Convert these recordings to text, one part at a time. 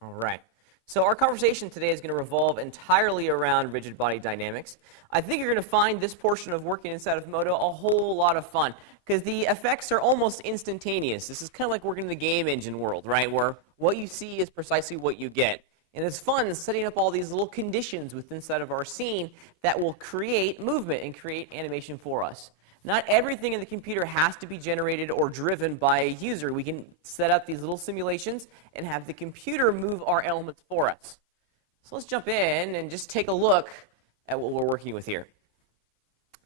All right. So our conversation today is going to revolve entirely around rigid body dynamics. I think you're going to find this portion of working inside of Moto a whole lot of fun because the effects are almost instantaneous. This is kind of like working in the game engine world, right, where what you see is precisely what you get. And it's fun setting up all these little conditions within inside of our scene that will create movement and create animation for us. Not everything in the computer has to be generated or driven by a user. We can set up these little simulations and have the computer move our elements for us. So let's jump in and just take a look at what we're working with here.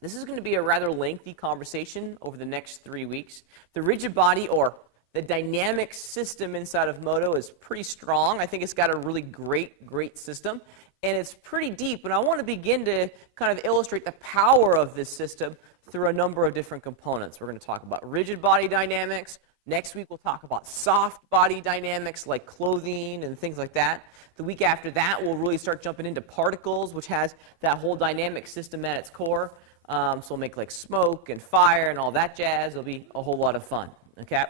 This is going to be a rather lengthy conversation over the next 3 weeks. The rigid body, or the dynamic system inside of Moto, is pretty strong. I think it's got a really great system. And it's pretty deep. And I want to begin to kind of illustrate the power of this system through a number of different components. We're going to talk about rigid body dynamics. Next week, we'll talk about soft body dynamics like clothing and things like that. The week after that, we'll really start jumping into particles, which has that whole dynamic system at its core. So we'll make like smoke and fire and all that jazz. It'll be a whole lot of fun. Okay?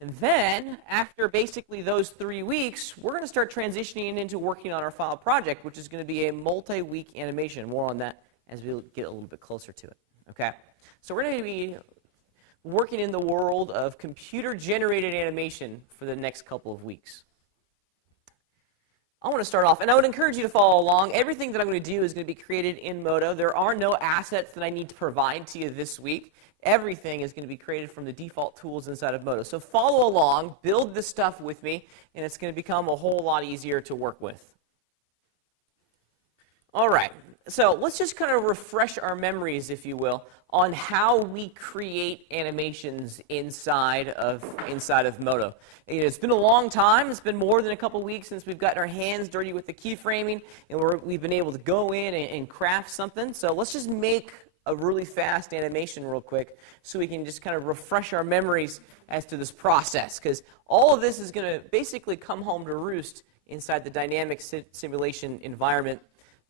And then, after basically those 3 weeks, we're going to start transitioning into working on our final project, which is going to be a multi-week animation. More on that as we get a little bit closer to it. Okay? So we're going to be working in the world of computer-generated animation for the next couple of weeks. I want to start off, and I would encourage you to follow along. Everything that I'm going to do is going to be created in Moto. There are no assets that I need to provide to you this week. Everything is going to be created from the default tools inside of Moto. So follow along, build this stuff with me, and it's going to become a whole lot easier to work with. All right, so let's just kind of refresh our memories, if you will, on how we create animations inside of Moto. And it's been a long time. It's been more than a couple weeks since we've gotten our hands dirty with the keyframing, and we've been able to go in and craft something. So let's just make a really fast animation real quick so we can just kind of refresh our memories as to this process, because all of this is going to basically come home to roost inside the dynamic simulation environment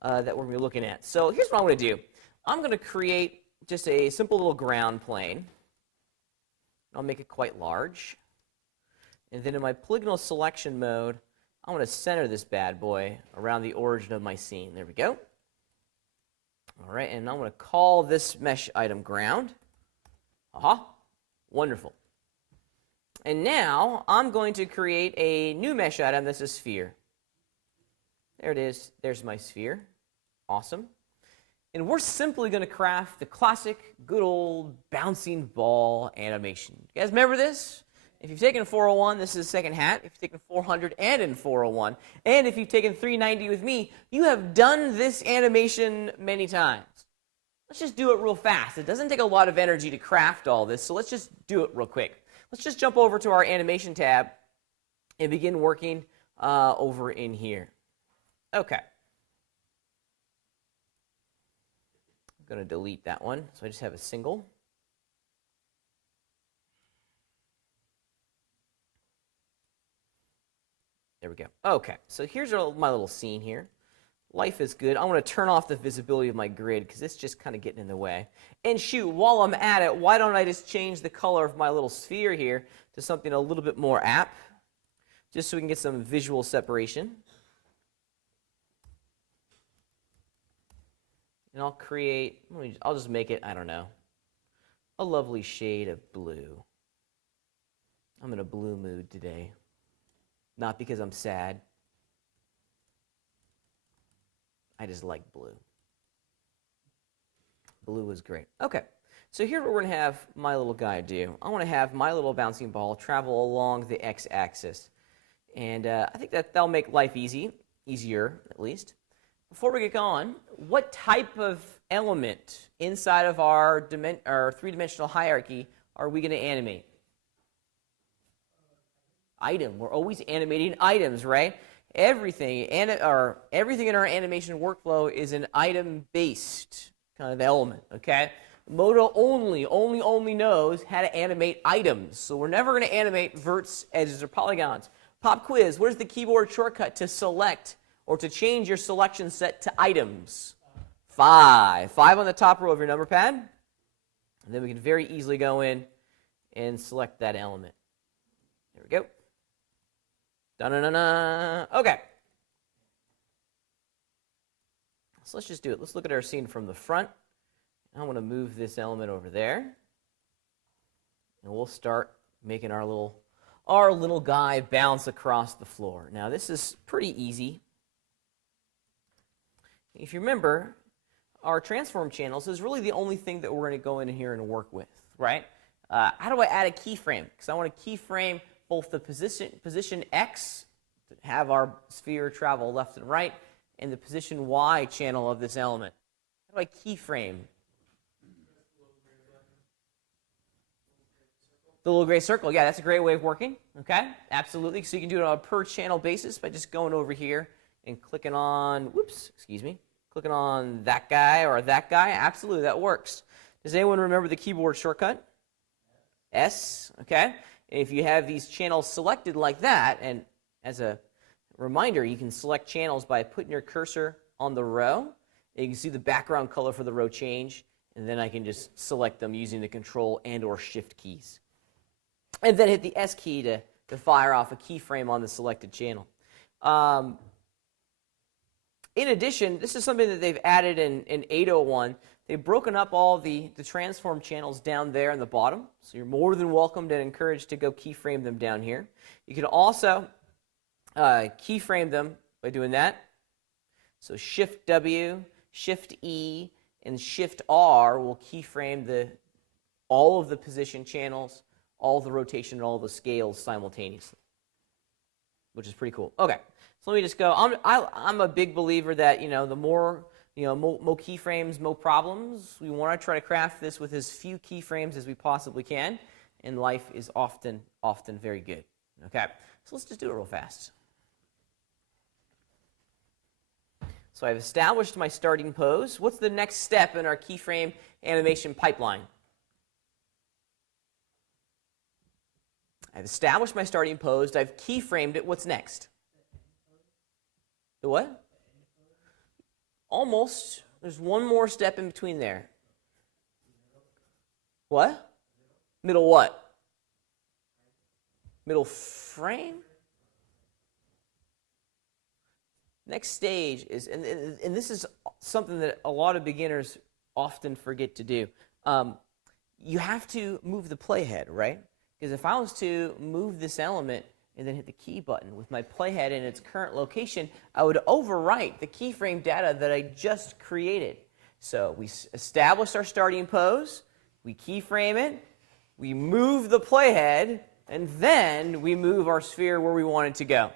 that we're going to be looking at. So here's what I'm going to do. I'm going to create just a simple little ground plane. I'll make it quite large. And then in my polygonal selection mode, I'm going to center this bad boy around the origin of my scene. There we go. All right, and I'm going to call this mesh item ground. Aha, wonderful. And now I'm going to create a new mesh item that's a sphere. There it is. There's my sphere. Awesome. And we're simply going to craft the classic, good old bouncing ball animation. You guys remember this? If you've taken 401, this is the second hat. If you've taken 400 and in 401, and if you've taken 390 with me, you have done this animation many times. Let's just do it real fast. It doesn't take a lot of energy to craft all this, so let's just do it real quick. Let's just jump over to our animation tab and begin working over in here. Okay. I'm going to delete that one, so I just have a single. There we go. Okay, so here's my little scene here. Life is good. I want to turn off the visibility of my grid because it's just kind of getting in the way. And shoot, while I'm at it, why don't I just change the color of my little sphere here to something a little bit more apt, just so we can get some visual separation. And I'll just make it, I don't know, a lovely shade of blue. I'm in a blue mood today. Not because I'm sad. I just like blue. Blue is great. Okay, so here's what we're going to have my little guy do. I want to have my little bouncing ball travel along the x-axis. And I think that'll make life easier at least. Before we get going, what type of element inside of our three-dimensional hierarchy are we going to animate? Item. We're always animating items, right? Everything in our animation workflow is an item-based kind of element, okay? Moto only knows how to animate items. So we're never going to animate verts, edges, or polygons. Pop quiz, what is the keyboard shortcut to select or to change your selection set to items? 5. 5 on the top row of your number pad. And then we can very easily go in and select that element. There we go. Da-na-na-na. Okay. So let's just do it. Let's look at our scene from the front. I want to move this element over there. And we'll start making our little guy bounce across the floor. Now this is pretty easy. If you remember, our transform channels is really the only thing that we're going to go in here and work with, right? How do I add a keyframe? Because I want to keyframe both the position X, to have our sphere travel left and right, and the position Y channel of this element. How do I keyframe? The little gray circle, yeah, that's a great way of working, okay? Absolutely, so you can do it on a per channel basis by just going over here and clicking on, clicking on that guy or that guy. Absolutely, that works. Does anyone remember the keyboard shortcut? S, okay? And if you have these channels selected like that, and as a reminder, you can select channels by putting your cursor on the row, and you can see the background color for the row change, and then I can just select them using the Control and or Shift keys. And then hit the S key to fire off a keyframe on the selected channel. In addition, this is something that they've added in 801. They've broken up all the transform channels down there in the bottom, so you're more than welcome and encouraged to go keyframe them down here. You can also keyframe them by doing that. So Shift W, Shift E, and Shift R will keyframe all of the position channels, all the rotation, and all the scales simultaneously, which is pretty cool. Okay, so let me just go. I'm a big believer that the more more keyframes, more problems. We want to try to craft this with as few keyframes as we possibly can, and life is often very good. Okay, so let's just do it real fast. So I've established my starting pose. What's the next step in our keyframe animation pipeline? I've established my starting pose. I've keyframed it. What's next? The what? Almost. There's one more step in between there. What? Middle what? Middle frame? Next stage is, and this is something that a lot of beginners often forget to do. You have to move the playhead, right? Because if I was to move this element and then hit the key button with my playhead in its current location, I would overwrite the keyframe data that I just created. So we establish our starting pose, we keyframe it, we move the playhead, and then we move our sphere where we want it to go.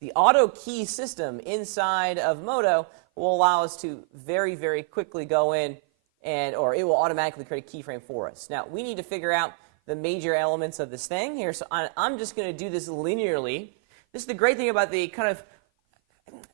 The auto key system inside of Modo will allow us to very, very quickly go in or it will automatically create a keyframe for us. Now, we need to figure out the major elements of this thing here, so I'm just going to do this linearly. This is the great thing about the kind of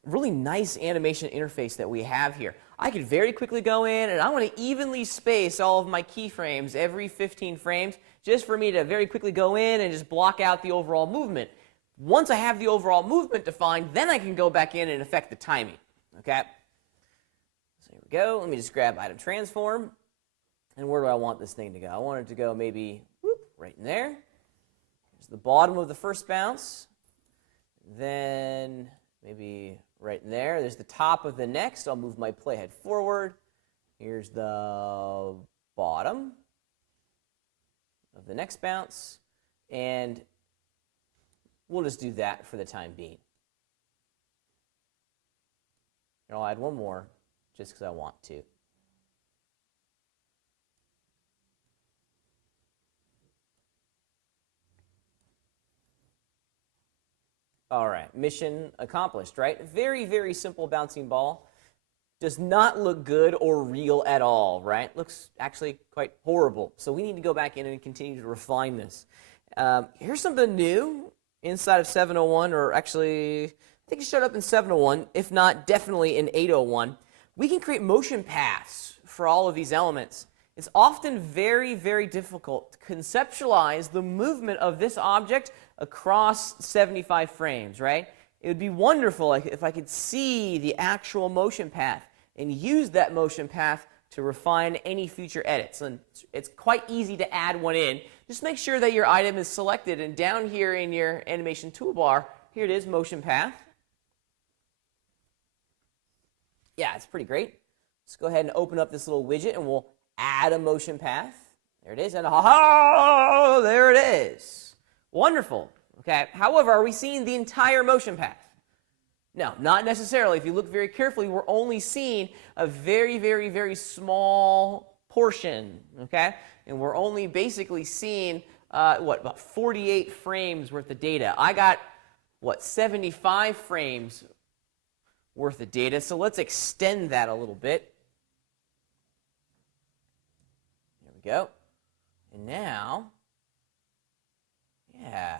really nice animation interface that we have here. I could very quickly go in, and I want to evenly space all of my keyframes every 15 frames, just for me to very quickly go in and just block out the overall movement. Once I have the overall movement defined, then I can go back in and affect the timing. Okay? So here we go. Let me just grab item transform. And where do I want this thing to go? I want it to go maybe right in there. Here's the bottom of the first bounce. Then maybe right in there. There's the top of the next. I'll move my playhead forward. Here's the bottom of the next bounce. And we'll just do that for the time being. And I'll add one more just because I want to. All right, mission accomplished, right? Very, very simple bouncing ball. Does not look good or real at all, right? Looks actually quite horrible. So we need to go back in and continue to refine this. Here's something new inside of 701, or actually, I think it showed up in 701, if not, definitely in 801. We can create motion paths for all of these elements. It's often very, very difficult to conceptualize the movement of this object across 75 frames, right? It would be wonderful if I could see the actual motion path and use that motion path to refine any future edits. And it's quite easy to add one in. just make sure that your item is selected. And down here in your animation toolbar, here it is, motion path. Yeah, it's pretty great. Let's go ahead and open up this little widget, and we'll add a motion path. There it is, and oh, there it is. Wonderful. Okay. However, are we seeing the entire motion path? No, not necessarily. If you look very carefully, we're only seeing a very, very, very small portion. Okay, and we're only basically seeing about 48 frames worth of data. I got 75 frames worth of data. So let's extend that a little bit. There we go. And now, yeah.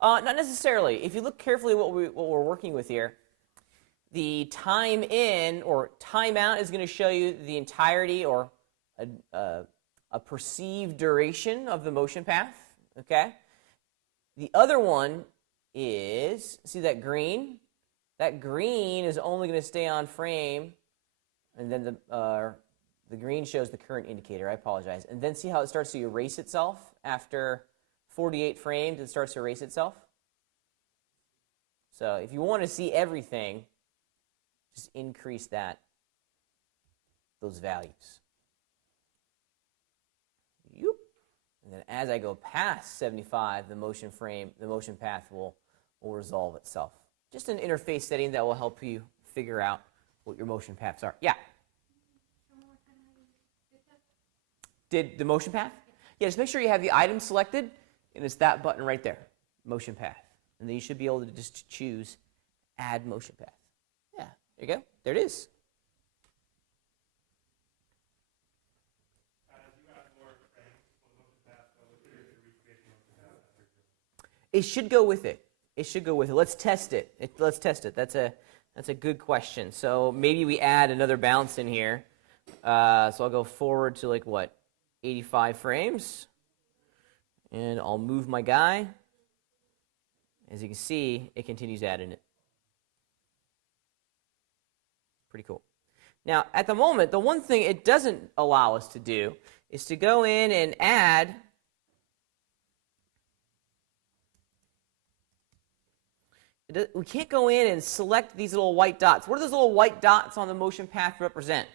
Not necessarily. If you look carefully at what we're working with here, the time in or time out is going to show you the entirety or a perceived duration of the motion path. Okay. The other one is, see that green? That green is only going to stay on frame, and then the green shows the current indicator. I apologize. And then see how it starts to erase itself after 48 frames? It starts to erase itself. So if you want to see everything, just increase those values. Yoop. And then as I go past 75, the motion path will resolve itself. Just an interface setting that will help you figure out what your motion paths are. Yeah? Did the motion path? Yeah, just make sure you have the item selected, and it's that button right there, motion path. And then you should be able to just choose add motion path. Yeah, there you go. There it is. It should go with it. It should go with it. Let's test it. Let's test it. That's a good question. So maybe we add another bounce in here. So I'll go forward to 85 frames. And I'll move my guy. As you can see, it continues adding it. Pretty cool. Now, at the moment, the one thing it doesn't allow us to do is to go in and add we can't go in and select these little white dots. What do those little white dots on the motion path represent?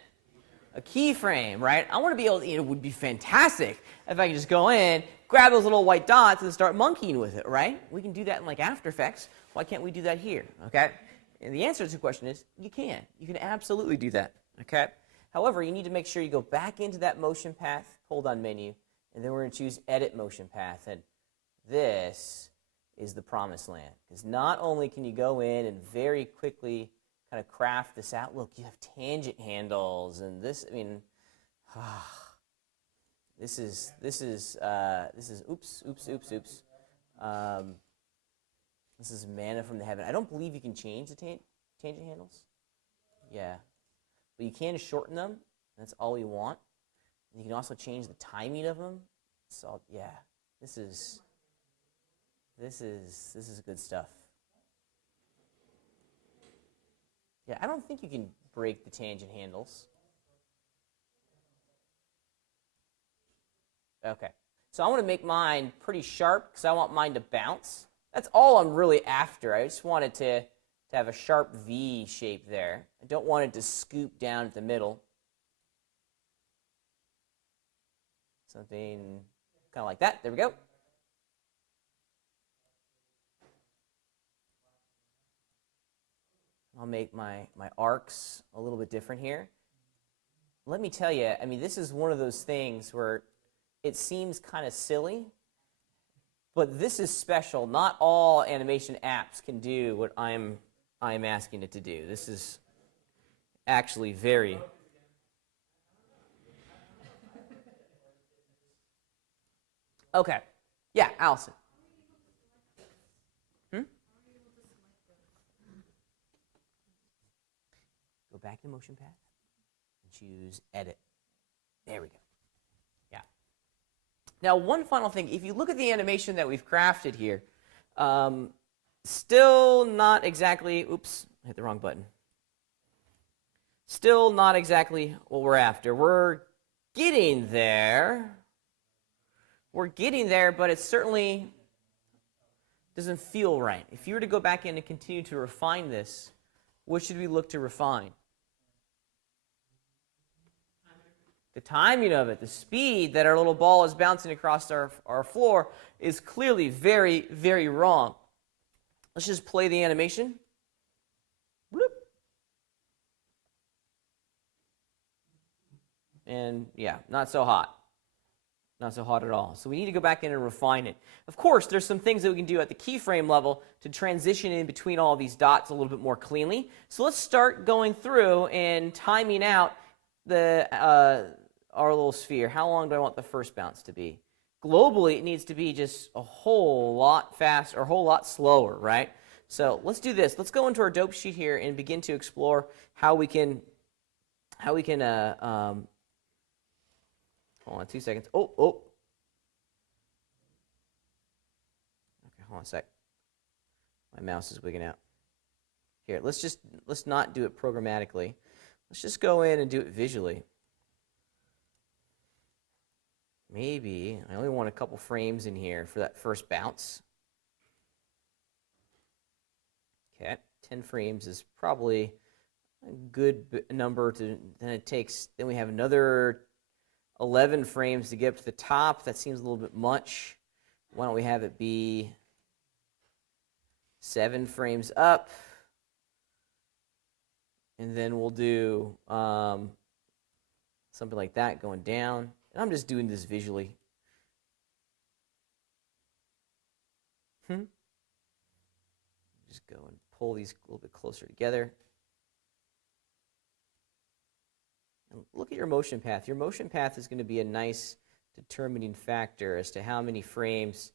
A keyframe, right? I want to be able to, it would be fantastic if I could just go in, grab those little white dots, and start monkeying with it, right? We can do that in After Effects. Why can't we do that here, okay? And the answer to the question is, you can. You can absolutely do that, okay? However, you need to make sure you go back into that motion path, hold-on menu, and then we're going to choose Edit Motion Path. And this is the promised land. Because not only can you go in and very quickly kind of craft this out. Look, you have tangent handles, and this, I mean, this is oops. This is manna from the heaven. I don't believe you can change the tangent handles. Yeah. But you can shorten them. That's all we want. And you can also change the timing of them. So, yeah, this is good stuff. Yeah, I don't think you can break the tangent handles. Okay. So I want to make mine pretty sharp because I want mine to bounce. That's all I'm really after. I just want it to have a sharp V shape there. I don't want it to scoop down at the middle. Something kind of like that. There we go. I'll make my arcs a little bit different here. Let me tell you, I mean, this is one of those things where it seems kind of silly, but this is special. Not all animation apps can do what I'm asking it to do. This is actually very... Okay. Yeah, Allison. Go back to Motion Path and choose Edit. There we go. Yeah. Now, one final thing. If you look at the animation that we've crafted here, still not exactly, oops, I hit the wrong button. Still not exactly what we're after. We're getting there. We're getting there, but it certainly doesn't feel right. If you were to go back in and continue to refine this, what should we look to refine? The timing of it, the speed that our little ball is bouncing across our floor is clearly very, very wrong. Let's just play the animation. Bloop. And yeah, not so hot. Not so hot at all. So we need to go back in and refine it. Of course, there's some things that we can do at the keyframe level to transition in between all these dots a little bit more cleanly. So let's start going through and timing out the our little sphere. How long do I want the first bounce to be? Globally, it needs to be just a whole lot faster, or a whole lot slower, right? So let's do this. Let's go into our dope sheet here and begin to explore how we can hold on 2 seconds. Oh. Okay, hold on a sec. My mouse is wigging out. Here, let's not do it programmatically. Let's just go in and do it visually. Maybe I only want a couple frames in here for that first bounce. Okay, 10 frames is probably a good number then it takes. Then we have another 11 frames to get up to the top. That seems a little bit much. Why don't we have it be 7 frames up? And then we'll do something like that going down. And I'm just doing this visually. Just go and pull these a little bit closer together. And look at your motion path. Your motion path is going to be a nice determining factor as to how many frames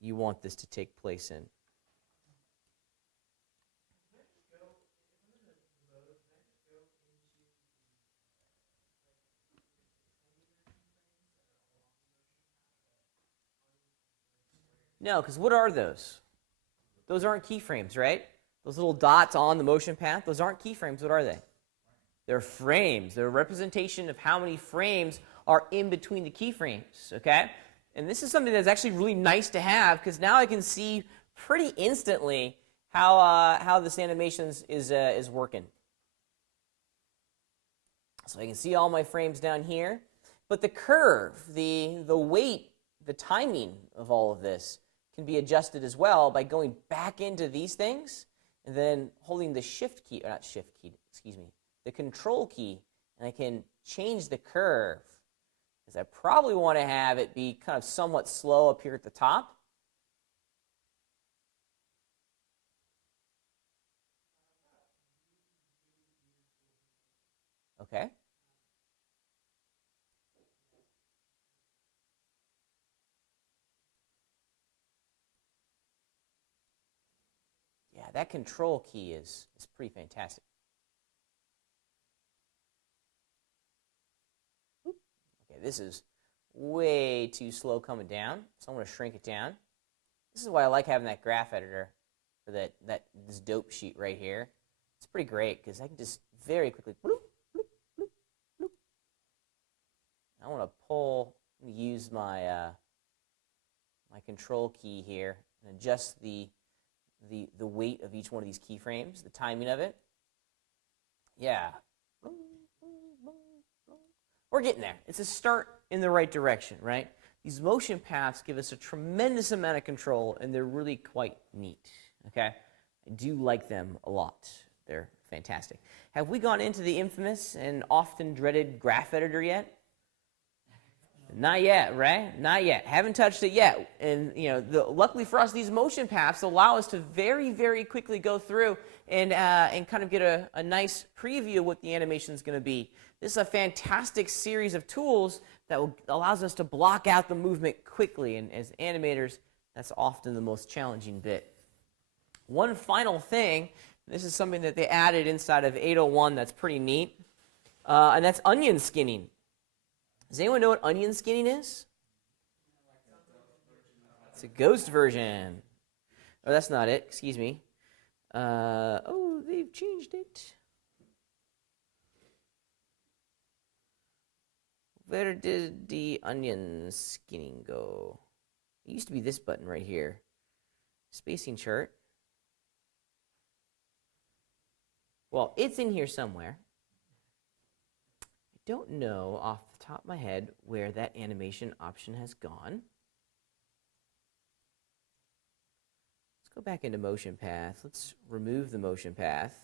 you want this to take place in. No, because what are those? Those aren't keyframes, right? Those little dots on the motion path, those aren't keyframes. What are they? They're frames. They're a representation of how many frames are in between the keyframes, okay? And this is something that's actually really nice to have because now I can see pretty instantly how this animation is working. So I can see all my frames down here. But the curve, the weight, the timing of all of this can be adjusted as well by going back into these things and then holding the shift key, or not shift key, excuse me, the control key, and I can change the curve because I probably want to have it be kind of somewhat slow up here at the top. Okay. Yeah, that control key is pretty fantastic. Okay, this is way too slow coming down, so I'm going to shrink it down. This is why I like having that graph editor for this dope sheet right here. It's pretty great because I can just very quickly bloop, bloop, bloop, bloop. I want to use my my control key here and adjust the weight of each one of these keyframes, the timing of it. Yeah. We're getting there. It's a start in the right direction, right? These motion paths give us a tremendous amount of control, and they're really quite neat, okay? I do like them a lot. They're fantastic. Have we gone into the infamous and often dreaded graph editor yet? Not yet, right? Not yet. Haven't touched it yet. And luckily for us, these motion paths allow us to very, very quickly go through and kind of get a nice preview of what the animation is going to be. This is a fantastic series of tools that allows us to block out the movement quickly. And as animators, that's often the most challenging bit. One final thing, this is something that they added inside of 801 that's pretty neat, and that's onion skinning. Does anyone know what onion skinning is? It's a ghost version. Oh, that's not it. Excuse me. Oh, they've changed it. Where did the onion skinning go? It used to be this button right here. Spacing chart. Well, it's in here somewhere. I don't know off the top of my head where that animation option has gone. Let's go back into motion path. Let's remove the motion path.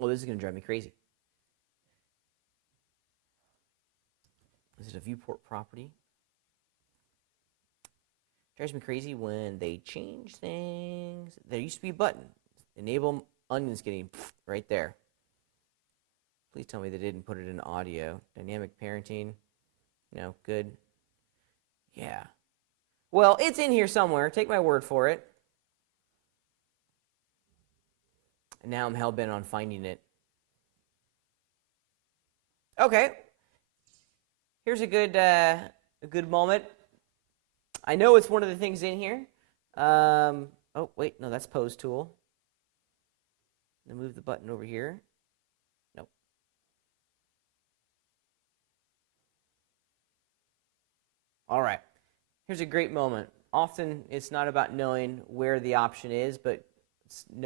Well, this is going to drive me crazy. Is it a viewport property? Drives me crazy when they change things. There used to be a button. Enable onion skinning right there. Please tell me they didn't put it in audio. Dynamic parenting. No, good. Yeah. Well, it's in here somewhere. Take my word for it. And now I'm hell-bent on finding it. Okay. Here's a good moment. I know it's one of the things in here. Oh, wait, no, that's pose tool. Then move the button over here. Nope. All right. Here's a great moment. Often it's not about knowing where the option is, but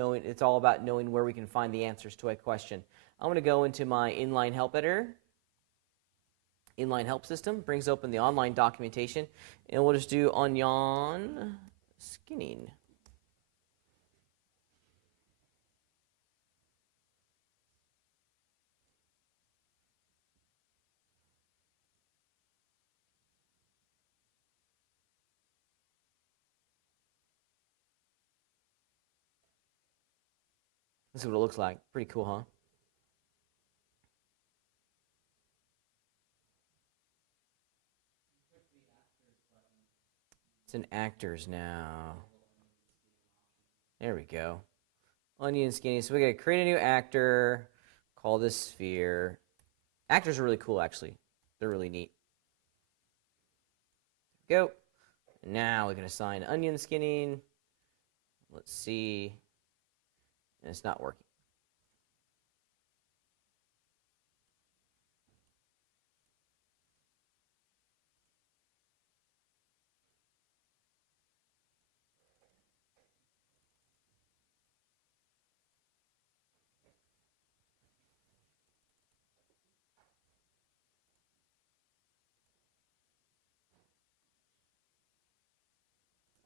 it's all about knowing where we can find the answers to a question. I'm going to go into my inline help editor. Inline help system brings open the online documentation, and we'll just do onion skinning. This is what it looks like. Pretty cool, huh? It's in actors now. There we go. Onion skinning. So we got to create a new actor. Call this sphere. Actors are really cool, actually. They're really neat. There we go. Now we can assign onion skinning. Let's see. And it's not working.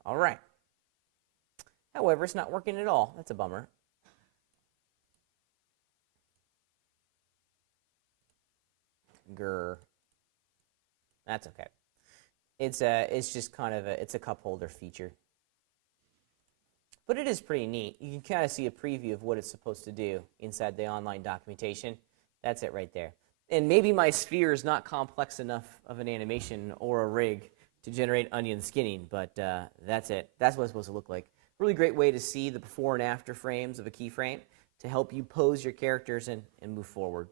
All right. However, it's not working at all. That's a bummer. Grr. That's okay. It's just kind of it's a cup holder feature. But it is pretty neat. You can kind of see a preview of what it's supposed to do inside the online documentation. That's it right there. And maybe my sphere is not complex enough of an animation or a rig to generate onion skinning, but that's it. That's what it's supposed to look like. Really great way to see the before and after frames of a keyframe to help you pose your characters and move forward.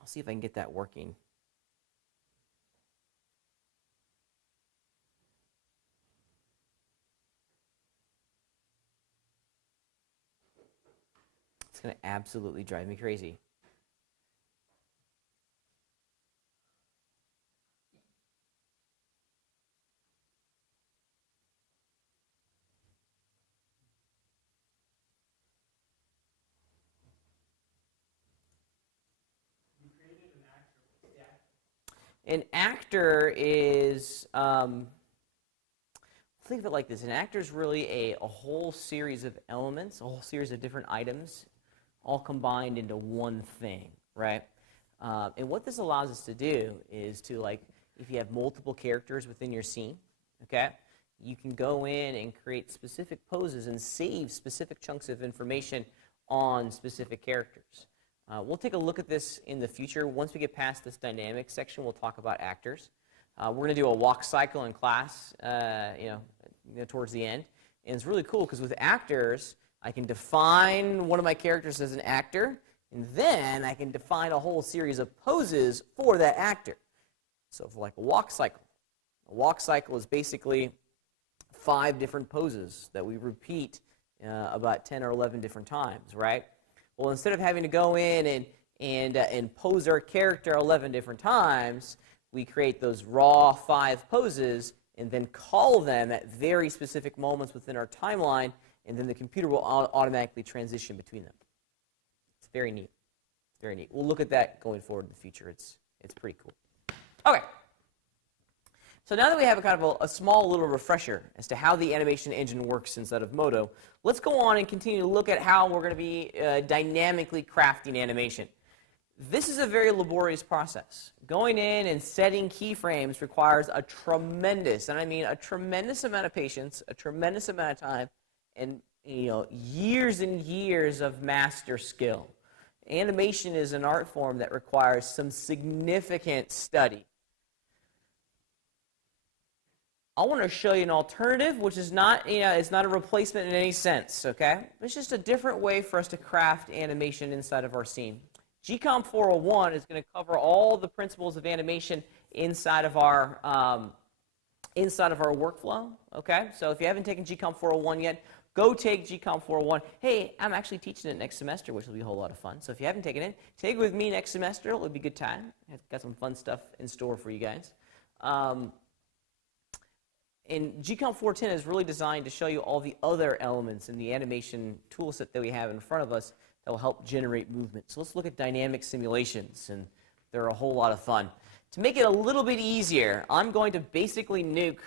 I'll see if I can get that working. It's going to absolutely drive me crazy. An actor is, think of it like this. An actor is really a whole series of elements, a whole series of different items, all combined into one thing, right? And what this allows us to do is to, like, if you have multiple characters within your scene, okay, you can go in and create specific poses and save specific chunks of information on specific characters. We'll take a look at this in the future. Once we get past this dynamic section, we'll talk about actors. We're going to do a walk cycle in class, towards the end. And it's really cool because with actors, I can define one of my characters as an actor, and then I can define a whole series of poses for that actor. So for like a walk cycle is basically 5 different poses that we repeat about 10 or 11 different times, right? Well, instead of having to go in and pose our character 11 different times, we create those raw 5 poses and then call them at very specific moments within our timeline, and then the computer will automatically transition between them. It's very neat. Very neat. We'll look at that going forward in the future. It's pretty cool. Okay. So now that we have a kind of a small little refresher as to how the animation engine works inside of Modo, let's go on and continue to look at how we're going to be dynamically crafting animation. This is a very laborious process. Going in and setting keyframes requires a tremendous, and I mean a tremendous amount of patience, a tremendous amount of time, and years and years of master skill. Animation is an art form that requires some significant study. I want to show you an alternative, which is not, it's not a replacement in any sense, okay? It's just a different way for us to craft animation inside of our scene. GCOM 401 is going to cover all the principles of animation inside of our workflow, okay? So if you haven't taken GCOM 401 yet, go take GCOM 401. Hey, I'm actually teaching it next semester, which will be a whole lot of fun. So if you haven't taken it, take it with me next semester. It'll be a good time. I've got some fun stuff in store for you guys. And GCOM 410 is really designed to show you all the other elements in the animation toolset that we have in front of us that will help generate movement. So let's look at dynamic simulations, and they're a whole lot of fun. To make it a little bit easier, I'm going to basically nuke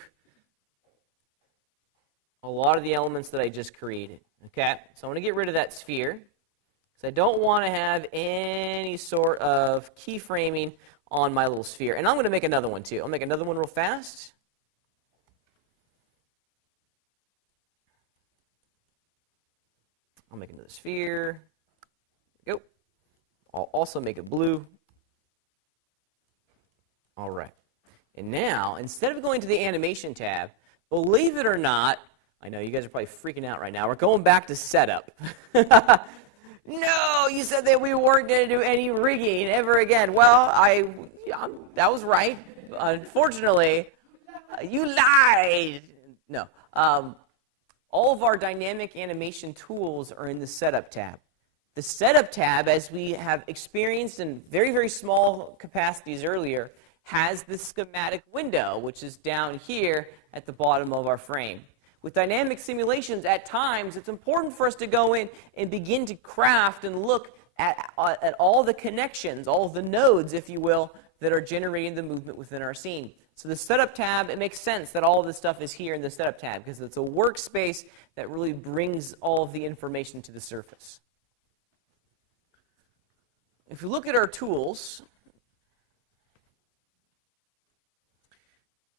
a lot of the elements that I just created. Okay? So I want to get rid of that sphere, because I don't want to have any sort of keyframing on my little sphere. And I'm going to make another one too. I'll make another one real fast. I'll make another sphere. There we go. I'll also make it blue. All right. And now, instead of going to the animation tab, believe it or not, I know you guys are probably freaking out right now. We're going back to setup. No, you said that we weren't going to do any rigging ever again. Well, that was right. Unfortunately, you lied. No. All of our dynamic animation tools are in the Setup tab. The Setup tab, as we have experienced in very, very small capacities earlier, has the schematic window, which is down here at the bottom of our frame. With dynamic simulations, at times, it's important for us to go in and begin to craft and look at all the connections, all of the nodes, if you will, that are generating the movement within our scene. So the Setup tab, it makes sense that all of this stuff is here in the Setup tab, because it's a workspace that really brings all of the information to the surface. If you look at our tools,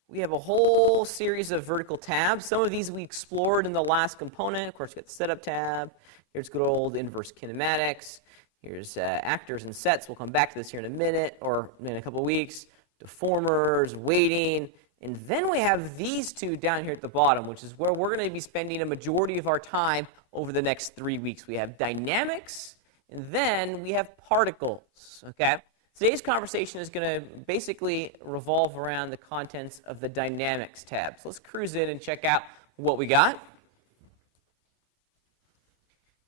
we have a whole series of vertical tabs. Some of these we explored in the last component. Of course, we've got the Setup tab. Here's good old inverse kinematics. Here's actors and sets. We'll come back to this here in a minute or in a couple of weeks. Deformers, weighting, and then we have these two down here at the bottom, which is where we're going to be spending a majority of our time over the next 3 weeks. We have dynamics, and then we have particles, okay? Today's conversation is going to basically revolve around the contents of the dynamics tab. So let's cruise in and check out what we got.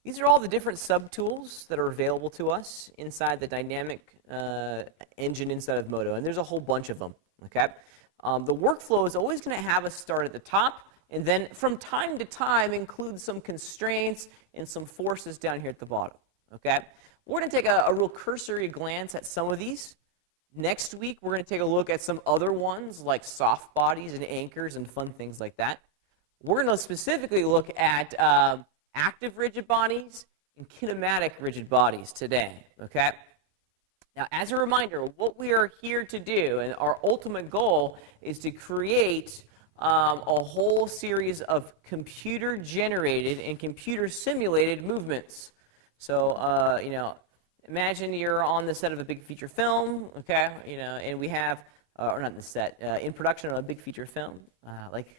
These are all the different subtools that are available to us inside the dynamic engine inside of Modo, and there's a whole bunch of them, okay? The workflow is always going to have us start at the top, and then from time to time include some constraints and some forces down here at the bottom, okay? We're going to take a real cursory glance at some of these. Next week, we're going to take a look at some other ones, like soft bodies and anchors and fun things like that. We're going to specifically look at active rigid bodies and kinematic rigid bodies today, okay? Now, as a reminder, what we are here to do, and our ultimate goal, is to create a whole series of computer-generated and computer-simulated movements. So, imagine you're on the set of a big feature film, okay? And we have, or not the set, in production on a big feature film, like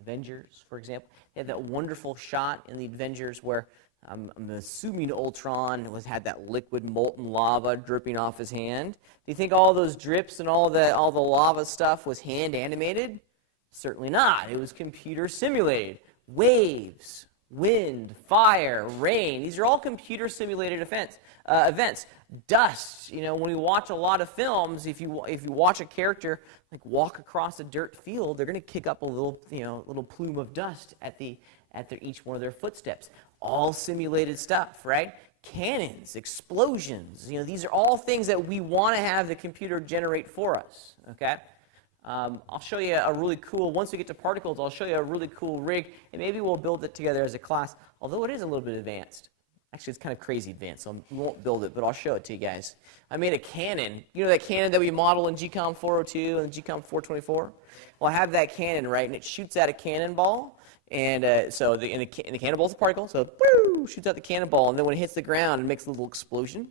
Avengers, for example. They had that wonderful shot in the Avengers where I'm assuming Ultron had that liquid molten lava dripping off his hand. Do you think all those drips and all the lava stuff was hand animated? Certainly not. It was computer simulated. Waves, wind, fire, rain. These are all computer simulated events. Dust. You know, when we watch a lot of films, if you watch a character like walk across a dirt field, they're going to kick up a little plume of dust at each one of their footsteps. All simulated stuff, right? Cannons, explosions. You know, these are all things that we want to have the computer generate for us. Okay. I'll show you a really cool, once we get to particles, I'll show you a really cool rig, and maybe we'll build it together as a class, although it is a little bit advanced. Actually, it's kind of crazy advanced, so we won't build it, but I'll show it to you guys. I made a cannon. You know that cannon that we model in GCOM 402 and GCOM 424? Well, I have that cannon, right, and it shoots out a cannonball, and so the cannonball's a particle, so woo, shoots out the cannonball, and then when it hits the ground, it makes a little explosion.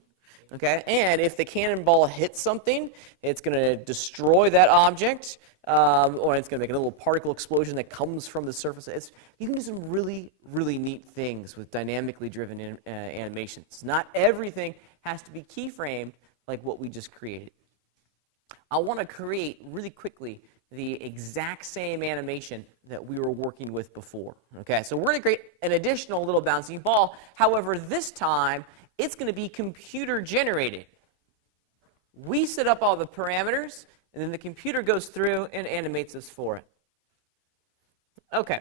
Okay, and if the cannonball hits something, it's going to destroy that object, or it's going to make a little particle explosion that comes from the surface. You can do some really, really neat things with dynamically driven animations. Not everything has to be keyframed like what we just created. I want to create really quickly the exact same animation that we were working with before. Okay, so we're going to create an additional little bouncing ball. However, this time, it's going to be computer generated. We set up all the parameters, and then the computer goes through and animates us for it. Okay,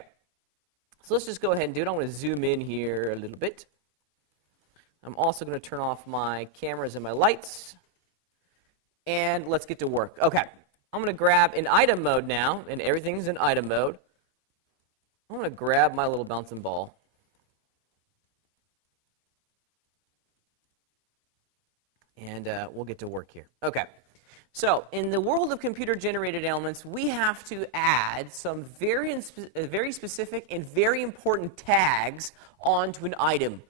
so let's just go ahead and do it. I'm going to zoom in here a little bit. I'm also going to turn off my cameras and my lights, and let's get to work. Okay, I'm going to grab in item mode now, and everything's in item mode. I'm going to grab my little bouncing ball. And we'll get to work here. Okay, so in the world of computer-generated elements, we have to add some very specific and very important tags onto an item.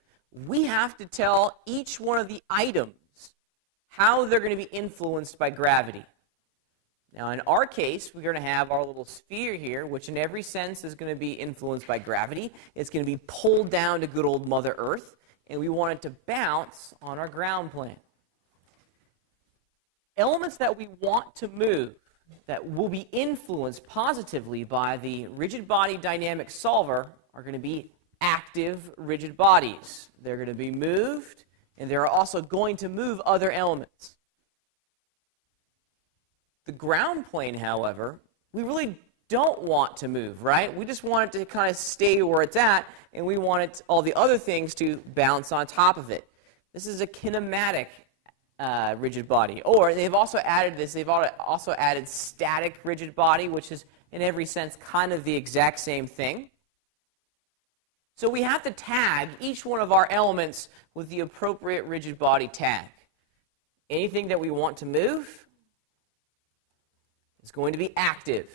We have to tell each one of the items how they're going to be influenced by gravity. Now, in our case, we're going to have our little sphere here, which in every sense is going to be influenced by gravity. It's going to be pulled down to good old Mother Earth, and we want it to bounce on our ground plane. Elements that we want to move that will be influenced positively by the rigid body dynamic solver are going to be active rigid bodies. They're going to be moved, and they're also going to move other elements. The ground plane, however, we really don't want to move, right? We just want it to kind of stay where it's at, and we want all the other things to bounce on top of it. This is a kinematic rigid body. Or they've also added this, they've also added static rigid body, which is in every sense kind of the exact same thing. So we have to tag each one of our elements with the appropriate rigid body tag. Anything that we want to move is going to be active.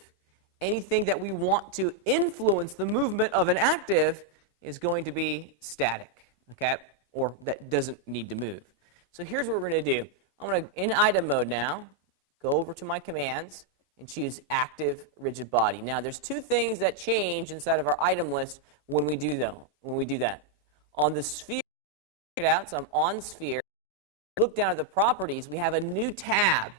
Anything that we want to influence the movement of an active is going to be static, okay? Or that doesn't need to move. So here's what we're going to do. I'm going to, in item mode now, go over to my commands and choose active rigid body. Now, there's two things that change inside of our item list when we do that. On the sphere, check it out, so I'm on sphere. Look down at the properties, we have a new tab.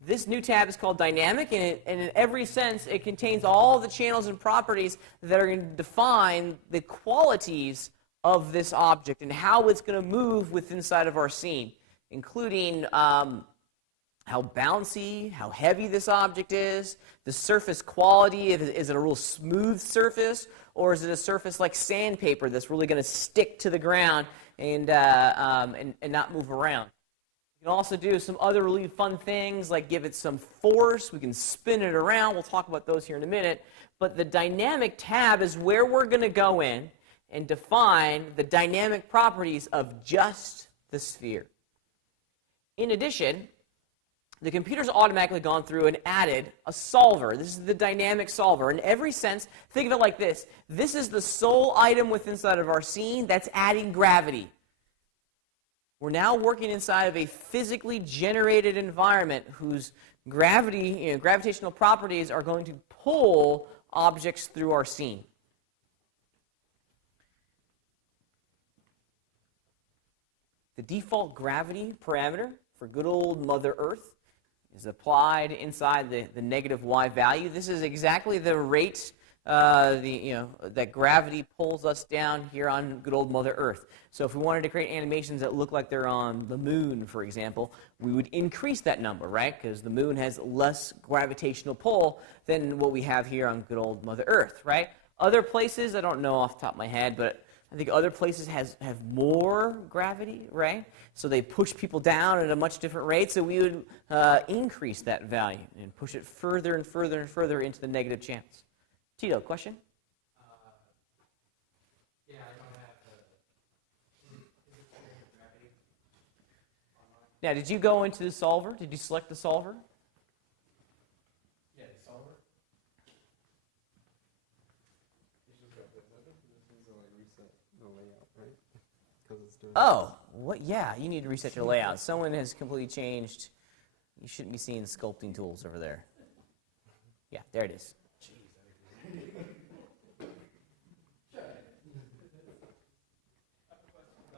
This new tab is called dynamic, and in every sense, it contains all the channels and properties that are going to define the qualities of this object and how it's going to move inside of our scene, including how bouncy, how heavy this object is, the surface quality, is it a real smooth surface, or is it a surface like sandpaper that's really going to stick to the ground and not move around. You can also do some other really fun things like give it some force. We can spin it around. We'll talk about those here in a minute. But the dynamic tab is where we're going to go in and define the dynamic properties of just the sphere. In addition, the computer's automatically gone through and added a solver. This is the dynamic solver. In every sense, think of it like this. This is the sole item inside of our scene that's adding gravity. We're now working inside of a physically generated environment whose gravitational properties are going to pull objects through our scene. the default gravity parameter for good old Mother Earth is applied inside the negative y value. This is exactly the rate that gravity pulls us down here on good old Mother Earth. So if we wanted to create animations that look like they're on the moon, for example, we would increase that number, right? Because the moon has less gravitational pull than what we have here on good old Mother Earth, right? Other places, I don't know off the top of my head, but I think other places have more gravity, right? So they push people down at a much different rate. So we would increase that value and push it further and further and further into the negative channels. Tito, question? Yeah, I don't have the gravity online. Now, did you go into the solver? Did you select the solver? Yeah, the solver. Oh, what? Yeah, you need to reset your layout. Someone has completely changed. You shouldn't be seeing sculpting tools over there. Yeah, there it is.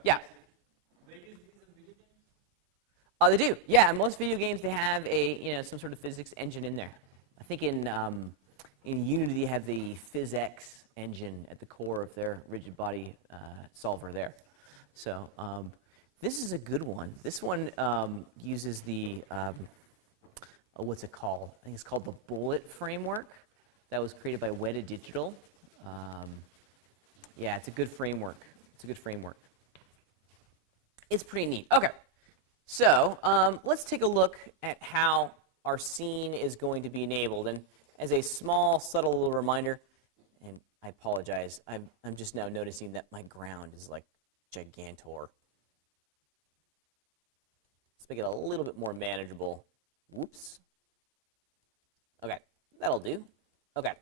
Yeah. They do. Yeah, in most video games they have some sort of physics engine in there. I think in Unity they have the PhysX engine at the core of their rigid body solver there. So this is a good one. This one uses the what's it called? I think it's called the Bullet framework. That was created by Weta Digital. Yeah, it's a good framework. It's a good framework. It's pretty neat. Okay, so let's take a look at how our scene is going to be enabled. And as a small, subtle little reminder, and I apologize, I'm just now noticing that my ground is like gigantor. Let's make it a little bit more manageable. Whoops. Okay, that'll do. Okay.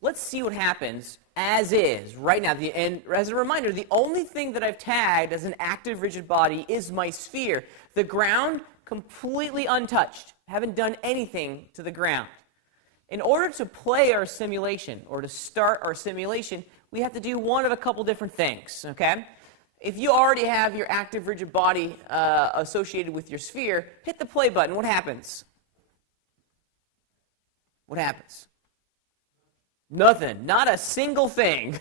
Let's see what happens as is right now. And as a reminder, the only thing that I've tagged as an active rigid body is my sphere. The ground, completely untouched. Haven't done anything to the ground. In order to play our simulation or to start our simulation, we have to do one of a couple different things, okay? If you already have your active rigid body associated with your sphere, hit the play button. What happens? What happens? Nothing. Not a single thing.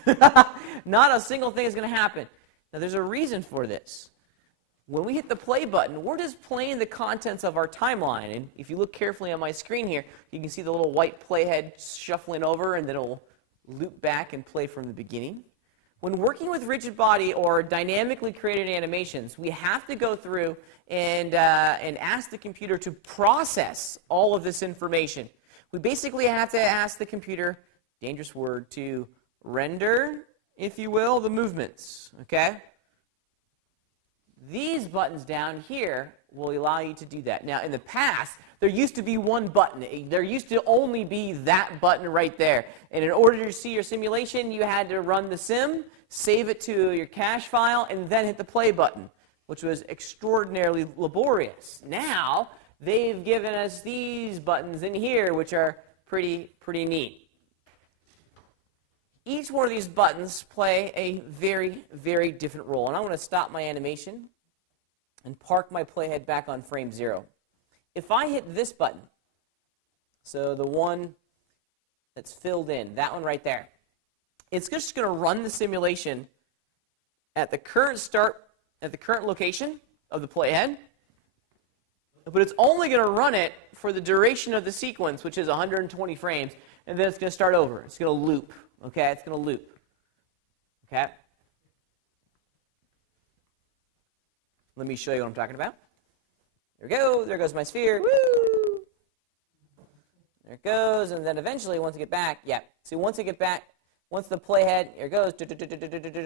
Not a single thing is going to happen. Now, there's a reason for this. When we hit the play button, we're just playing the contents of our timeline. And if you look carefully on my screen here, you can see the little white playhead shuffling over, and then it'll loop back and play from the beginning. When working with rigid body or dynamically created animations, we have to go through and ask the computer to process all of this information. We basically have to ask the computer, dangerous word, to render, if you will, the movements, okay? These buttons down here will allow you to do that. Now, in the past, there used to be one button. There used to only be that button right there. And in order to see your simulation, you had to run the sim, save it to your cache file, and then hit the play button, which was extraordinarily laborious. Now, they've given us these buttons in here, which are pretty neat. Each one of these buttons play a very, very different role. And I'm going to stop my animation and park my playhead back on frame 0. If I hit this button, so the one that's filled in, that one right there, it's just going to run the simulation at the current location of the playhead, but it's only going to run it for the duration of the sequence, which is 120 frames, and then it's going to start over. It's going to loop. Okay, it's going to loop. Okay? Let me show you what I'm talking about. There we go. There goes my sphere. Woo! There it goes. And then eventually, once I get back, yeah. See, once I get back, once the playhead, here it goes.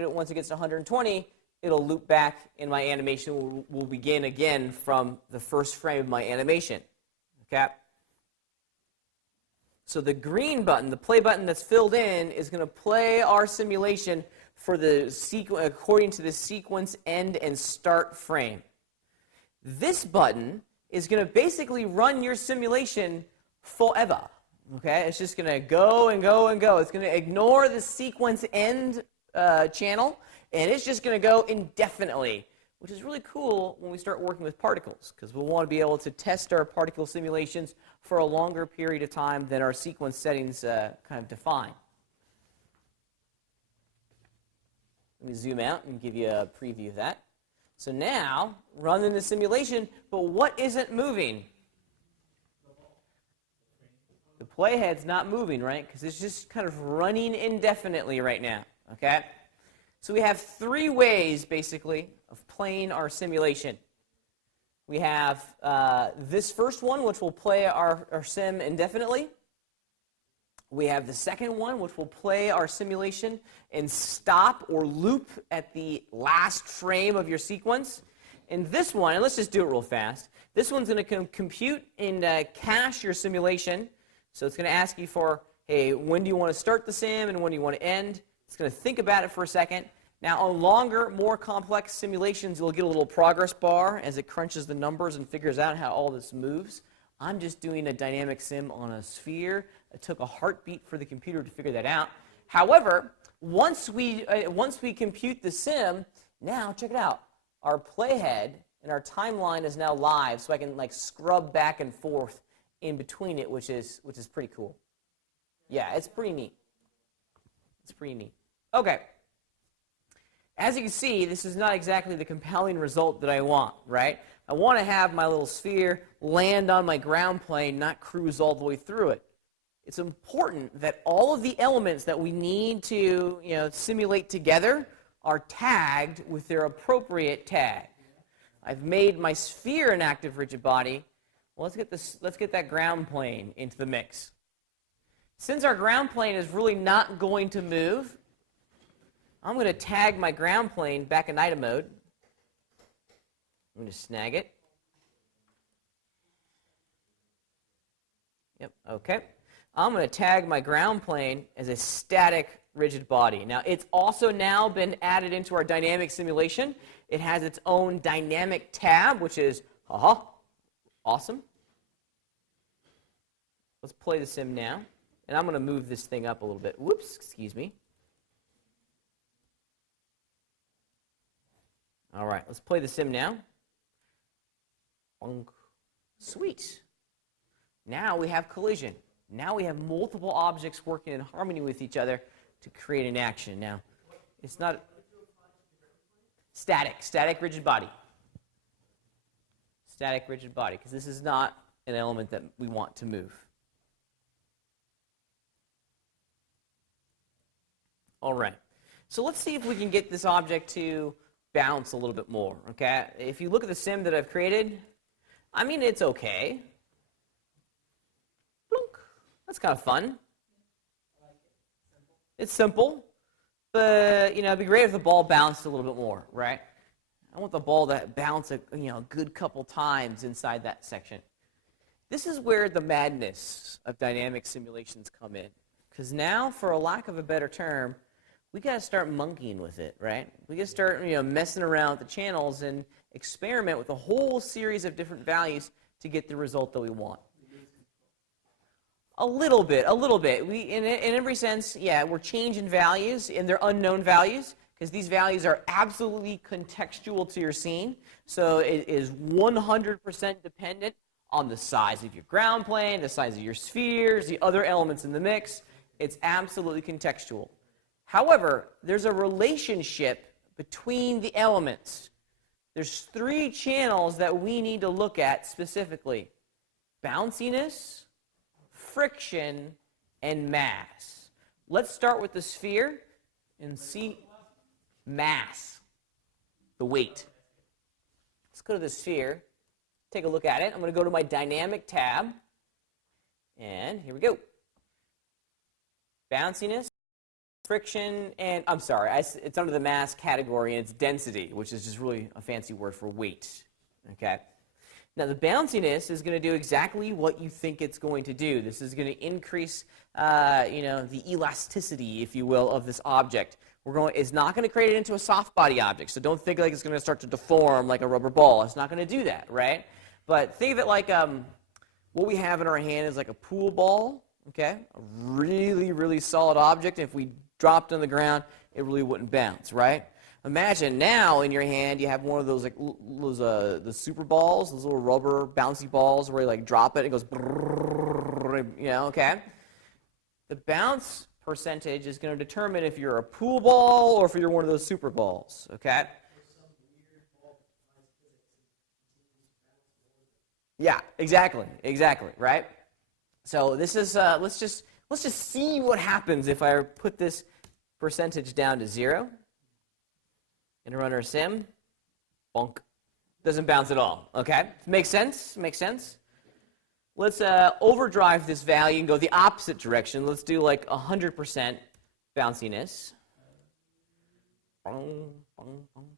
Once it gets to 120, it'll loop back, and my animation will begin again from the first frame of my animation. Okay? So the green button, the play button that's filled in, is going to play our simulation for the according to the sequence end and start frame. This button is going to basically run your simulation forever. Okay, it's just going to go and go and go. It's going to ignore the sequence end channel, and it's just going to go indefinitely which is really cool when we start working with particles, because we'll want to be able to test our particle simulations for a longer period of time than our sequence settings kind of define. Let me zoom out and give you a preview of that. So now, running the simulation, but what isn't moving? The playhead's not moving, right? Because it's just kind of running indefinitely right now, okay? So we have three ways, basically, of playing our simulation. We have this first one, which will play our sim indefinitely. We have the second one, which will play our simulation and stop or loop at the last frame of your sequence. And this one, and let's just do it real fast, this one's going to compute and cache your simulation. So it's going to ask you for, hey, when do you want to start the sim and when do you want to end? It's going to think about it for a second. Now, on longer, more complex simulations, you'll get a little progress bar as it crunches the numbers and figures out how all this moves. I'm just doing a dynamic sim on a sphere. It took a heartbeat for the computer to figure that out. However, once we compute the sim, now check it out. Our playhead and our timeline is now live, so I can like scrub back and forth in between it, which is pretty cool. Yeah, it's pretty neat. It's pretty neat. Okay. As you can see, this is not exactly the compelling result that I want, right? I want to have my little sphere land on my ground plane, not cruise all the way through it. It's important that all of the elements that we need to, simulate together are tagged with their appropriate tag. I've made my sphere an active rigid body. Well, let's get that ground plane into the mix. Since our ground plane is really not going to move, I'm going to tag my ground plane back in item mode. I'm going to snag it. Yep, okay. I'm going to tag my ground plane as a static rigid body. Now, it's also now been added into our dynamic simulation. It has its own dynamic tab, which is, awesome. Let's play the sim now. And I'm going to move this thing up a little bit. Whoops, excuse me. All right, let's play the sim now. Sweet. Now we have collision. Now we have multiple objects working in harmony with each other to create an action. Now, it's not static rigid body. Static rigid body, because this is not an element that we want to move. All right, so let's see if we can get this object to bounce a little bit more, okay? If you look at the sim that I've created, I mean, it's okay. Blunk. That's kind of fun. It's simple, but, it'd be great if the ball bounced a little bit more, right? I want the ball to bounce a good couple times inside that section. This is where the madness of dynamic simulations come in, because now, for a lack of a better term, we got to start monkeying with it, right? We got to start, messing around with the channels and experiment with a whole series of different values to get the result that we want. A little bit. In every sense, yeah, we're changing values, and they're unknown values, because these values are absolutely contextual to your scene. So it is 100% dependent on the size of your ground plane, the size of your spheres, the other elements in the mix. It's absolutely contextual. However, there's a relationship between the elements. There's three channels that we need to look at specifically: bounciness, friction, and mass. Let's start with the sphere and see mass, the weight. Let's go to the sphere, take a look at it. I'm going to go to my dynamic tab, and here we go. Bounciness, friction, and I'm sorry, it's under the mass category, and it's density, which is just really a fancy word for weight. Okay. Now, the bounciness is going to do exactly what you think it's going to do. This is going to increase, the elasticity, if you will, of this object. It's not going to create it into a soft body object, so don't think like it's going to start to deform like a rubber ball. It's not going to do that, right? But think of it like what we have in our hand is like a pool ball, okay? A really, really solid object. If we dropped on the ground, it really wouldn't bounce, right? Imagine now in your hand you have one of those like the super balls, those little rubber bouncy balls where you like drop it and it goes, okay? The bounce percentage is going to determine if you're a pool ball or if you're one of those super balls, okay? Yeah, exactly, right? So this is let's just see what happens if I put this percentage down to 0 and run our sim. Bonk. Doesn't bounce at all. Okay, makes sense. Makes sense. Let's overdrive this value and go the opposite direction. Let's do like 100% bounciness.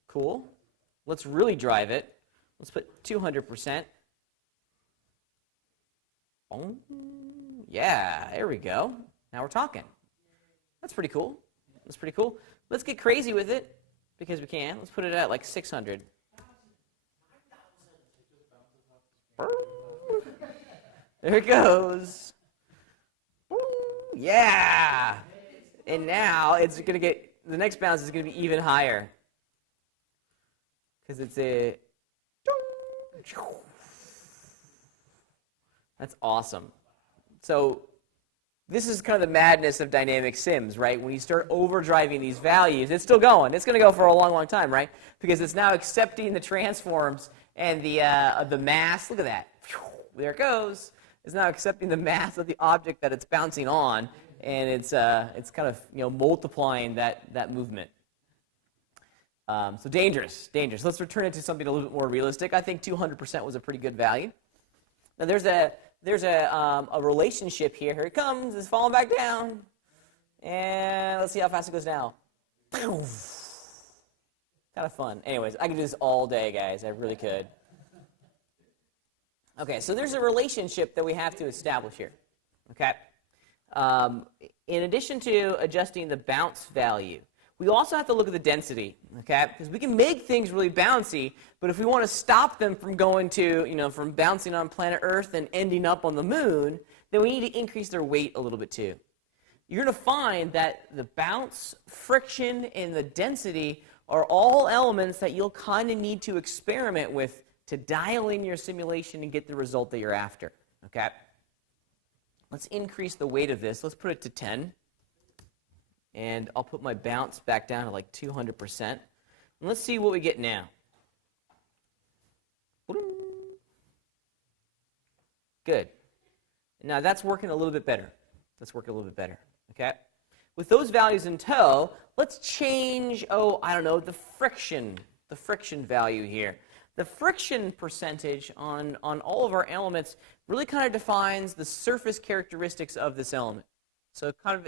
Cool. Let's really drive it. Let's put 200%. Yeah, there we go. Now we're talking. That's pretty cool. That's pretty cool. Let's get crazy with it because we can. Let's put it at like 600. There it goes. Yeah. And now it's going to get, the next bounce is going to be even higher because it's a, that's awesome. So this is kind of the madness of dynamic sims, right? When you start overdriving these values, it's still going. It's going to go for a long, long time, right? Because it's now accepting the transforms and the mass. Look at that. There it goes. It's now accepting the mass of the object that it's bouncing on, and it's kind of multiplying that movement. So dangerous. Let's return it to something a little bit more realistic. I think 200% was a pretty good value. Now there's a relationship here. Here it comes. It's falling back down. And let's see how fast it goes now. Kind of fun. Anyways, I could do this all day, guys. I really could. Okay, so there's a relationship that we have to establish here. Okay. In addition to adjusting the bounce value, we also have to look at the density, okay? Because we can make things really bouncy, but if we want to stop them from going to, from bouncing on planet Earth and ending up on the moon, then we need to increase their weight a little bit too. You're going to find that the bounce, friction, and the density are all elements that you'll kind of need to experiment with to dial in your simulation and get the result that you're after, okay? Let's increase the weight of this. Let's put it to 10. And I'll put my bounce back down to like 200%. And let's see what we get now. Good. Now that's working a little bit better. Okay? With those values in tow, let's change, the friction value here. The friction percentage on all of our elements really kind of defines the surface characteristics of this element. So kind of,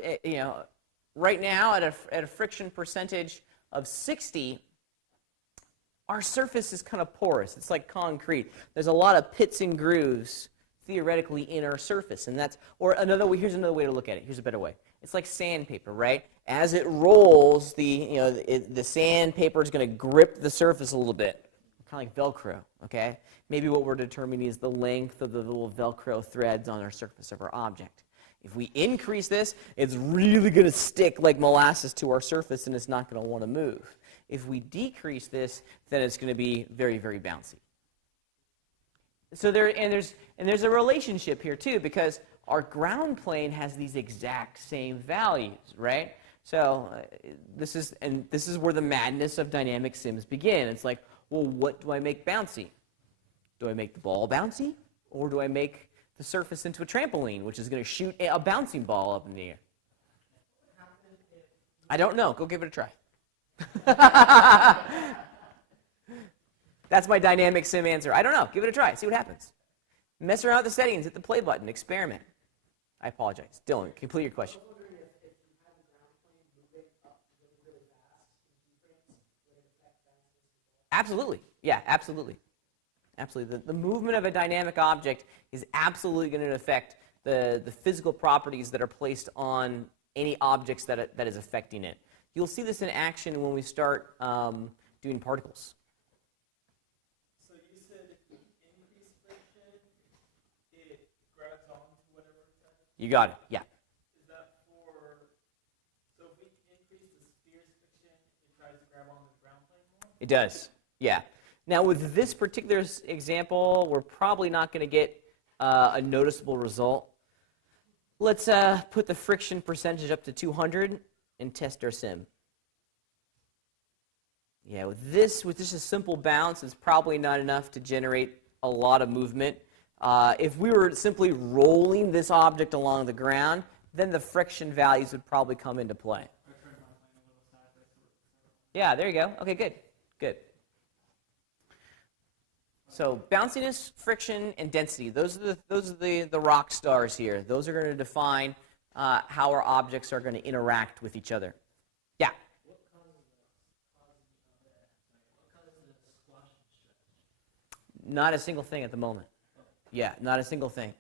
right now, at a friction percentage of 60, our surface is kind of porous. It's like concrete. There's a lot of pits and grooves, theoretically, in our surface. And that's, here's another way to look at it. Here's a better way. It's like sandpaper, right? As it rolls, the sandpaper is going to grip the surface a little bit, kind of like Velcro, okay? Maybe what we're determining is the length of the little Velcro threads on our surface of our object. If we increase this, it's really going to stick like molasses to our surface, and it's not going to want to move. If we decrease this, then it's going to be very, very bouncy. So there's a relationship here too, because our ground plane has these exact same values, right? So this is where the madness of dynamic sims begin. It's like, well, what do I make bouncy? Do I make the ball bouncy, or do I make the surface into a trampoline, which is going to shoot a bouncing ball up in the air? I don't know. Go give it a try. That's my dynamic sim answer. I don't know. Give it a try. See what happens. Mess around with the settings. Hit the play button. Experiment. I apologize. Dylan, complete your question. Absolutely. Yeah, absolutely. Absolutely. The movement of a dynamic object is absolutely going to affect the physical properties that are placed on any objects that is affecting it. You'll see this in action when we start doing particles. So you said if you increase friction, it grabs onto whatever it's at? You got it. Yeah. Is that so if we increase the sphere's friction, it tries to grab on the ground It does, yeah. Now, with this particular example, we're probably not going to get a noticeable result. Let's put the friction percentage up to 200 and test our sim. Yeah, with just a simple bounce, it's probably not enough to generate a lot of movement. If we were simply rolling this object along the ground, then the friction values would probably come into play. Yeah, there you go. Okay, good, good. So bounciness, friction, and density. Those are the rock stars here. Those are going to define how our objects are going to interact with each other. Yeah. Not a single thing at the moment. Yeah, not a single thing.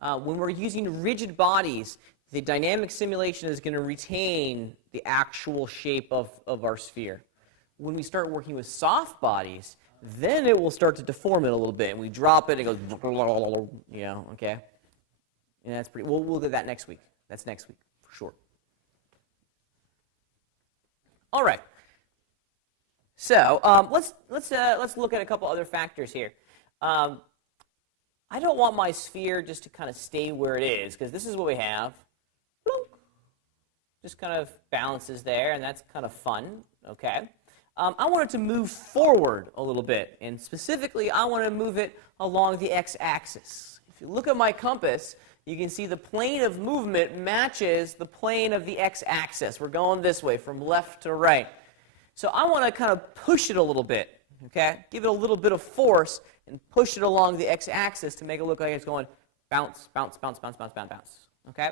When we're using rigid bodies, the dynamic simulation is going to retain the actual shape of our sphere. When we start working with soft bodies, then it will start to deform it a little bit, and we drop it, and it goes, you know, okay? And that's pretty. We'll do that next week. That's next week for sure. All right. So let's look at a couple other factors here. I don't want my sphere just to kind of stay where it is, because this is what we have. Just kind of balances there, and that's kind of fun. Okay. I want it to move forward a little bit, and specifically, I want to move it along the x-axis. If you look at my compass, you can see the plane of movement matches the plane of the x-axis. We're going this way, from left to right. So I want to kind of push it a little bit, okay? Give it a little bit of force and push it along the x-axis to make it look like it's going bounce, bounce, bounce, bounce, bounce, bounce, bounce, okay?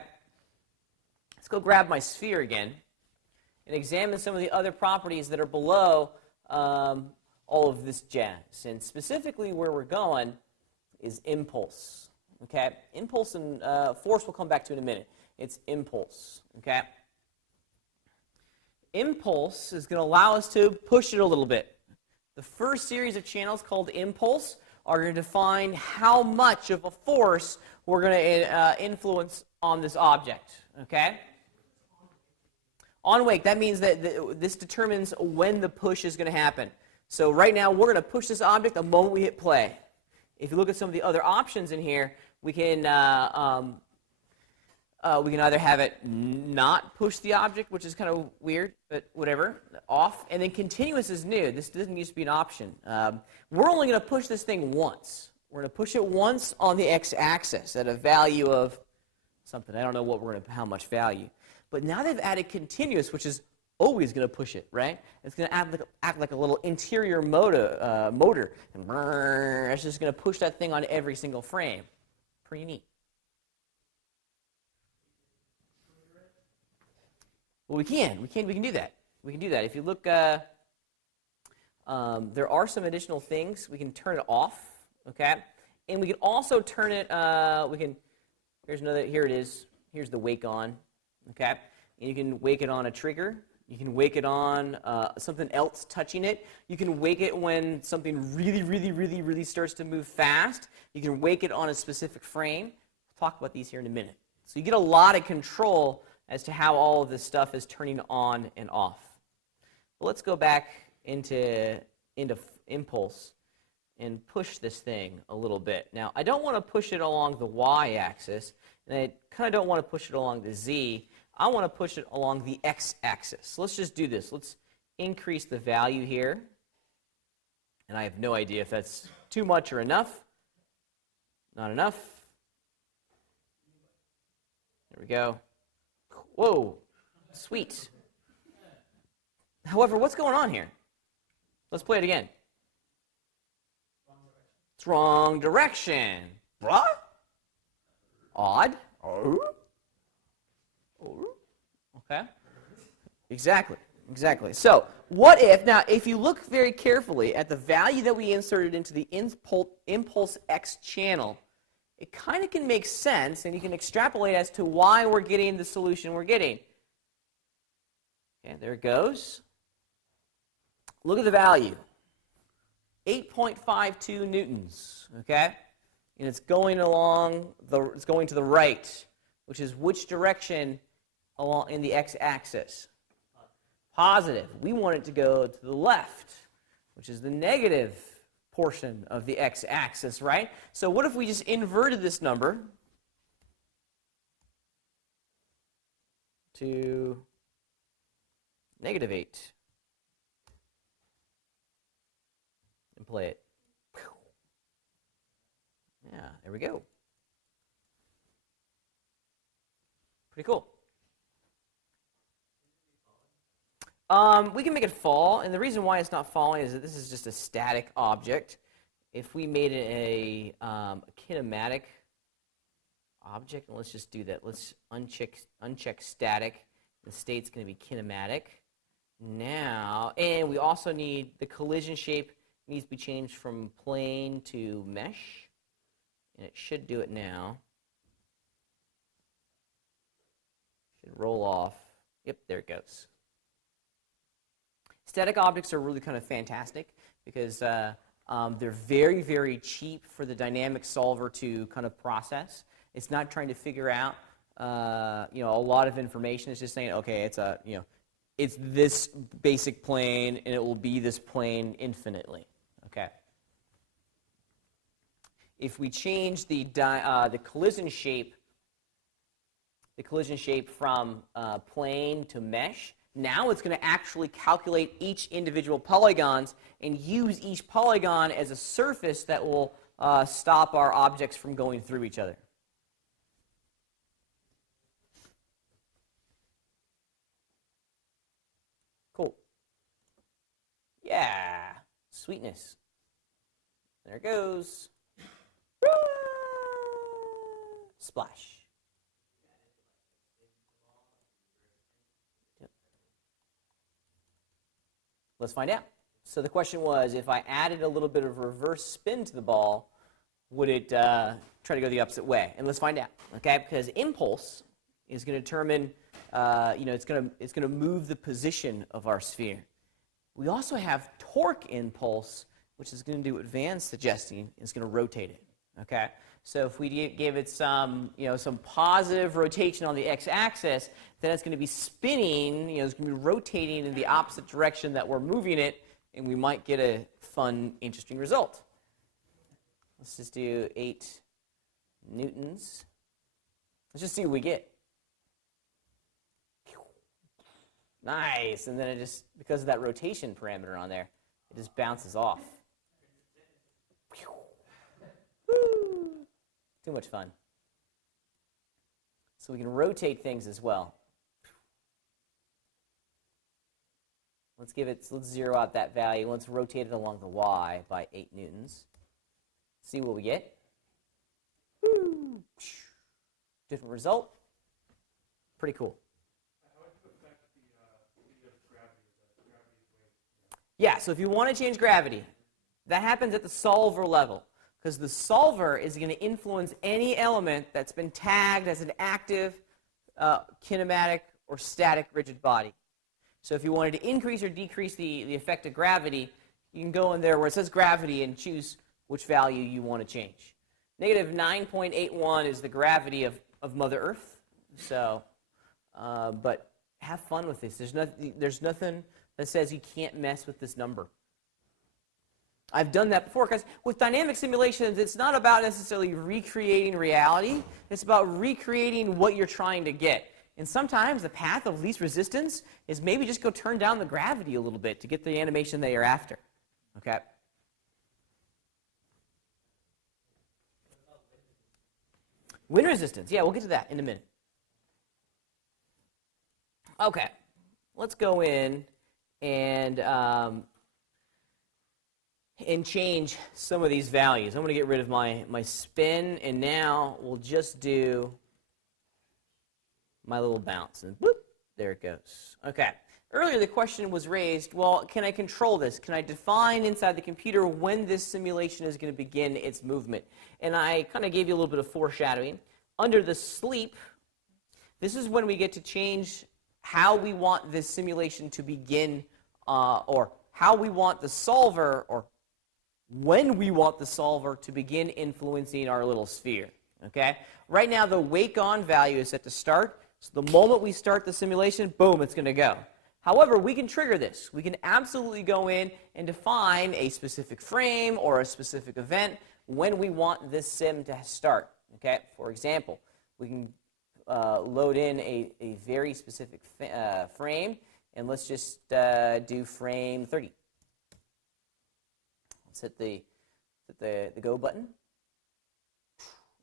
Let's go grab my sphere again and examine some of the other properties that are below all of this jazz. And specifically where we're going is impulse, okay? Impulse and force we'll come back to in a minute. It's impulse, okay? Impulse is going to allow us to push it a little bit. The first series of channels called impulse are going to define how much of a force we're going to influence on this object, okay? On wake, that means that this determines when the push is going to happen. So right now, we're going to push this object the moment we hit play. If you look at some of the other options in here, we can either have it not push the object, which is kind of weird, but whatever, off, and then continuous is new. This doesn't used to be an option. We're only going to push this thing once. We're going to push it once on the x-axis at a value of something. I don't know how much value. But now they've added continuous, which is always going to push it, right? It's going to act like a little interior motor. And it's just going to push that thing on every single frame. Pretty neat. Well, we can do that. We can do that. If you look, there are some additional things. We can turn it off, okay? And we can also turn it, here it is. Here's the wake on, okay? And you can wake it on a trigger. You can wake it on something else touching it. You can wake it when something really, really, really, really starts to move fast. You can wake it on a specific frame. We'll talk about these here in a minute. So you get a lot of control as to how all of this stuff is turning on and off. But let's go back into impulse and push this thing a little bit. Now, I don't want to push it along the y-axis, and I kind of don't want to push it along the z. I want to push it along the x-axis. So let's just do this. Let's increase the value here. And I have no idea if that's too much or enough. Not enough. There we go. Whoa, sweet. However, what's going on here? Let's play it again. It's wrong direction. Bruh? Odd. Okay. Exactly. So, what if, now, if you look very carefully at the value that we inserted into the impulse X channel, it kind of can make sense, and you can extrapolate as to why we're getting the solution we're getting. Okay, there it goes. Look at the value. 8.52 newtons, okay? And it's going to the right, which is which direction along in the x-axis? Positive. We want it to go to the left. which is the negative portion of the x-axis, right? So what if we just inverted this number to -8 and play it? Yeah, there we go. Pretty cool. We can make it fall, and the reason why it's not falling is that this is just a static object. If we made it a kinematic object, and let's just do that. Let's uncheck static. The state's going to be kinematic. Now, and we also need the collision shape needs to be changed from plane to mesh, and it should do it now. Should roll off. Yep, there it goes. Static objects are really kind of fantastic because they're very, very cheap for the dynamic solver to kind of process. It's not trying to figure out a lot of information. It's just saying, okay, it's this basic plane and it will be this plane infinitely. Okay. If we change the collision shape from plane to mesh, now it's going to actually calculate each individual polygons and use each polygon as a surface that will stop our objects from going through each other. Cool. Yeah. Sweetness. There it goes. Splash. Let's find out. So the question was, if I added a little bit of reverse spin to the ball, would it try to go the opposite way? And let's find out, okay? Because impulse is going to determine, it's going to move the position of our sphere. We also have torque impulse, which is going to do what Van's suggesting. It's going to rotate it, okay? So if we gave it some positive rotation on the x-axis, then it's going to be spinning, it's going to be rotating in the opposite direction that we're moving it, and we might get a fun, interesting result. Let's just do 8 newtons. Let's just see what we get. Nice, and then it just, because of that rotation parameter on there, it just bounces off. Too much fun. So we can rotate things as well. Let's zero out that value. Let's rotate it along the y by 8 newtons. See what we get. Woo. Different result. Pretty cool. How would you affect the speed of gravity? Yeah, so if you want to change gravity, that happens at the solver level. Because the solver is going to influence any element that's been tagged as an active, kinematic, or static rigid body. So if you wanted to increase or decrease the effect of gravity, you can go in there where it says gravity and choose which value you want to change. Negative 9.81 is the gravity of Mother Earth. So, but have fun with this. There's nothing that says you can't mess with this number. I've done that before, because with dynamic simulations, it's not about necessarily recreating reality. It's about recreating what you're trying to get. And sometimes the path of least resistance is maybe just go turn down the gravity a little bit to get the animation that you're after. Okay? Wind resistance. Yeah, we'll get to that in a minute. Okay. Let's go in and change some of these values. I'm going to get rid of my spin, and now we'll just do my little bounce. And whoop, there it goes. Okay. Earlier the question was raised, well, can I control this? Can I define inside the computer when this simulation is going to begin its movement? And I kind of gave you a little bit of foreshadowing. Under the sleep, this is when we get to change how we want this simulation to begin, or how we want the solver, or when we want the solver to begin influencing our little sphere. Okay? Right now, the wake on value is set to start. So the moment we start the simulation, boom, it's going to go. However, we can trigger this. We can absolutely go in and define a specific frame or a specific event when we want this sim to start. Okay? For example, we can load in a very specific frame, and let's just do frame 30. Let's hit the go button.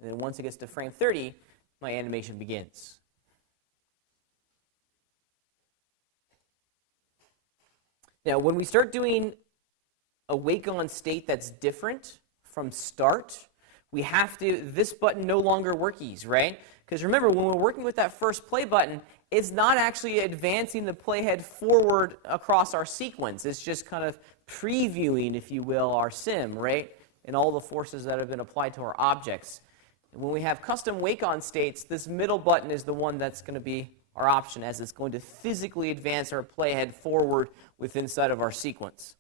And then once it gets to frame 30, my animation begins. Now, when we start doing a wake on state that's different from start, we have to, this button no longer workies, right? Because remember, when we're working with that first play button, it's not actually advancing the playhead forward across our sequence. It's just kind of previewing, if you will, our sim, right? And all the forces that have been applied to our objects. And when we have custom wake on states, this middle button is the one that's going to be our option, as it's going to physically advance our playhead forward within inside of our sequence.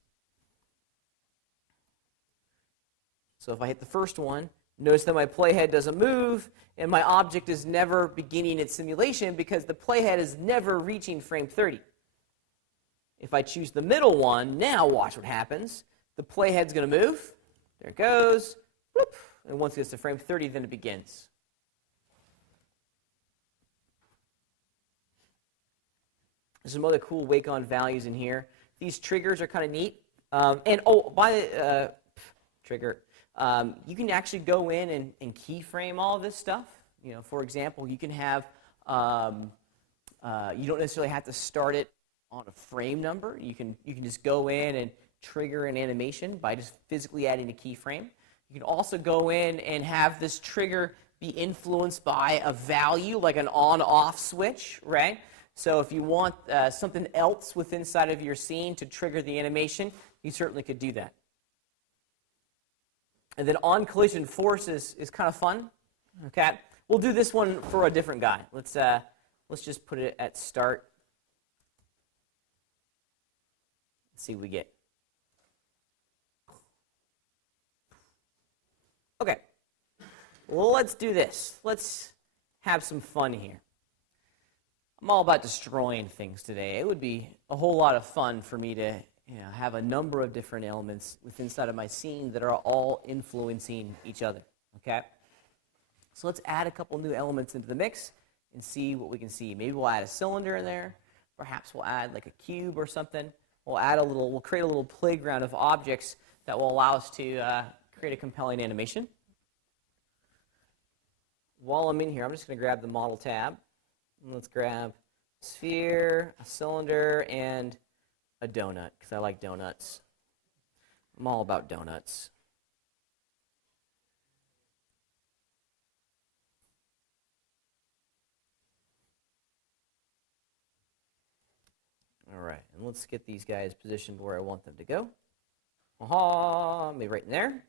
So if I hit the first one, notice that my playhead doesn't move, and my object is never beginning its simulation because the playhead is never reaching frame 30. If I choose the middle one, now watch what happens. The playhead's going to move. There it goes. Whoop. And once it gets to frame 30, then it begins. There's some other cool wake-on values in here. These triggers are kind of neat. And oh, by the trigger, you can actually go in and keyframe all of this stuff. You know, for example, you can have, you don't necessarily have to start it on a frame number. You can just go in and trigger an animation by just physically adding a keyframe. You can also go in and have this trigger be influenced by a value, like an on-off switch, right? So if you want something else within inside of your scene to trigger the animation, you certainly could do that. And then on collision force is kind of fun. Okay, we'll do this one for a different guy. Let's just put it at start. Let's see what we get. Okay, well, let's do this. Let's have some fun here. I'm all about destroying things today. It would be a whole lot of fun for me to have a number of different elements within inside of my scene that are all influencing each other. Okay? So let's add a couple new elements into the mix and see what we can see. Maybe we'll add a cylinder in there. Perhaps we'll add like a cube or something. We'll create a little playground of objects that will allow us to create a compelling animation. While I'm in here, I'm just going to grab the model tab. And let's grab a sphere, a cylinder, and a donut, because I like donuts. I'm all about donuts. All right, and let's get these guys positioned where I want them to go. Aha, maybe right in there.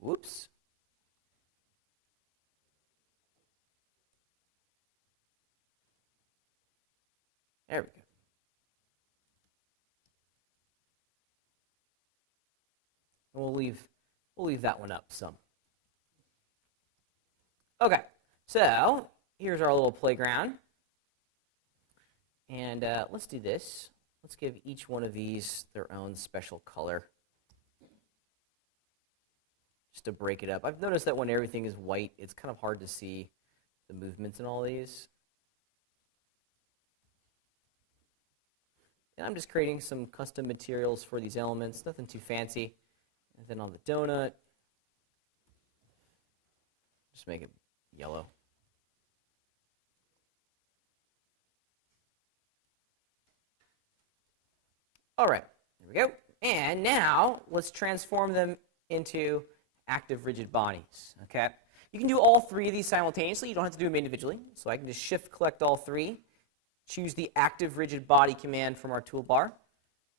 Whoops. There we go. And we'll leave that one up some. Okay, so here's our little playground. And let's do this. Let's give each one of these their own special color, just to break it up. I've noticed that when everything is white, it's kind of hard to see the movements in all these. And I'm just creating some custom materials for these elements, nothing too fancy. And then on the donut, just make it yellow. All right, there we go. And now let's transform them into active rigid bodies. Okay, you can do all three of these simultaneously. You don't have to do them individually. So I can just shift collect all three, choose the active rigid body command from our toolbar.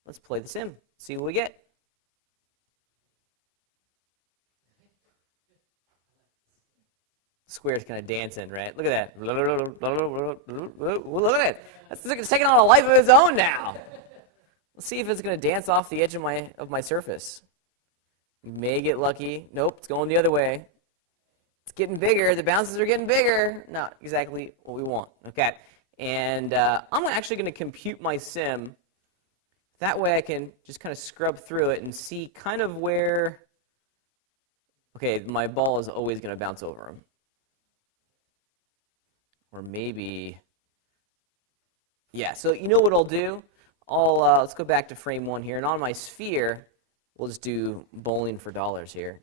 Let's play the sim, see what we get. square's kind of dancing, right? Look at that. Look at it. It's taking on a life of its own now. Let's see if it's going to dance off the edge of my surface. You may get lucky. Nope, it's going the other way. It's getting bigger. The bounces are getting bigger. Not exactly what we want. Okay, and I'm actually going to compute my sim. That way I can just kind of scrub through it and see kind of where, okay, my ball is always going to bounce over him. Or maybe, yeah, so you know what I'll do? Let's go back to frame 1 here, and on my sphere, we'll just do bowling for dollars here.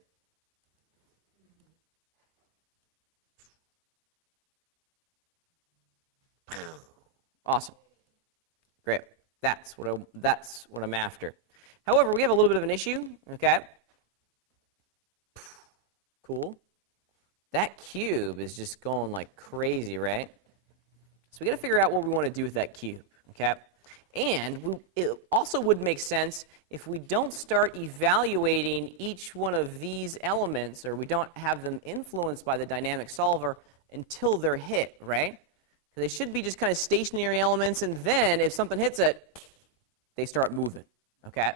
Awesome. Great. That's what I'm after. However, we have a little bit of an issue, okay? Cool. That cube is just going like crazy, right? So we got to figure out what we want to do with that cube, okay? And it also would make sense if we don't start evaluating each one of these elements, or we don't have them influenced by the dynamic solver until they're hit, right? They should be just kind of stationary elements, and then if something hits it, they start moving, okay?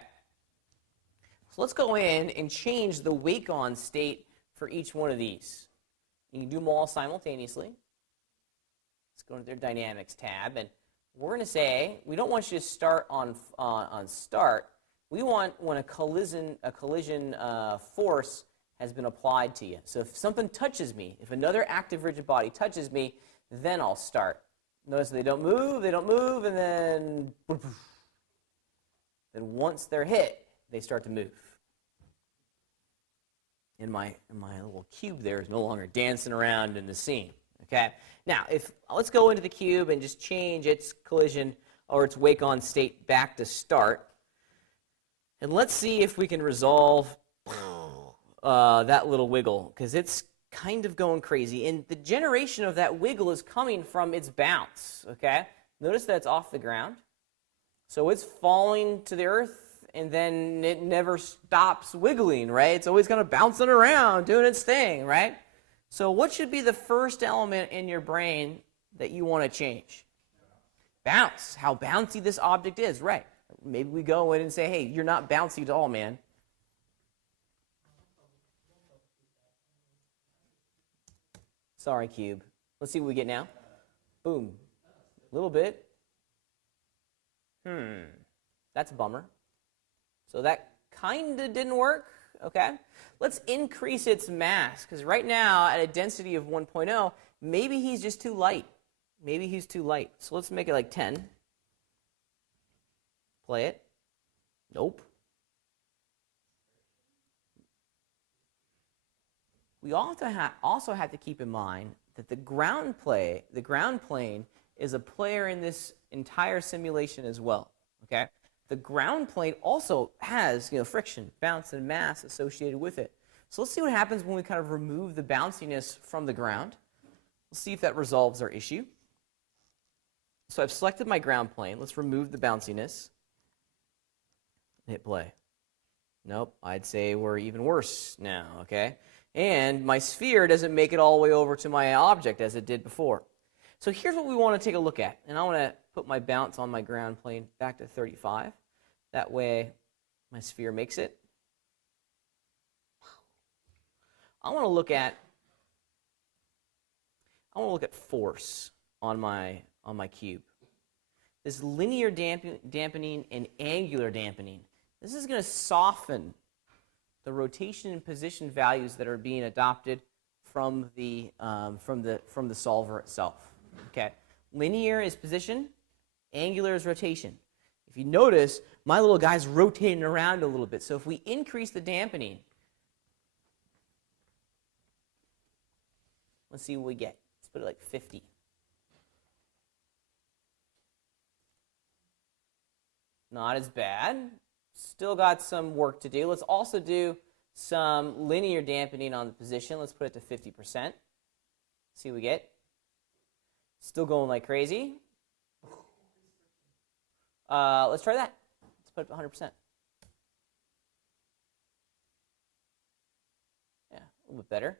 So let's go in and change the wake-on state for each one of these. You can do them all simultaneously. Let's go into their Dynamics tab, and we're going to say we don't want you to start on start. We want when a collision force has been applied to you. So if something touches me, if another active rigid body touches me, then I'll start. Notice they don't move, and then once they're hit, they start to move. And my little cube there is no longer dancing around in the scene. Okay. Now, let's go into the cube and just change its collision or its wake-on state back to start, and let's see if we can resolve that little wiggle, because it's kind of going crazy, and the generation of that wiggle is coming from its bounce. Okay. Notice that it's off the ground, so it's falling to the earth. And then it never stops wiggling, right? It's always kind of bouncing around, doing its thing, right? So what should be the first element in your brain that you want to change? Bounce. How bouncy this object is, right? Maybe we go in and say, hey, you're not bouncy at all, man. Sorry, cube. Let's see what we get now. Boom. A little bit. That's a bummer. So that kind of didn't work, okay? Let's increase its mass, because right now, at a density of 1.0, maybe he's just too light. Maybe he's too light. So let's make it like 10. Play it. Nope. We also have to keep in mind that the ground plane is a player in this entire simulation as well, okay? The ground plane also has, friction, bounce, and mass associated with it. So let's see what happens when we kind of remove the bounciness from the ground. Let's see if that resolves our issue. So I've selected my ground plane. Let's remove the bounciness. Hit play. Nope, I'd say we're even worse now, okay? And my sphere doesn't make it all the way over to my object as it did before. So here's what we want to take a look at. And I want to put my bounce on my ground plane back to 35. That way my sphere makes it. I want to look at force on my cube. This linear dampening and angular dampening. This is going to soften the rotation and position values that are being adopted from the solver itself. Okay, linear is position, angular is rotation. If you notice, my little guy's rotating around a little bit. So if we increase the dampening, let's see what we get. Let's put it like 50. Not as bad. Still got some work to do. Let's also do some linear dampening on the position. Let's put it to 50%. See what we get. Still going like crazy. Let's try that. Let's put it to 100%. Yeah, a little bit better.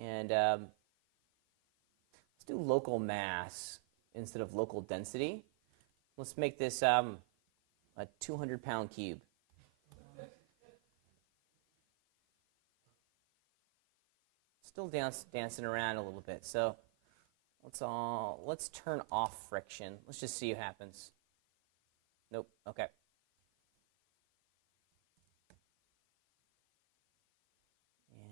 And Let's do local mass instead of local density. Let's make this a 200-pound cube. Still dancing around a little bit. So let's turn off friction. Let's just see what happens. Nope. Okay.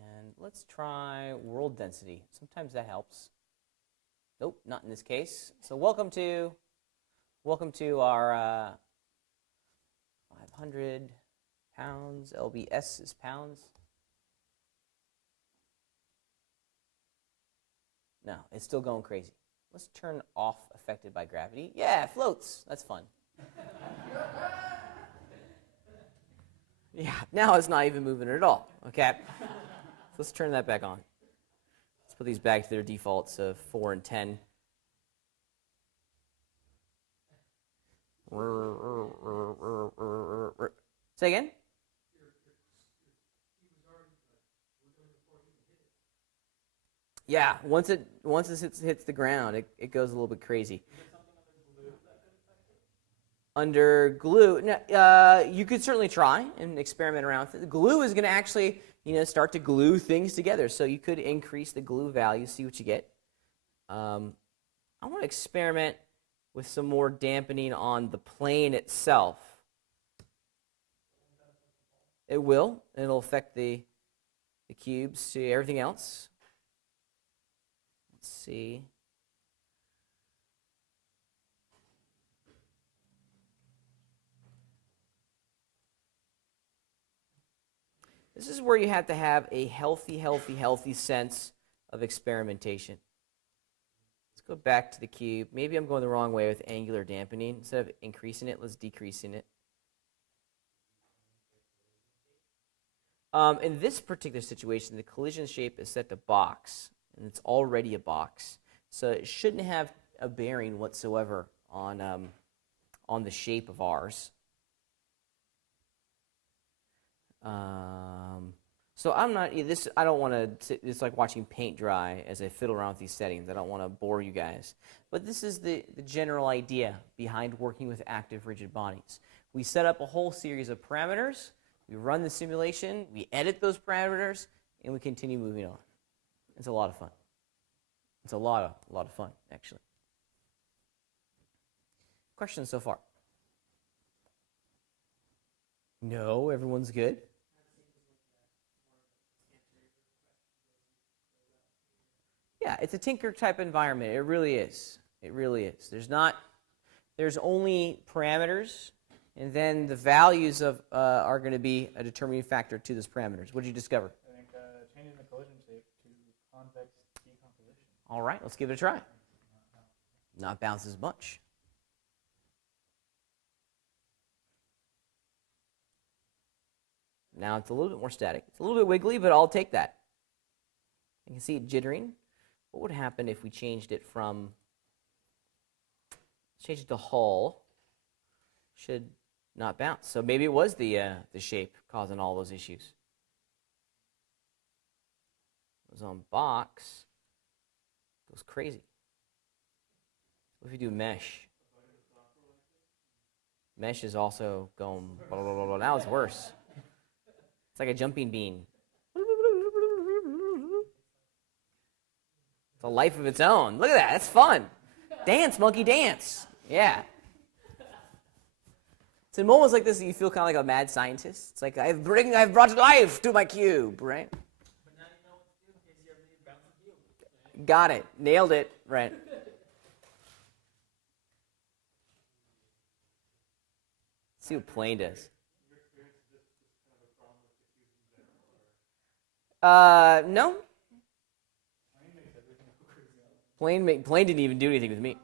And let's try world density. Sometimes that helps. Nope, not in this case. So welcome to our 500 pounds. LBS is pounds. No, it's still going crazy. Let's turn off affected by gravity. Yeah, it floats. That's fun. Yeah, now it's not even moving at all. Okay, so let's turn that back on. Let's put these back to their defaults of 4 and 10. Say again? Yeah, once it hits the ground, it goes a little bit crazy. Under glue, you could certainly try and experiment around with it. The glue is going to actually, start to glue things together. So you could increase the glue value, see what you get. I want to experiment with some more dampening on the plane itself. It will, and it'll affect the cubes to everything else. Let's see. This is where you have to have a healthy sense of experimentation. Let's go back to the cube. Maybe I'm going the wrong way with angular dampening. Instead of increasing it, let's decreasing it. In this particular situation, the collision shape is set to box, and it's already a box. So it shouldn't have a bearing whatsoever on the shape of ours. So I'm not this. I don't want to. It's like watching paint dry as I fiddle around with these settings. I don't want to bore you guys, but this is the general idea behind working with active rigid bodies. We set up a whole series of parameters. We run the simulation. We edit those parameters, and we continue moving on. It's a lot of fun. It's a lot of fun, actually. Questions so far? No, everyone's good. Yeah, it's a Tinker type environment. It really is. It really is. There's only parameters, and then the values are going to be a determining factor to those parameters. What did you discover? I think changing the collision shape to convex decomposition. All right, let's give it a try. Not bounce as much. Now it's a little bit more static. It's a little bit wiggly, but I'll take that. You can see it jittering. What would happen if we changed it to hull? Should not bounce. So maybe it was the shape causing all those issues. It was on box. It goes crazy. What if we do mesh? Mesh is also going blah, blah, blah, blah. Now it's worse. It's like a jumping bean. It's a life of its own. Look at that. That's fun. Dance, monkey, dance. Yeah. It's in moments like this that you feel kind of like a mad scientist. It's like, I've brought life to my cube, right? But now you know what to do in case you ever need to bounce a cube. Got it. Nailed it. Right. See what plane does. No. Plane didn't even do anything with me.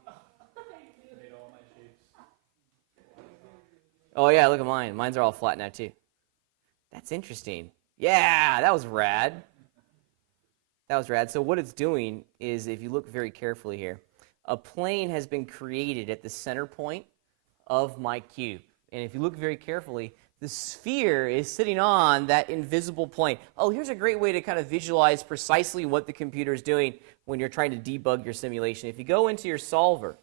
Oh yeah, look at mine. Mine's are all flat now too. That's interesting. Yeah, that was rad. That was rad. So what it's doing is, if you look very carefully here, a plane has been created at the center point of my cube. And if you look very carefully, the sphere is sitting on that invisible plane. Oh, here's a great way to kind of visualize precisely what the computer is doing when you're trying to debug your simulation. If you go into your solver,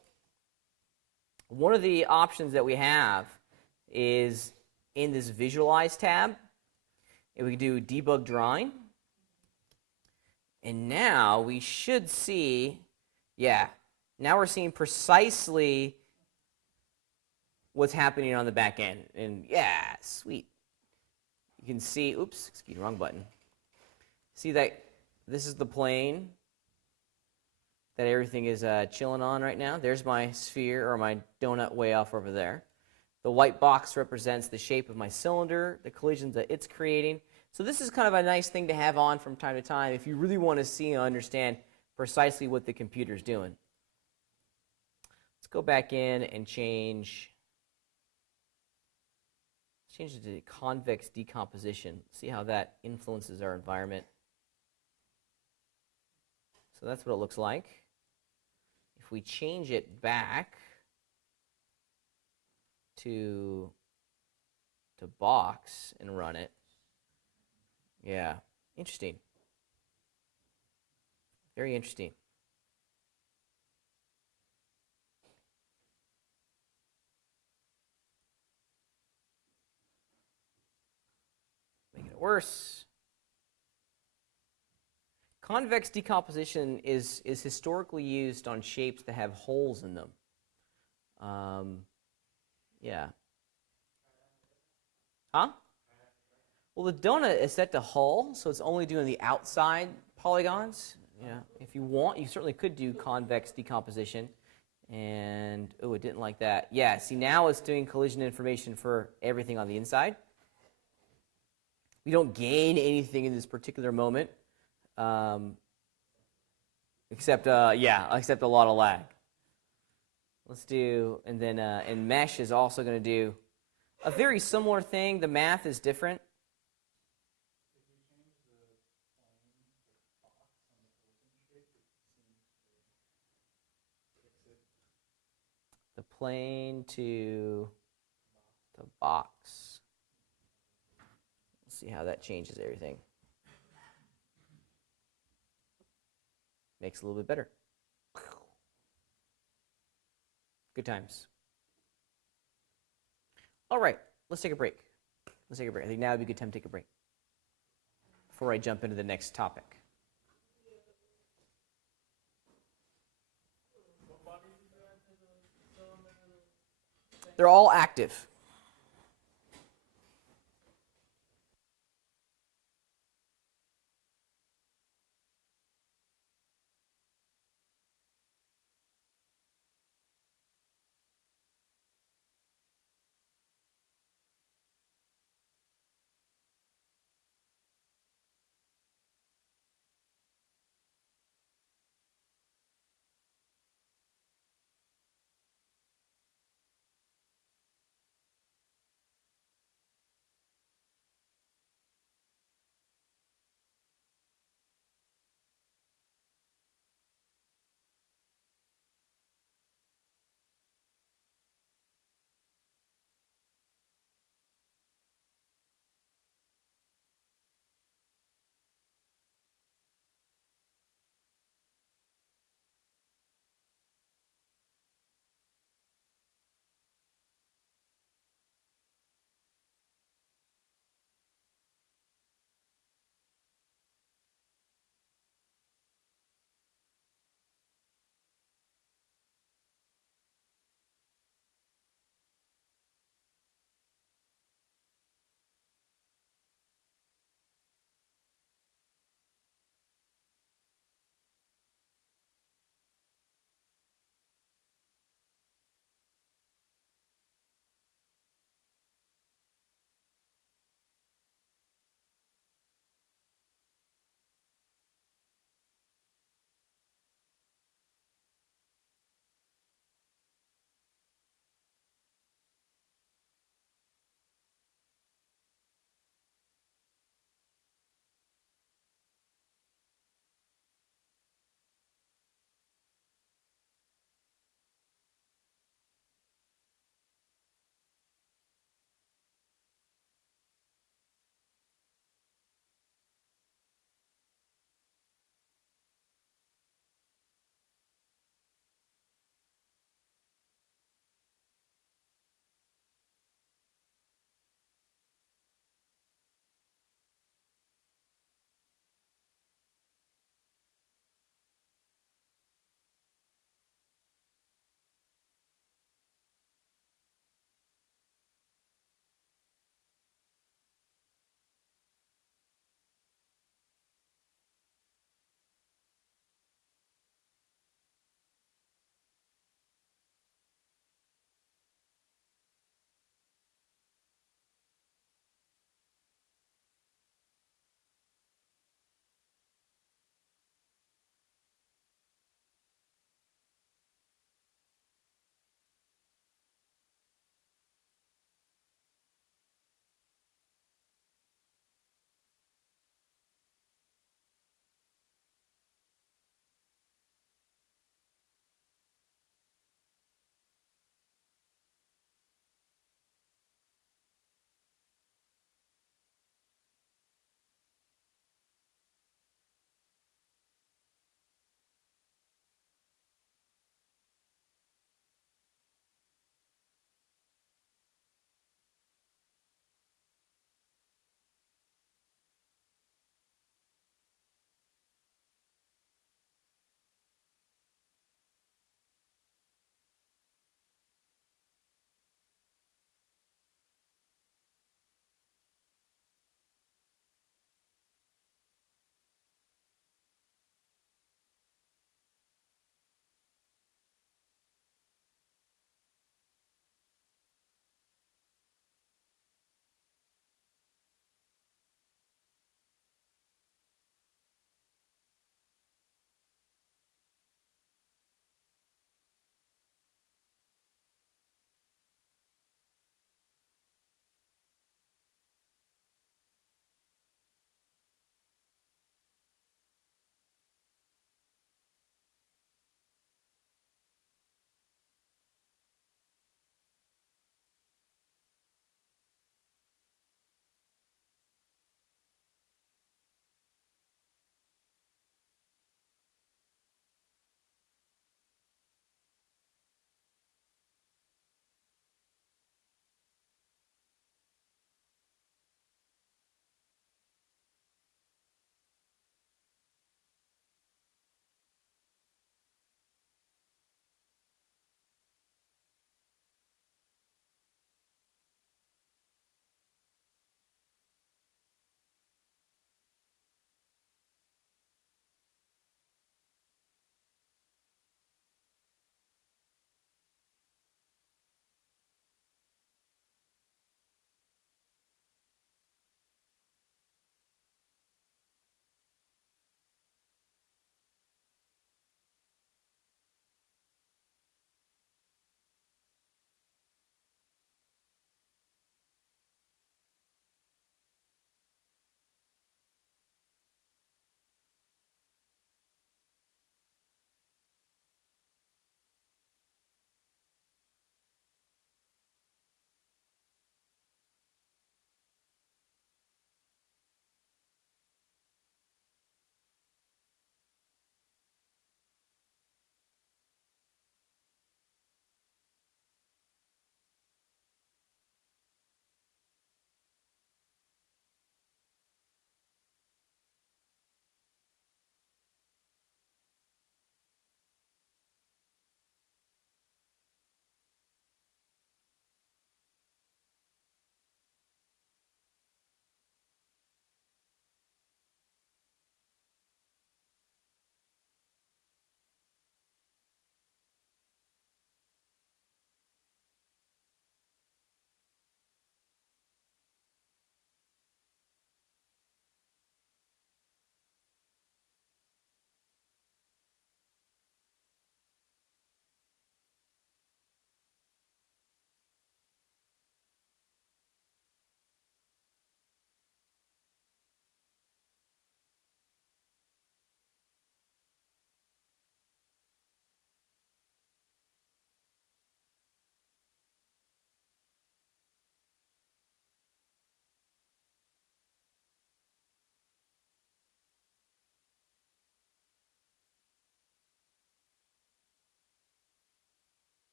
one of the options that we have is in this Visualize tab, and we can do Debug Drawing. And now we should see, yeah, now we're seeing precisely what's happening on the back end. And yeah, sweet. You can see, oops, excuse me, wrong button. See that this is the plane that everything is chilling on right now. There's my sphere, or my donut way off over there. The white box represents the shape of my cylinder, the collisions that it's creating. So this is kind of a nice thing to have on from time to time if you really want to see and understand precisely what the computer's doing. Let's go back in and change it to convex decomposition. See how that influences our environment. So that's what it looks like. If we change it back to box and run it, yeah, interesting. Very interesting. Making it worse. Convex decomposition is historically used on shapes that have holes in them. Yeah. Huh? Well, the donut is set to hull, so it's only doing the outside polygons. Yeah. If you want, you certainly could do convex decomposition. And, oh, it didn't like that. Yeah, see, now it's doing collision information for everything on the inside. We don't gain anything in this particular moment, except a lot of lag. Let's do, and then and mesh is also going to do a very similar thing. The math is different. The plane to the box. Let's see how that changes everything. Makes it a little bit better. Good times. All right, let's take a break. I think now would be a good time to take a break before I jump into the next topic. They're all active.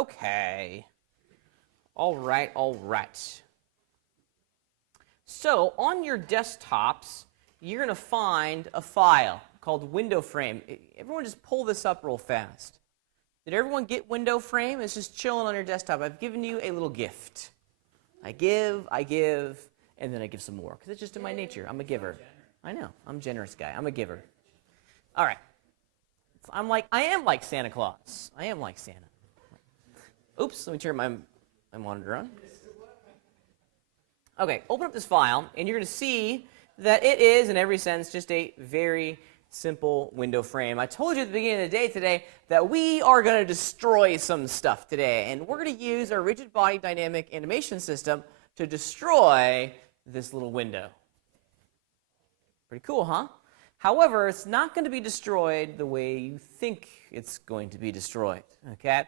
Okay. All right, all right. So on your desktops, you're going to find a file called window frame. Everyone just pull this up real fast. Did everyone get window frame? It's just chilling on your desktop. I've given you a little gift. I give, and then I give some more, because it's just in my nature. I'm a giver. I know. I'm a generous guy. I'm a giver. All right. I am like Santa Claus. I am like Santa. Oops, let me turn my monitor on. Okay, open up this file, and you're going to see that it is, in every sense, just a very simple window frame. I told you at the beginning of the day today that we are going to destroy some stuff today, and we're going to use our rigid body dynamic animation system to destroy this little window. Pretty cool, huh? However, it's not going to be destroyed the way you think it's going to be destroyed, okay?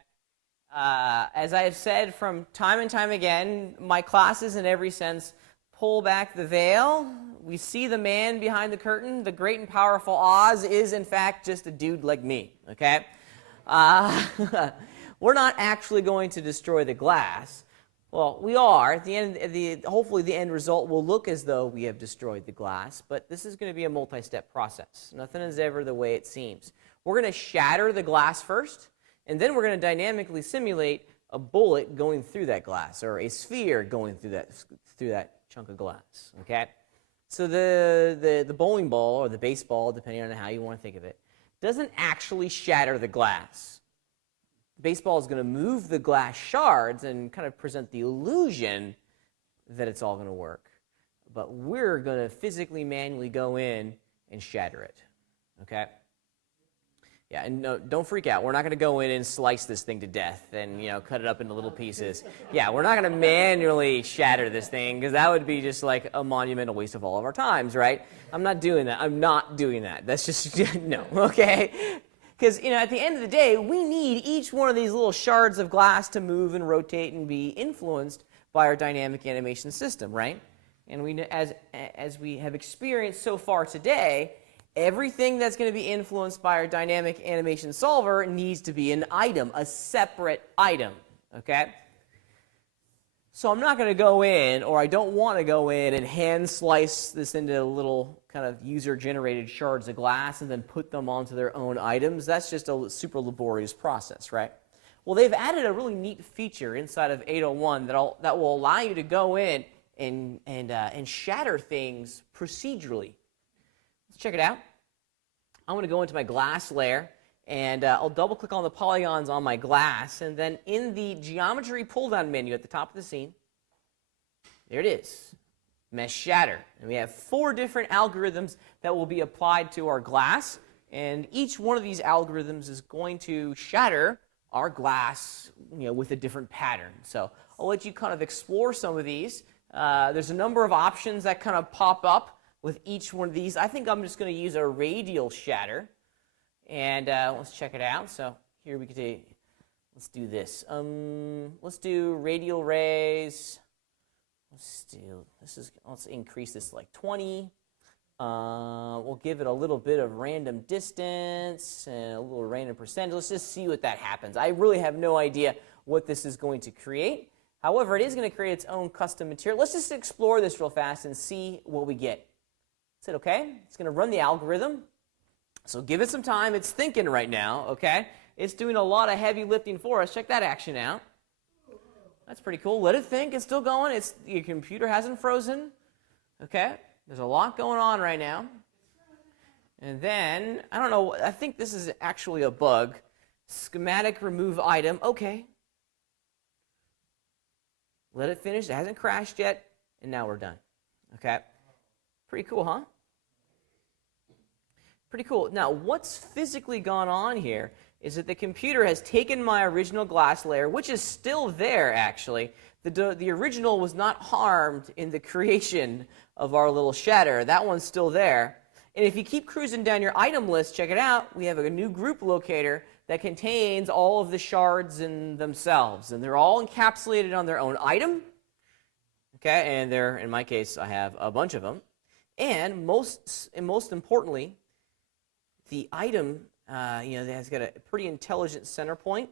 As I have said from time and time again, my classes in every sense pull back the veil. We see the man behind the curtain. The great and powerful Oz is, in fact, just a dude like me, okay? We're not actually going to destroy the glass. Well, we are. At the end, hopefully the end result will look as though we have destroyed the glass, but this is going to be a multi-step process. Nothing is ever the way it seems. We're going to shatter the glass first, and then we're going to dynamically simulate a bullet going through that glass, or a sphere going through that chunk of glass, okay? So the bowling ball, or the baseball, depending on how you want to think of it, doesn't actually shatter the glass. The baseball is going to move the glass shards and kind of present the illusion that it's all going to work. But we're going to physically, manually go in and shatter it, okay? Yeah, and no, don't freak out. We're not going to go in and slice this thing to death and, cut it up into little pieces. Yeah, we're not going to manually shatter this thing, because that would be just like a monumental waste of all of our times, right? I'm not doing that. I'm not doing that. That's just, no, okay? Because, at the end of the day, we need each one of these little shards of glass to move and rotate and be influenced by our dynamic animation system, right? And we, as we have experienced so far today, everything that's going to be influenced by our dynamic animation solver needs to be an item, a separate item, okay? So I'm not going to go in, or I don't want to go in and hand slice this into little kind of user-generated shards of glass and then put them onto their own items. That's just a super laborious process, right? Well, they've added a really neat feature inside of 801 that will allow you to go in and shatter things procedurally. Let's check it out. I'm going to go into my glass layer, and I'll double-click on the polygons on my glass, and then in the geometry pull-down menu at the top of the scene, there it is, Mesh Shatter. And we have 4 different algorithms that will be applied to our glass, and each one of these algorithms is going to shatter our glass, with a different pattern. So I'll let you kind of explore some of these. There's a number of options that kind of pop up with each one of these. I think I'm just going to use a radial shatter, and let's check it out. So here we can say, let's do this. Let's do radial rays. Let's increase this to like 20. We'll give it a little bit of random distance and a little random percentage. Let's just see what that happens. I really have no idea what this is going to create. However, it is going to create its own custom material. Let's just explore this real fast and see what we get. Is it okay? It's going to run the algorithm. So give it some time. It's thinking right now, okay? It's doing a lot of heavy lifting for us. Check that action out. That's pretty cool. Let it think. It's still going. Your computer hasn't frozen. Okay? There's a lot going on right now. And then, I don't know, I think this is actually a bug. Schematic remove item. Okay. Let it finish. It hasn't crashed yet. And now we're done. Okay? Pretty cool, huh? Pretty cool. Now, what's physically gone on here is that the computer has taken my original glass layer, which is still there, actually. The original was not harmed in the creation of our little shatter. That one's still there. And if you keep cruising down your item list, check it out, we have a new group locator that contains all of the shards in themselves. And they're all encapsulated on their own item. Okay, and in my case, I have a bunch of them. And most importantly, the item that has got a pretty intelligent center point.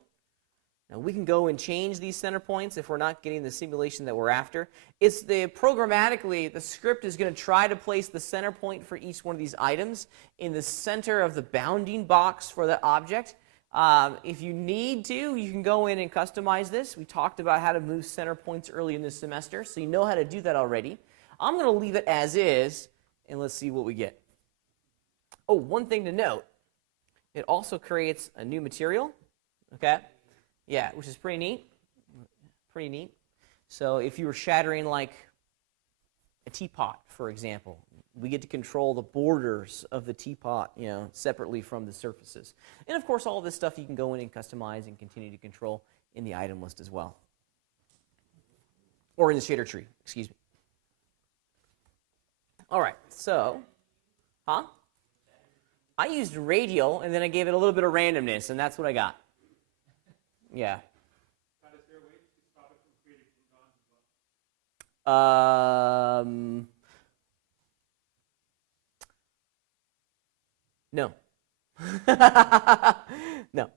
Now, we can go and change these center points if we're not getting the simulation that we're after. It's programmatically, the script is going to try to place the center point for each one of these items in the center of the bounding box for the object. If you need to, you can go in and customize this. We talked about how to move center points early in this semester, so you know how to do that already. I'm going to leave it as is, and let's see what we get. Oh, one thing to note, it also creates a new material, okay? Yeah, which is pretty neat. Pretty neat. So if you were shattering like a teapot, for example, we get to control the borders of the teapot, separately from the surfaces. And of course, all of this stuff you can go in and customize and continue to control in the item list as well. Or in the shader tree, excuse me. All right, so, I used radial, and then I gave it a little bit of randomness, and that's what I got. Yeah. But is there a way to stop it from creating ingons as well? No. No.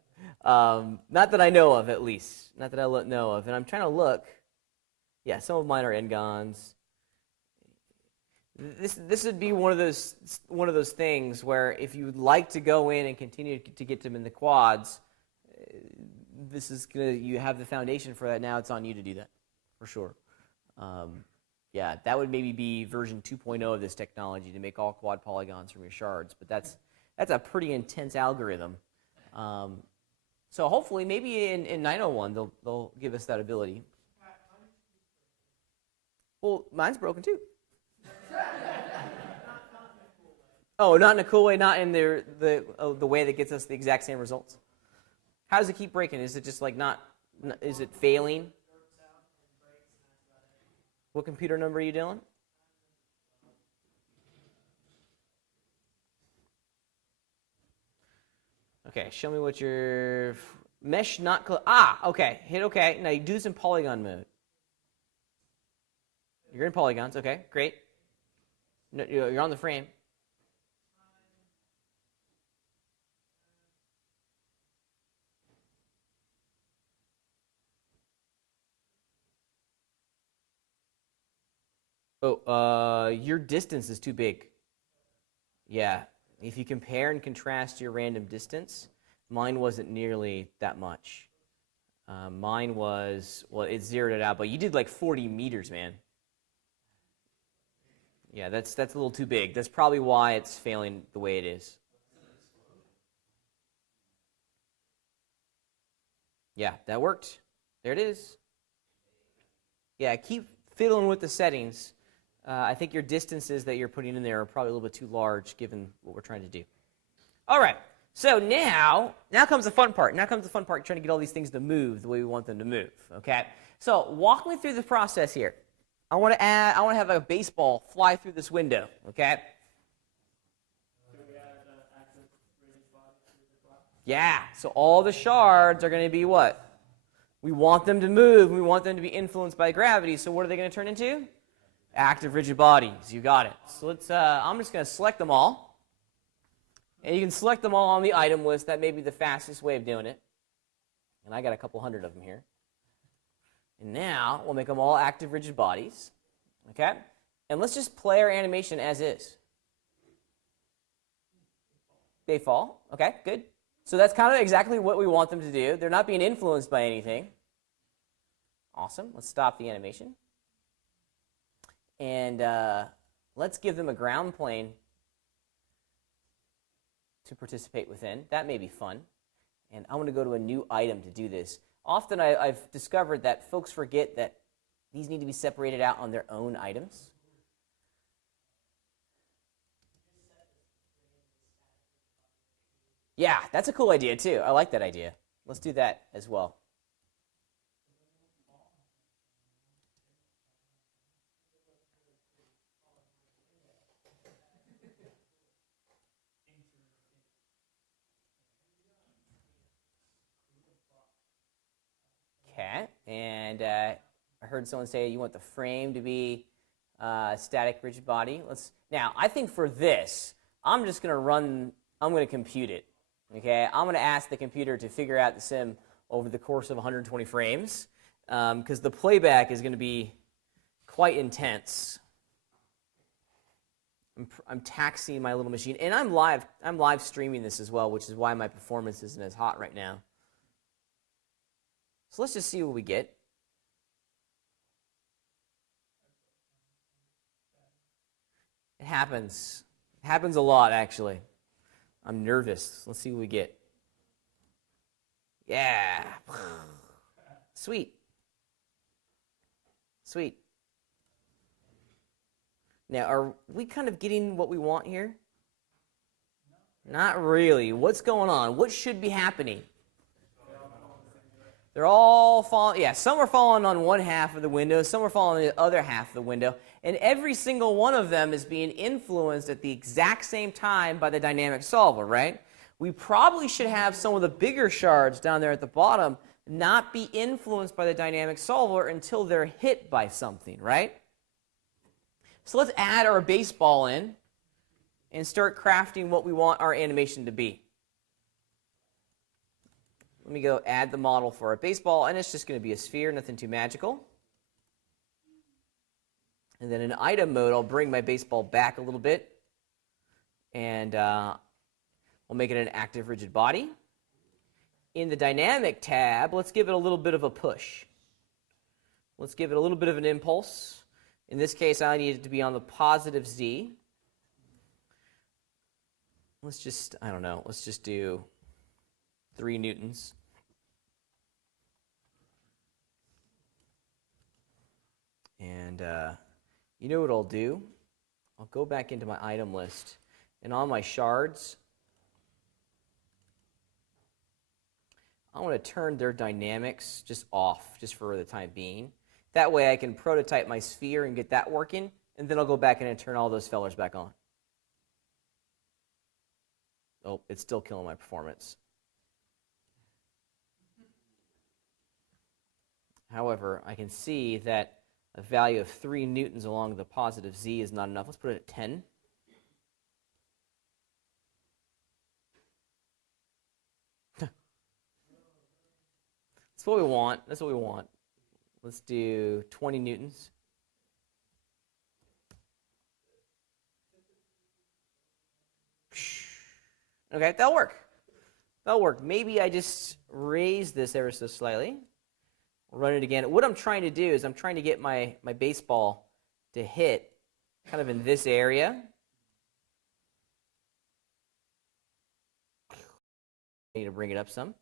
Not that I know of, at least. Not that I know of. And I'm trying to look. Yeah, some of mine are ngons. This would be one of those things where if you would like to go in and continue to get them in the quads, this is you have the foundation for that. Now it's on you to do that, for sure. Yeah, that would maybe be version 2.0 of this technology to make all quad polygons from your shards. But that's a pretty intense algorithm. So hopefully, maybe in 901 they'll give us that ability. Well, mine's broken too. Oh, not in a cool way, not in the way that gets us the exact same results. How does it keep breaking? Is it just like is it failing? What computer number are you doing? Okay, show me what your mesh not okay. Hit OK. Now you do this in polygon mode. You're in polygons. Okay, great. No, you're on the frame. Oh, your distance is too big. Yeah, if you compare and contrast your random distance, mine wasn't nearly that much. Mine was, well, it zeroed it out, but you did like 40 meters, man. Yeah, that's a little too big. That's probably why it's failing the way it is. Yeah, that worked. There it is. Yeah, keep fiddling with the settings. I think your distances that you're putting in there are probably a little bit too large given what we're trying to do. All right, so now comes the fun part. Now comes the fun part, trying to get all these things to move the way we want them to move, okay? So walk me through the process here. I want to have a baseball fly through this window, okay? Yeah, so all the shards are going to be what? We want them to move. We want them to be influenced by gravity. So what are they going to turn into? Active rigid bodies. You got it. So I'm just going to select them all. And you can select them all on the item list. That may be the fastest way of doing it. And I got a couple hundred of them here. And now we'll make them all active rigid bodies. Okay? And let's just play our animation as is. They fall. Okay, good. So that's kind of exactly what we want them to do. They're not being influenced by anything. Awesome. Let's stop the animation. And let's give them a ground plane to participate within. That may be fun. And I'm going to go to a new item to do this. Often I've discovered that folks forget that these need to be separated out on their own items. Yeah, that's a cool idea too. I like that idea. Let's do that as well. Okay, and I heard someone say you want the frame to be a static rigid body. Now, I think for this, I'm going to compute it. Okay, I'm going to ask the computer to figure out the sim over the course of 120 frames, because the playback is going to be quite intense. I'm taxing my little machine, and I'm live streaming this as well, which is why my performance isn't as hot right now. So let's just see what we get. It happens. It happens a lot, actually. I'm nervous. Let's see what we get. Yeah. Sweet. Sweet. Now, are we kind of getting what we want here? Not really. What's going on? What should be happening? They're all falling. Yeah, some are falling on one half of the window, some are falling on the other half of the window, and every single one of them is being influenced at the exact same time by the dynamic solver, right? We probably should have some of the bigger shards down there at the bottom not be influenced by the dynamic solver until they're hit by something, right? So let's add our baseball in and start crafting what we want our animation to be. Let me go add the model for our baseball, and it's just going to be a sphere, nothing too magical. And then in item mode, I'll bring my baseball back a little bit, and we'll make it an active rigid body. In the dynamic tab, let's give it a little bit of a push. Let's give it a little bit of an impulse. In this case, I need it to be on the positive Z. Let's just, I don't know, let's just do 3 newtons. And you know what I'll do? I'll go back into my item list, and on my shards, I want to turn their dynamics just off, just for the time being. That way I can prototype my sphere and get that working, and then I'll go back in and turn all those fellers back on. Oh, it's still killing my performance. However, I can see that a value of 3 newtons along the positive Z is not enough. Let's put it at 10. That's what we want. That's what we want. Let's do 20 newtons. Okay, that'll work. That'll work. Maybe I just raise this ever so slightly. Run it again. What I'm trying to do is I'm trying to get my baseball to hit kind of in this area. I need to bring it up some.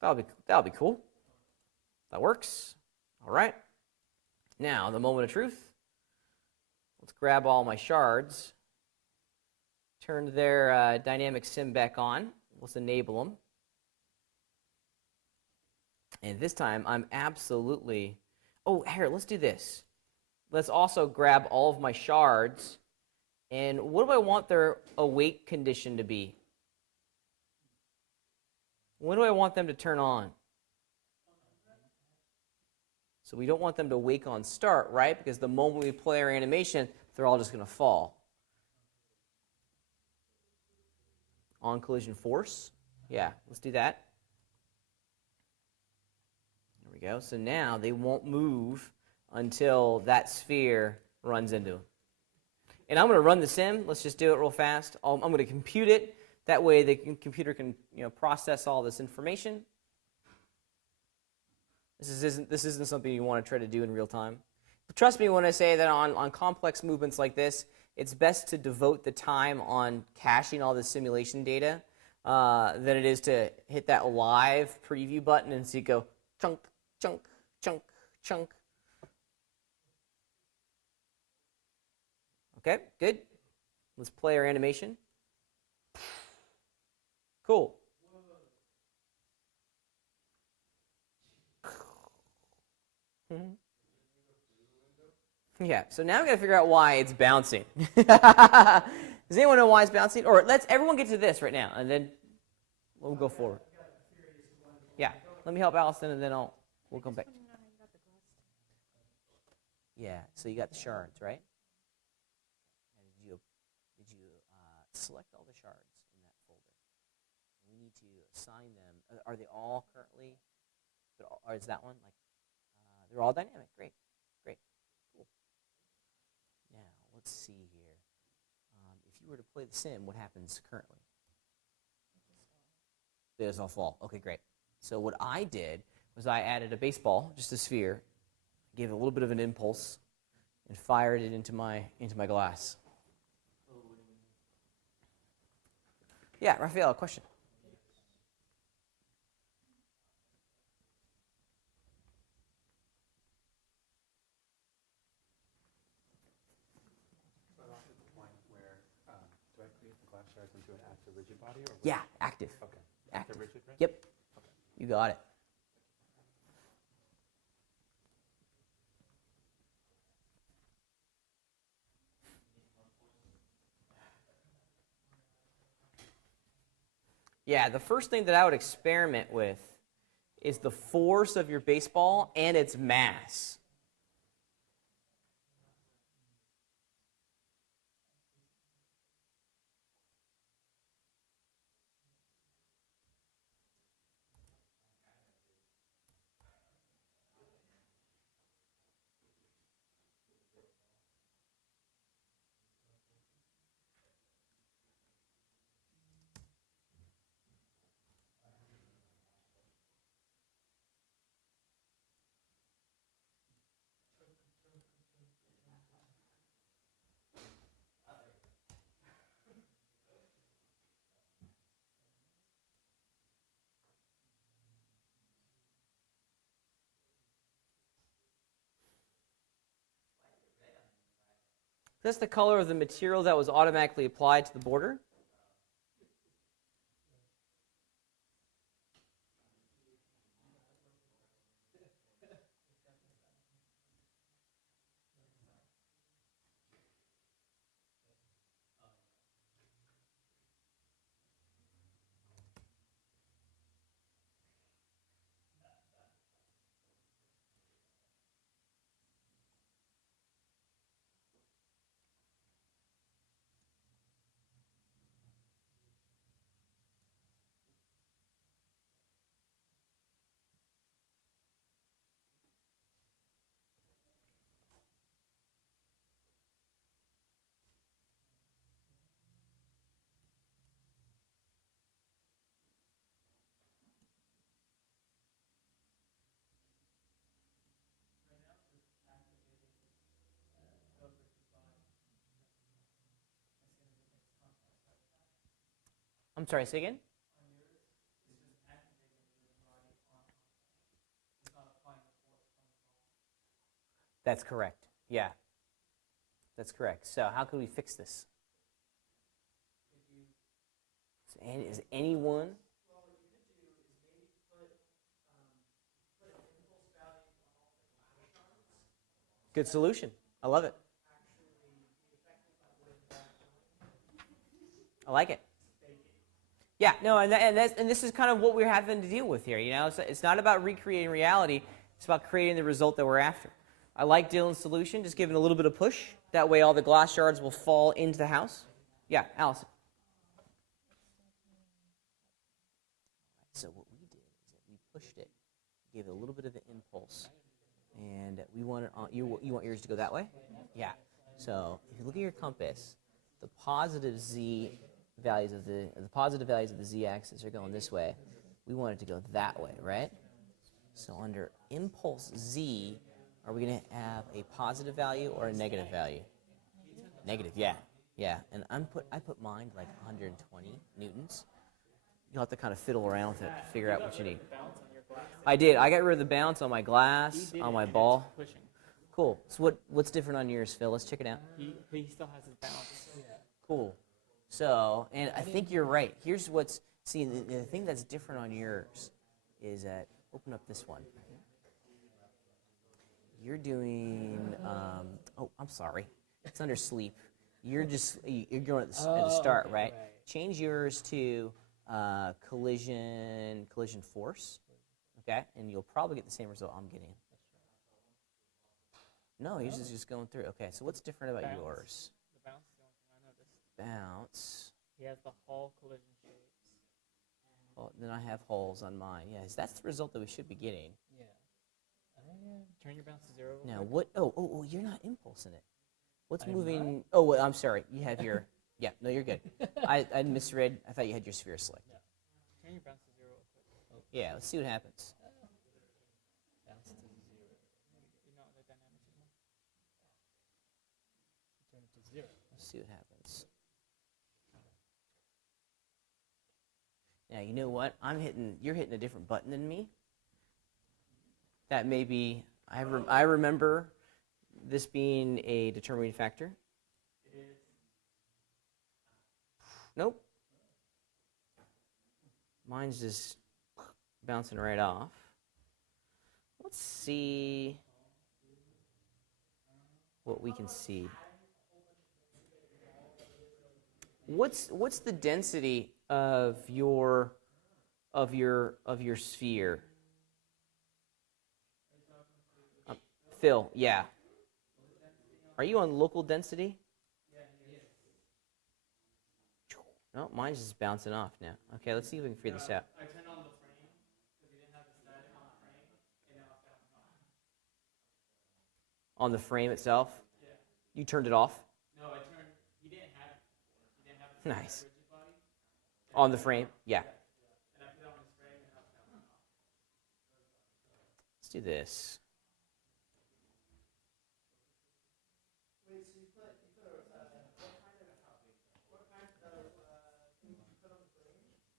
That'll be cool. That works. All right. Now, the moment of truth. Let's grab all my shards. Turn their dynamic sim back on. Let's enable them. And this time, I'm absolutely... Oh, here, let's do this. Let's also grab all of my shards. And what do I want their awake condition to be? When do I want them to turn on? So we don't want them to wake on start, right? Because the moment we play our animation, they're all just going to fall. On collision force. Yeah, let's do that. There we go. So now they won't move until that sphere runs into them. And I'm going to run the sim. Let's just do it real fast. I'm going to compute it. That way the computer can process all this information. This isn't something you want to try to do in real time. But trust me when I say that on complex movements like this, it's best to devote the time on caching all the simulation data than it is to hit that live preview button and see it go chunk, chunk, chunk, chunk. Okay, good. Let's play our animation. Cool. Yeah, so now we got to figure out why it's bouncing. Does anyone know why it's bouncing? Or let's everyone get to this right now, and then we'll go forward. Yeah, let me help Allison, and then we'll come back. Yeah, so you got the shards, right? Did you select all the shards in that folder. We need to assign them. Are they all currently, or is that one? They're all dynamic. Great. Great. Cool. Now, let's see here. If you were to play the sim, what happens currently? They just all fall. Okay, great. So what I did was I added a baseball, just a sphere, gave it a little bit of an impulse, and fired it into my glass. Yeah, Raphael, question. So I'm at the point where do I create the glass shards into an active rigid body? Or Yeah, active. Okay. Active. Active rigid, right? Yep. Okay. You got it. Yeah, the first thing that I would experiment with is the force of your baseball and its mass. That's the color of the material that was automatically applied to the border. I'm sorry, say again? That's correct. Yeah. That's correct. So how can we fix this? Is anyone? Good solution. I love it. I like it. Yeah, no, and this is kind of what we're having to deal with here. You know, it's not about recreating reality. It's about creating the result that we're after. I like Dylan's solution, just giving a little bit of push. That way all the glass shards will fall into the house. Yeah, Allison. So what we did is that we pushed it, gave it a little bit of an impulse, and we want it on, you want yours to go that way? Yeah. So if you look at your compass, the positive z values of the positive values of the z-axis are going this way. We want it to go that way, right? So under impulse z, are we going to have a positive value or a negative value? Negative, yeah. Yeah, and I put mine like 120 newtons. You'll have to kind of fiddle around with it to figure out what you need. I did. I got rid of the bounce on my glass, on my ball. Cool. So what's different on yours, Phil? Let's check it out. He still has his balance. Cool. So, and I think you're right. Here's what's, see, the thing that's different on yours is that, open up this one. You're doing, oh, I'm sorry. It's under sleep. You're going at the start, right? Change yours to collision force, okay? And you'll probably get the same result I'm getting. No, yours is just going through. Okay, so what's different about yours? The bounce is the only thing I noticed. Bounce. He has the Hall collision shapes. Well, then I have holes on mine. Yes, that's the result that we should be getting. Yeah. Turn your bounce to 0. real Now, quick. what? Oh, you're not impulsing it. What's I'm moving? not? Oh, well, I'm sorry. You have your. Yeah, no, you're good. I misread. I thought you had your sphere selected. No. Turn your bounce to 0 real quick. Oh, Yeah, let's see what happens. bounce to 0. You know what the dynamics is more? Turn it to 0. Let's see what happens. Now, you know what? You're hitting a different button than me. That may be. I remember this being a determining factor. It is. Nope. Mine's just bouncing right off. Let's see what we can see. What's the density of your sphere? Phil, yeah. Are you on local density? No, mine's just bouncing off now. Okay, let's see if we can figure this out. I turned on the frame because you didn't have the static on the frame, and now it's bouncing off. On the frame itself? Yeah. You turned it off? No, he didn't have it before. He didn't have the Nice. rigid body. On the frame? Yeah. And I put it on his frame, and now it's bouncing off. Let's do this. Wait, so you put what kind of thing you put on the frame?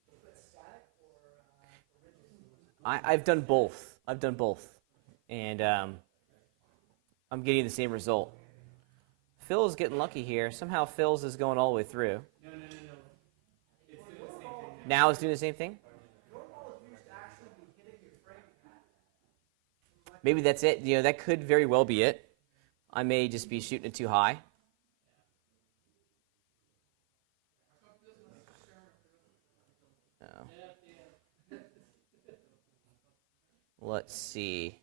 You put static or rigid? I've done both. And I'm getting the same result. Phil's getting lucky here. Somehow Phil's is going all the way through. No. It's doing the same thing. Now it's doing the same thing? Your ball used to actually be hitting your frame pad. Maybe that's it. You know, that could very well be it. I may just be shooting it too high. Let's see.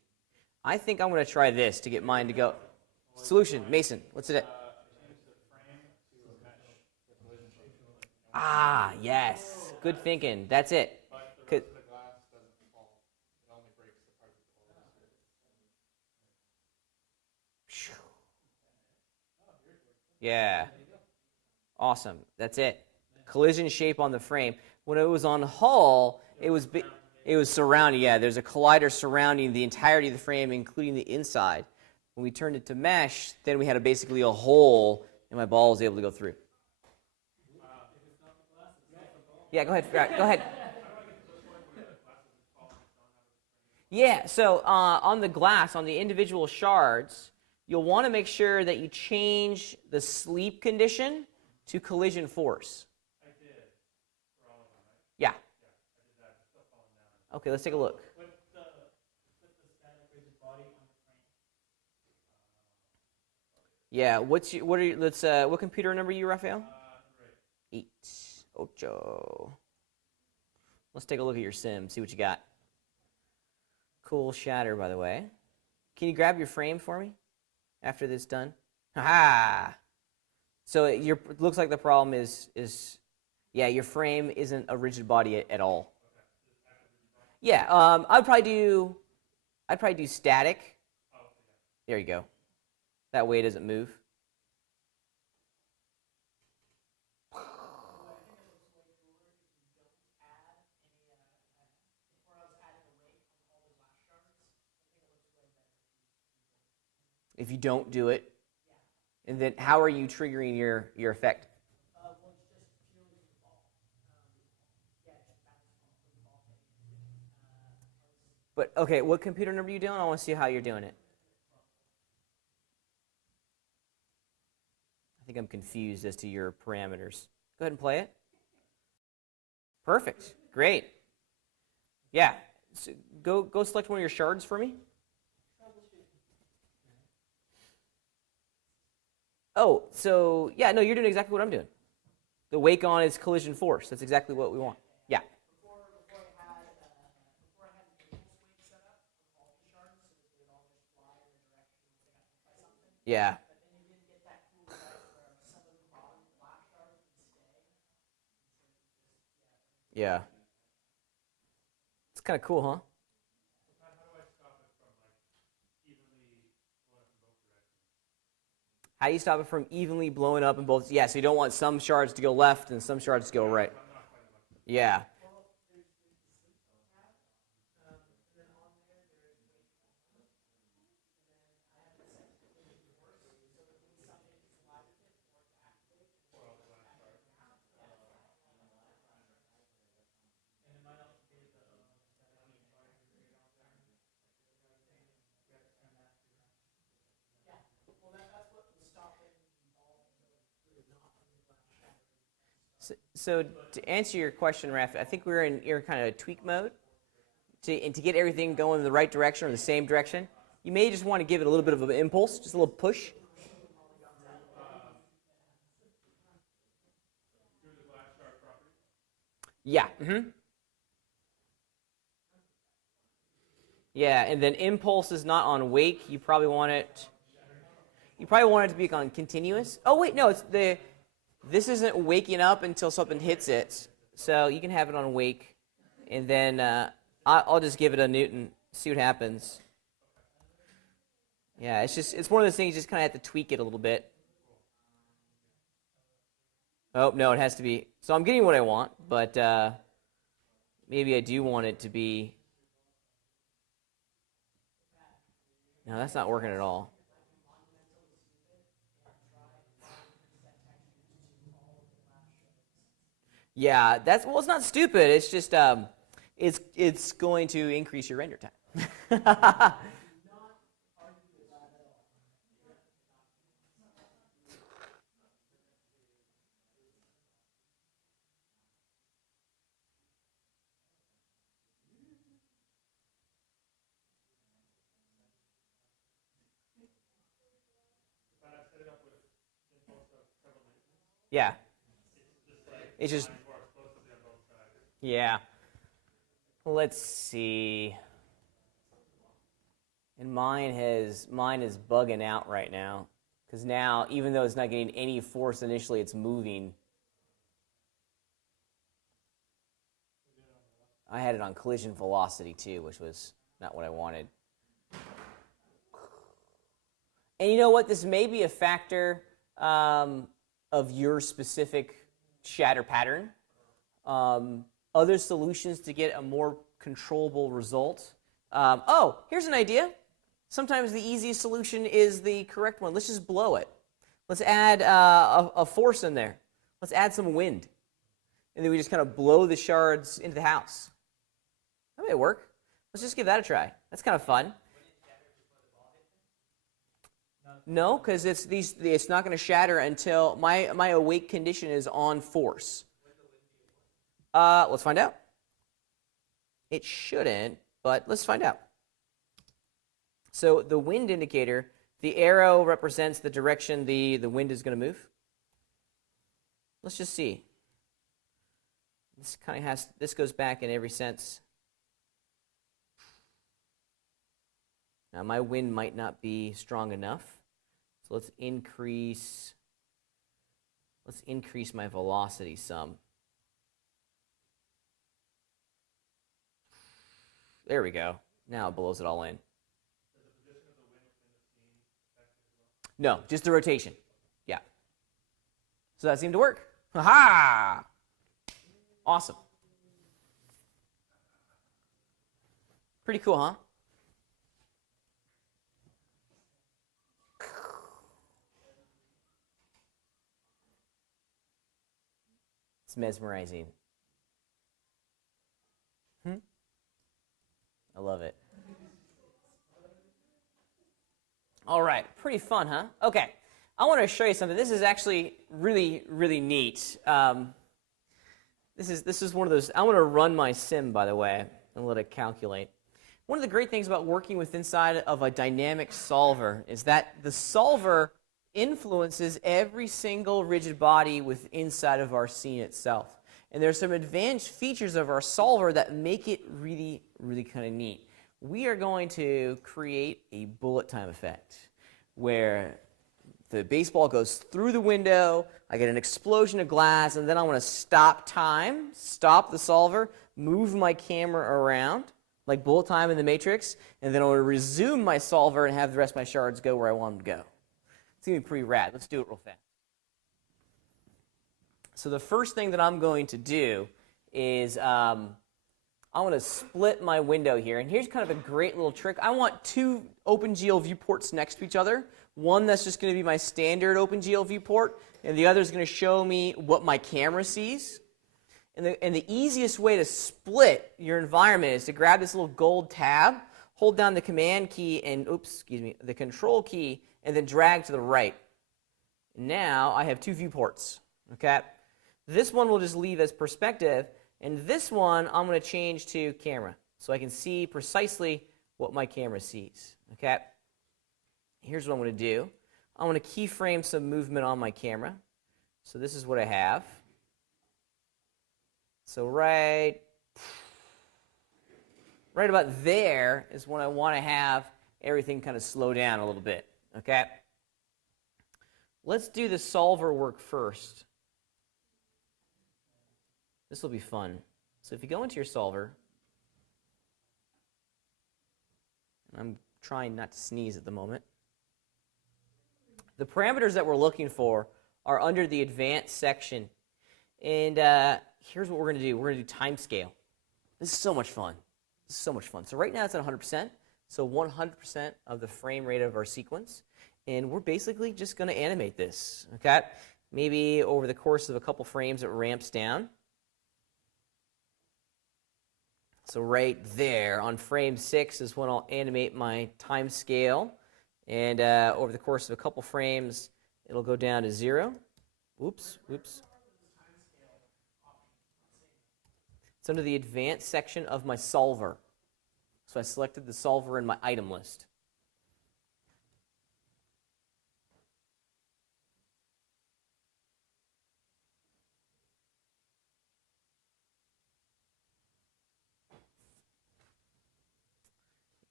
I think I'm going to try this to get mine to go. Solution, Mason, what's it? Ah, yes. Good thinking. That's it. But the rest of the glass doesn't fall. It only breaks the part that's fall. Yeah. Awesome. That's it. Collision shape on the frame. When it was on hull, it was surrounding. Yeah, there's a collider surrounding the entirety of the frame, including the inside. When we turned it to mesh, then we had basically a hole, and my ball was able to go through. Yeah, go ahead. Go ahead. Yeah, so on the glass, on the individual shards, you'll want to make sure that you change the sleep condition to collision force. I did. For all of them, right? Yeah. Yeah, I did that. It's still falling down. Okay, let's take a look. Put the static rigid body on the frame. Yeah, what computer number are you, Raphael? Right. 8. Ocho. Let's take a look at your sim, see what you got. Cool shatter, by the way. Can you grab your frame for me after this is done? Ha! So it looks like the problem is your frame isn't a rigid body at all. Yeah, I'd probably do static. There you go. That way it doesn't move. If you don't do it, and then how are you triggering your effect? But okay, what computer number are you doing? I want to see how you're doing it. I think I'm confused as to your parameters. Go ahead and play it. Perfect. Great. Yeah. So go select one of your shards for me. Oh, so yeah, no, you're doing exactly what I'm doing. The wake on is collision force. That's exactly what we want. Yeah. Before I had the impulse wake set up with all the shards, so that they'd all just fly in the direction once they got hit by something. Yeah. But then you didn't get that cool effect where some of the bottom glass shards would stay. Yeah. It's kind of cool, huh? How do I stop it from like evenly blowing from both directions? How do you stop it from evenly blowing up in both? Yeah, so you don't want some shards to go left and some shards to go right. I'm not quite much. Yeah. Well, there's the sleep tab, and then on there there's wake and then I have it set to wake force, so that when something collides with it for it to activate, or else it activate. And it might also be the that amplifier right out there. Like the guy saying we have to turn that to. Yeah. Well, that's what was stopping all the not under glass shattering. So to answer your question, Raph, I think we're in kind of tweak mode. And to get everything going in the right direction or the same direction, you may just want to give it a little bit of an impulse, just a little push. Yeah. Yeah, and then impulse is not on wake. You probably want it. You probably want it to be on continuous. Oh wait, no, this isn't waking up until something hits it. So you can have it on wake, and then I'll just give it a Newton, see what happens. Yeah, it's one of those things you just kind of have to tweak it a little bit. Oh, no, it has to be. So I'm getting what I want, but maybe I do want it to be. No, that's not working at all. Yeah, it's not stupid. It's just it's going to increase your render time. Yeah. It's just. Yeah. Let's see. And mine is bugging out right now. Because now, even though it's not getting any force initially, it's moving. I had it on collision velocity too, which was not what I wanted. And you know what? This may be a factor of your specific shatter pattern. Other solutions to get a more controllable result. Here's an idea. Sometimes the easiest solution is the correct one. Let's just blow it. Let's add a force in there. Let's add some wind. And then we just kind of blow the shards into the house. That may work. Let's just give that a try. That's kind of fun. No, because it's not going to shatter until my awake condition is on force. Let's find out. It shouldn't, but let's find out. So the wind indicator, the arrow represents the direction the wind is going to move. Let's just see. This goes back in every sense. Now my wind might not be strong enough. So let's increase my velocity some. There we go. Now it blows it all in. Does the position of the wind within the scene affect it as well? No, just the rotation. Yeah. So that seemed to work. Ha-ha! Awesome. Pretty cool, huh? It's mesmerizing. I love it. All right, pretty fun, huh? Okay, I want to show you something. This is actually really, really neat. This is one of those. I want to run my sim, by the way, and let it calculate. One of the great things about working with inside of a dynamic solver is that the solver influences every single rigid body inside of our scene itself. And there's some advanced features of our solver that make it really, really kind of neat. We are going to create a bullet time effect where the baseball goes through the window, I get an explosion of glass, and then I want to stop time, stop the solver, move my camera around, like bullet time in the Matrix, and then I want to resume my solver and have the rest of my shards go where I want them to go. It's going to be pretty rad. Let's do it real fast. So the first thing that I'm going to do is I want to split my window here. And here's kind of a great little trick. I want two OpenGL viewports next to each other. One that's just going to be my standard OpenGL viewport, and the other is going to show me what my camera sees. And the easiest way to split your environment is to grab this little gold tab, hold down the command key and, the control key, and then drag to the right. Now I have two viewports, okay? This one will just leave as perspective, and this one I'm going to change to camera so I can see precisely what my camera sees, okay? Here's what I'm going to do. I'm going to keyframe some movement on my camera. So this is what I have. So right about there is when I want to have everything kind of slow down a little bit, okay? Let's do the solver work first. This will be fun. So if you go into your solver, I'm trying not to sneeze at the moment. The parameters that we're looking for are under the advanced section. And here's what we're going to do. We're going to do time scale. This is so much fun. This is so much fun. So right now it's at 100%. So 100% of the frame rate of our sequence. And we're basically just going to animate this. Okay? Maybe over the course of a couple frames it ramps down. So right there on frame 6 is when I'll animate my time scale. And over the course of a couple frames, it'll go down to 0. Whoops. It's under the advanced section of my solver. So I selected the solver in my item list.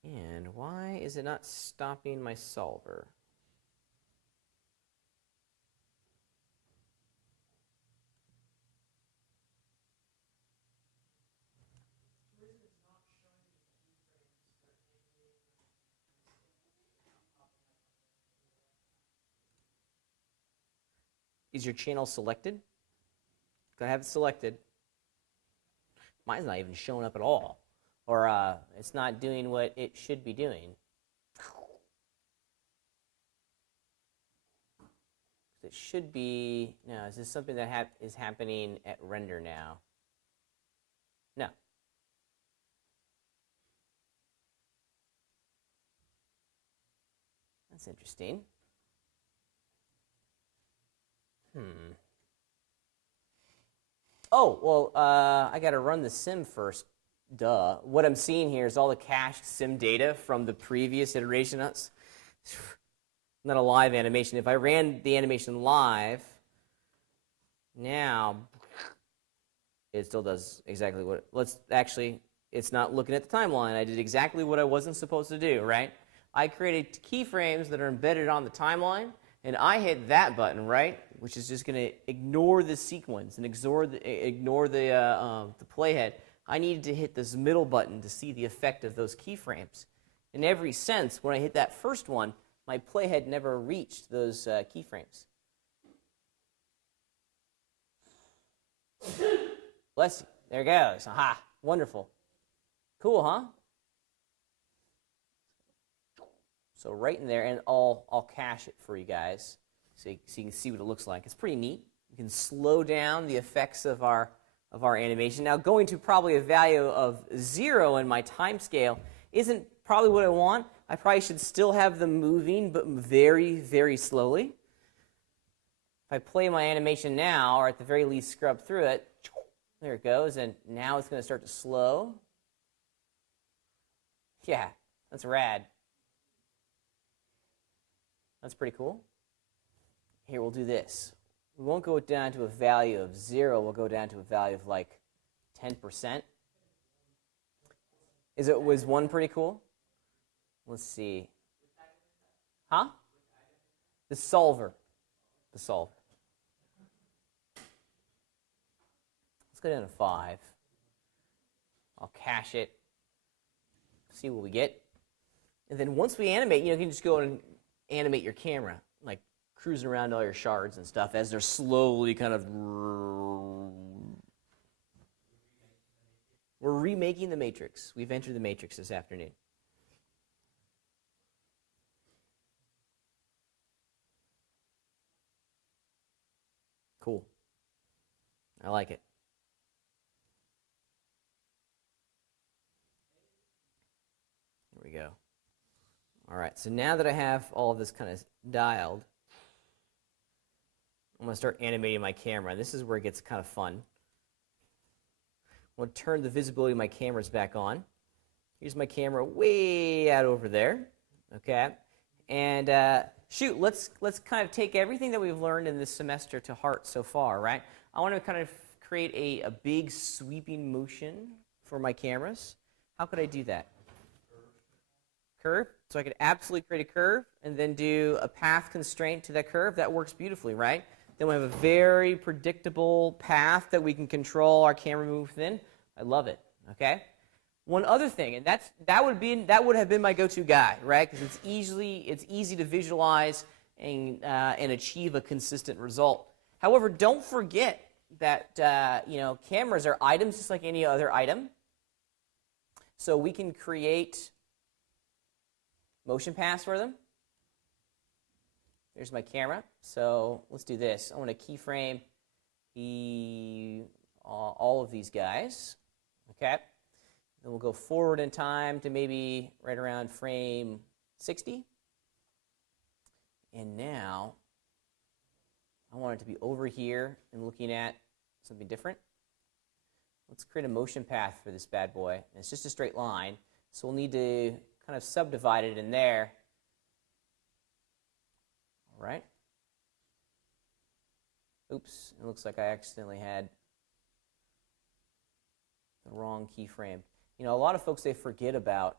And why is it not stopping my solver? Is your channel selected? Gotta have it selected. Mine's not even showing up at all. Or it's not doing what it should be doing. It should be, no, is this something that is happening at render now? No. That's interesting. Oh, well, I got to run the sim first. Duh. What I'm seeing here is all the cached sim data from the previous iteration. That's not a live animation. If I ran the animation live, now it still does exactly what it's not looking at the timeline. I did exactly what I wasn't supposed to do, right? I created keyframes that are embedded on the timeline, and I hit that button, right, which is just going to ignore the sequence and ignore the playhead. I needed to hit this middle button to see the effect of those keyframes. In every sense, when I hit that first one, my playhead never reached those keyframes. Bless you. There it goes. Aha. Wonderful. Cool, huh? So right in there, and I'll cache it for you guys so you can see what it looks like. It's pretty neat. You can slow down the effects of our animation. Now, going to probably a value of 0 in my time scale isn't probably what I want. I probably should still have them moving, but very, very slowly. If I play my animation now, or at the very least scrub through it, there it goes, and now it's going to start to slow. Yeah, that's rad. That's pretty cool. Here, we'll do this. We won't go down to a value of 0. We'll go down to a value of like 10%. Was 1 pretty cool? Let's see. Huh? The solver. The solver. Let's go down to 5. I'll cache it. See what we get. And then once we animate, you can just go and animate your camera, like cruising around all your shards and stuff as they're slowly kind of... We're remaking the Matrix. We've entered the Matrix this afternoon. Cool. I like it. There we go. All right, so now that I have all of this kind of dialed, I'm going to start animating my camera. This is where it gets kind of fun. I'm going to turn the visibility of my cameras back on. Here's my camera way out over there. Okay, and shoot, let's kind of take everything that we've learned in this semester to heart so far, right? I want to kind of create a big sweeping motion for my cameras. How could I do that? Curve. So I could absolutely create a curve and then do a path constraint to that curve. That works beautifully, right? Then we have a very predictable path that we can control our camera move within. I love it. Okay. One other thing, and that would have been my go-to guy, right? Because it's easy to visualize and achieve a consistent result. However, don't forget that cameras are items just like any other item. So we can create motion paths for them. There's my camera. So let's do this. I want to keyframe all of these guys. Okay. Then we'll go forward in time to maybe right around frame 60. And now I want it to be over here and looking at something different. Let's create a motion path for this bad boy. And it's just a straight line. So we'll need to kind of subdivide it in there. All right. Oops, it looks like I accidentally had the wrong keyframe. A lot of folks, they forget about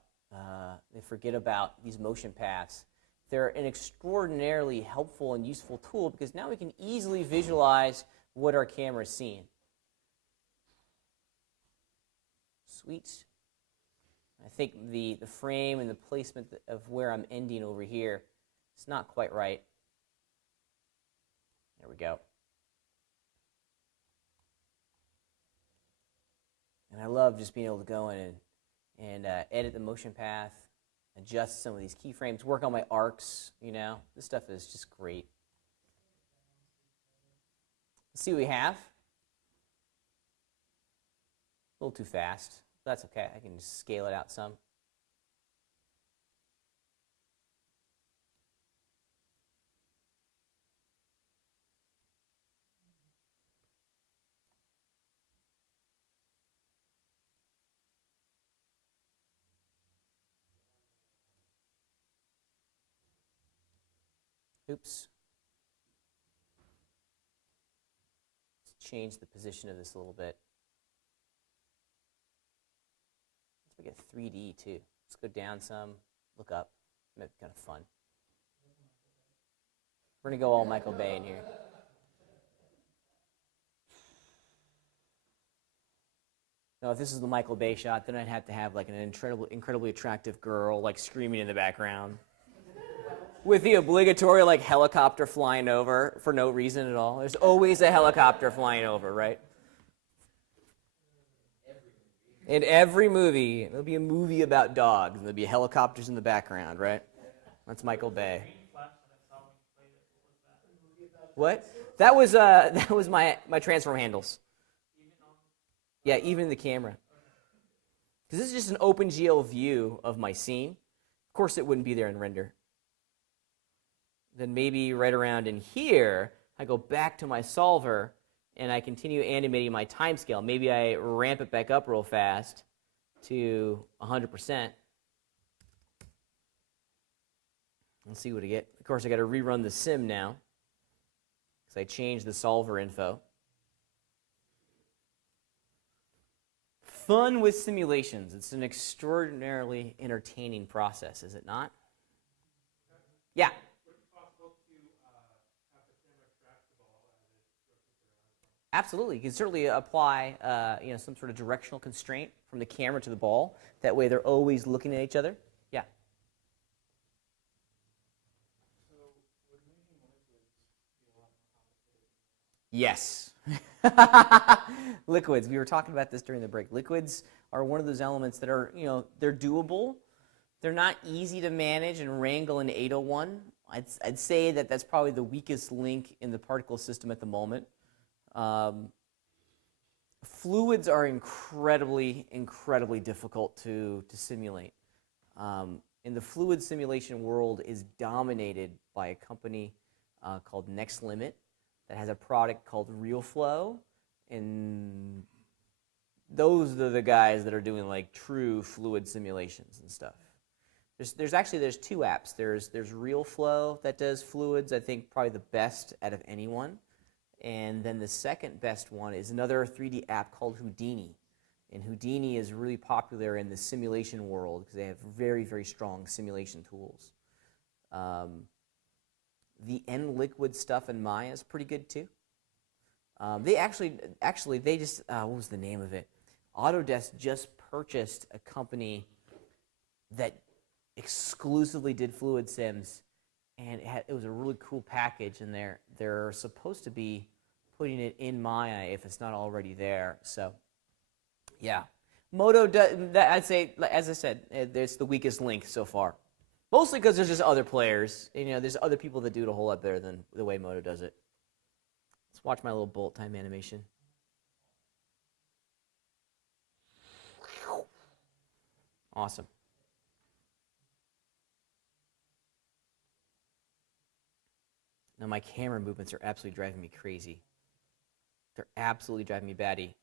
these motion paths. They're an extraordinarily helpful and useful tool because now we can easily visualize what our camera is seeing. Sweet. I think the frame and the placement of where I'm ending over here, it's not quite right. There we go. And I love just being able to go in and edit the motion path, adjust some of these keyframes, work on my arcs, This stuff is just great. Let's see what we have. A little too fast. That's okay. I can just scale it out some. Oops. Let's change the position of this a little bit. Let's make it 3D too. Let's go down some, look up. Might be kind of fun. We're going to go all Michael Bay in here. Now, if this is the Michael Bay shot, then I'd have to have like an incredibly attractive girl like screaming in the background. With the obligatory like helicopter flying over for no reason at all. There's always a helicopter flying over, right? In every movie, there'll be a movie about dogs, and there'll be helicopters in the background, right? That's Michael Bay. What? That was my transform handles. Yeah, even the camera. Because this is just an OpenGL view of my scene. Of course, it wouldn't be there in render. Then maybe right around in here, I go back to my solver, and I continue animating my timescale. Maybe I ramp it back up real fast to 100%. Let's see what I get. Of course, I got to rerun the sim now because I changed the solver info. Fun with simulations. It's an extraordinarily entertaining process, is it not? Yeah. Would it be possible to Absolutely. You can certainly apply some sort of directional constraint from the camera to the ball. That way they're always looking at each other. Yeah. So would moving liquids be a lot more complicated? Yes. Liquids. We were talking about this during the break. Liquids are one of those elements that are, they're doable. They're not easy to manage and wrangle in 801. I'd say that that's probably the weakest link in the particle system at the moment. Fluids are incredibly, incredibly difficult to simulate. And the fluid simulation world is dominated by a company called Next Limit that has a product called RealFlow, and those are the guys that are doing like true fluid simulations and stuff. There's two apps. There's RealFlow that does fluids, I think probably the best out of anyone. And then the second best one is another 3D app called Houdini. And Houdini is really popular in the simulation world because they have very, very strong simulation tools. The N-Liquid stuff in Maya is pretty good too. They just, what was the name of it? Autodesk just purchased a company that exclusively did fluid sims, and it was a really cool package, and they're supposed to be putting it in Maya if it's not already there. So, yeah, Modo I'd say, as I said, it's the weakest link so far. Mostly because there's just other players. There's other people that do it a whole lot better than the way Modo does it. Let's watch my little bullet time animation. Awesome. Now my camera movements are absolutely driving me crazy. They're absolutely driving me batty.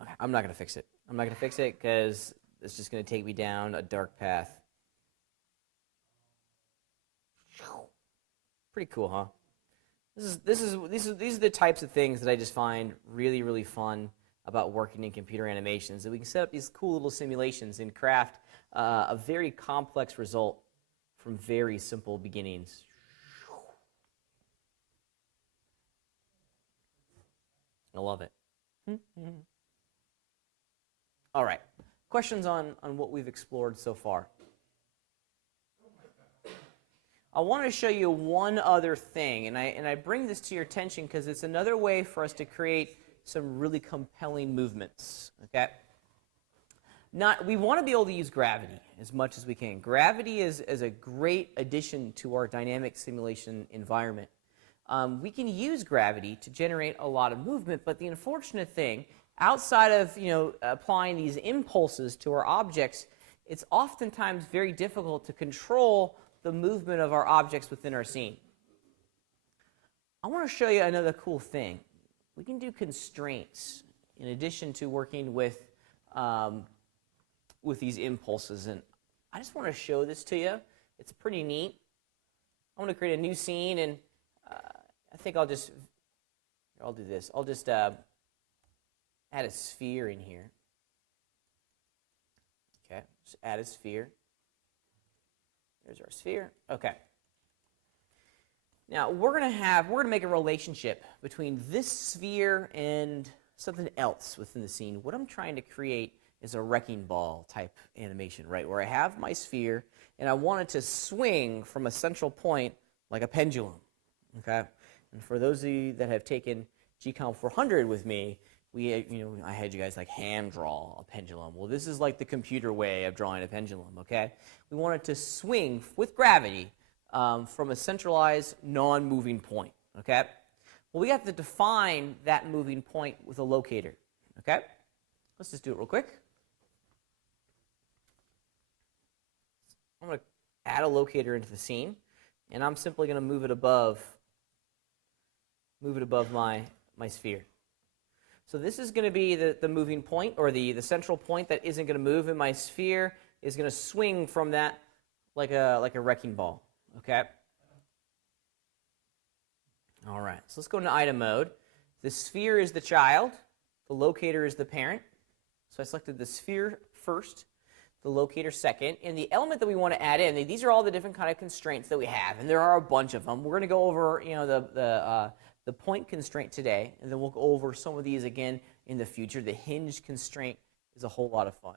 Okay, I'm not going to fix it. I'm not going to fix it because it's just going to take me down a dark path. Pretty cool, huh? These are the types of things that I just find really, really fun about working in computer animations. That we can set up these cool little simulations and craft a very complex result from very simple beginnings. I love it. All right. Questions on what we've explored so far? I want to show you one other thing, and I bring this to your attention because it's another way for us to create some really compelling movements. Okay. We want to be able to use gravity as much as we can. Gravity is a great addition to our dynamic simulation environment. We can use gravity to generate a lot of movement, but the unfortunate thing, outside of applying these impulses to our objects, it's oftentimes very difficult to control the movement of our objects within our scene. I want to show you another cool thing. We can do constraints in addition to working with these impulses, and I just want to show this to you. It's pretty neat. I want to create a new scene, and I think I'll do this. I'll just add a sphere in here. Okay, just add a sphere. There's our sphere. Okay. Now we're gonna make a relationship between this sphere and something else within the scene. What I'm trying to create is a wrecking ball type animation, right? Where I have my sphere and I want it to swing from a central point like a pendulum. Okay. And for those of you that have taken GCOM 400 with me, I had you guys like hand draw a pendulum. Well, this is like the computer way of drawing a pendulum, okay? We want it to swing with gravity from a centralized, non-moving point, okay? Well, we have to define that moving point with a locator, okay? Let's just do it real quick. I'm going to add a locator into the scene, and I'm simply going to move it above my sphere. So this is going to be the moving point, or the central point that isn't going to move, and my sphere is going to swing from that like a wrecking ball. Okay? All right, so let's go into item mode. The sphere is the child. The locator is the parent. So I selected the sphere first. the locator second, and the element that we want to add in, these are all the different kind of constraints that we have, and there are a bunch of them. We're going to go over, the point constraint today, and then we'll go over some of these again in the future. The hinge constraint is a whole lot of fun.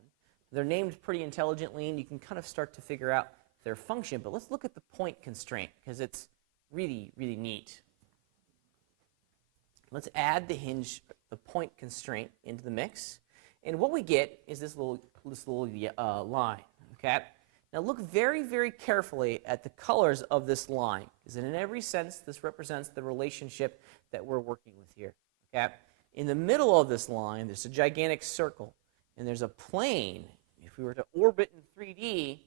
They're named pretty intelligently, and you can kind of start to figure out their function, but let's look at the point constraint, because it's really, really neat. Let's add the point constraint into the mix, and what we get is this little line. Okay. Now look very, very carefully at the colors of this line, because in every sense this represents the relationship that we're working with here. Okay. In the middle of this line, there's a gigantic circle, and there's a plane. If we were to orbit in 3D,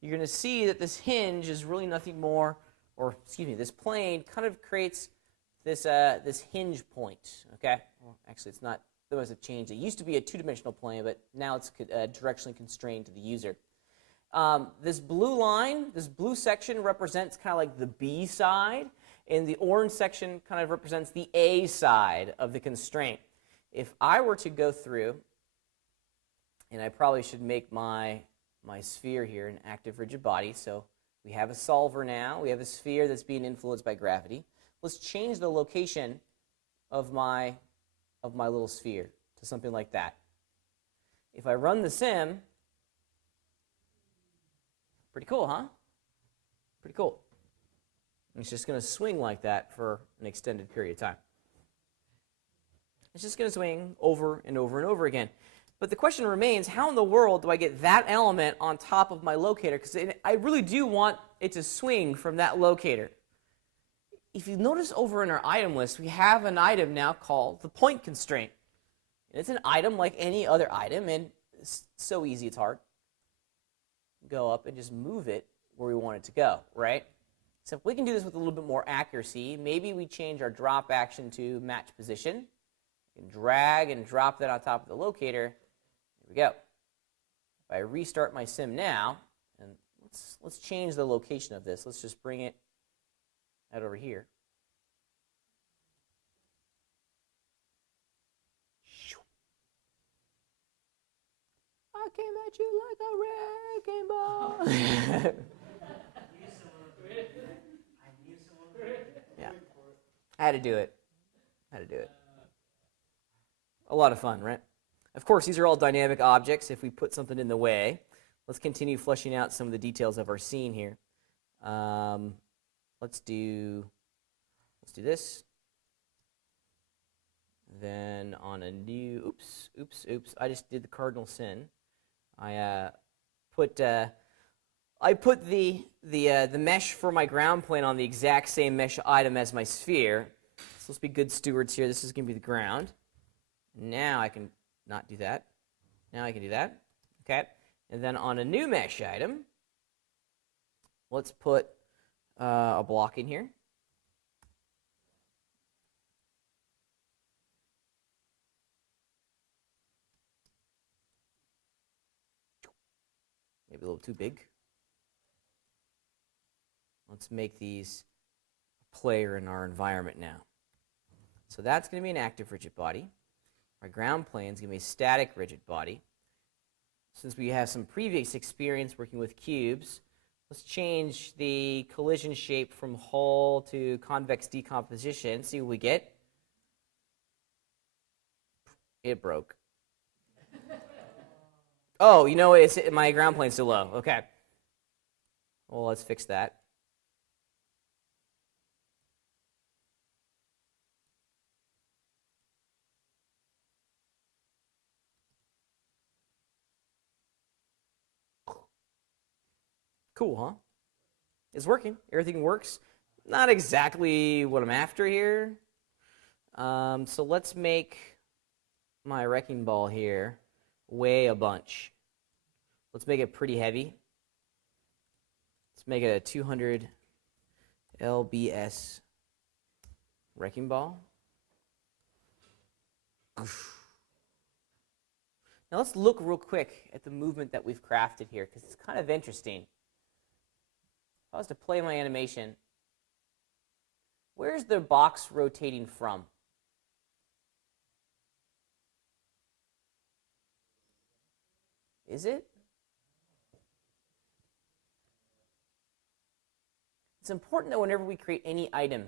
you're going to see that this hinge is really nothing more, or excuse me, this plane kind of creates this hinge point. Okay. Well, actually, it's not. Those have changed. It used to be a two-dimensional plane, but now it's directionally constrained to the user. This blue line, this blue section represents kind of like the B side, and the orange section kind of represents the A side of the constraint. If I were to go through, and I probably should make my sphere here an active rigid body, so we have a solver now, we have a sphere that's being influenced by gravity. Let's change the location of my little sphere to something like that. If I run the sim, pretty cool, huh? Pretty cool. And it's just going to swing like that for an extended period of time. It's just going to swing over and over and over again. But the question remains, how in the world do I get that element on top of my locator? Because I really do want it to swing from that locator. If you notice over in our item list, we have an item now called the point constraint. And it's an item like any other item, and it's so easy it's hard. Go up and just move it where we want it to go, right? So if we can do this with a little bit more accuracy, maybe we change our drop action to match position. You can drag and drop that on top of the locator. There we go. If I restart my sim now, and let's change the location of this. Let's just bring it out over here. I came at you like a wrecking ball. Yeah, I had to do it. A lot of fun, right? Of course, these are all dynamic objects. If we put something in the way, let's continue fleshing out some of the details of our scene here. Let's do this. Then on a new, oops, I just did the cardinal sin. I put the mesh for my ground plane on the exact same mesh item as my sphere. So let's be good stewards here. This is going to be the ground. Now I can not do that. Now I can do that. Okay. And then on a new mesh item, let's put a block in here. Maybe a little too big. Let's make these a player in our environment now. So that's going to be an active rigid body. Our ground plane is going to be a static rigid body. Since we have some previous experience working with cubes, let's change the collision shape from hull to convex decomposition. See what we get. It broke. Oh, you know, my ground plane's too low. Okay. Well, let's fix that. Cool, huh? It's working. Everything works. Not exactly what I'm after here. So let's make my wrecking ball here weigh a bunch. Let's make it pretty heavy. Let's make it a 200 lbs wrecking ball. Now let's look real quick at the movement that we've crafted here, because it's kind of interesting. If I was to play my animation, where's the box rotating from? Is it? It's important that whenever we create any item,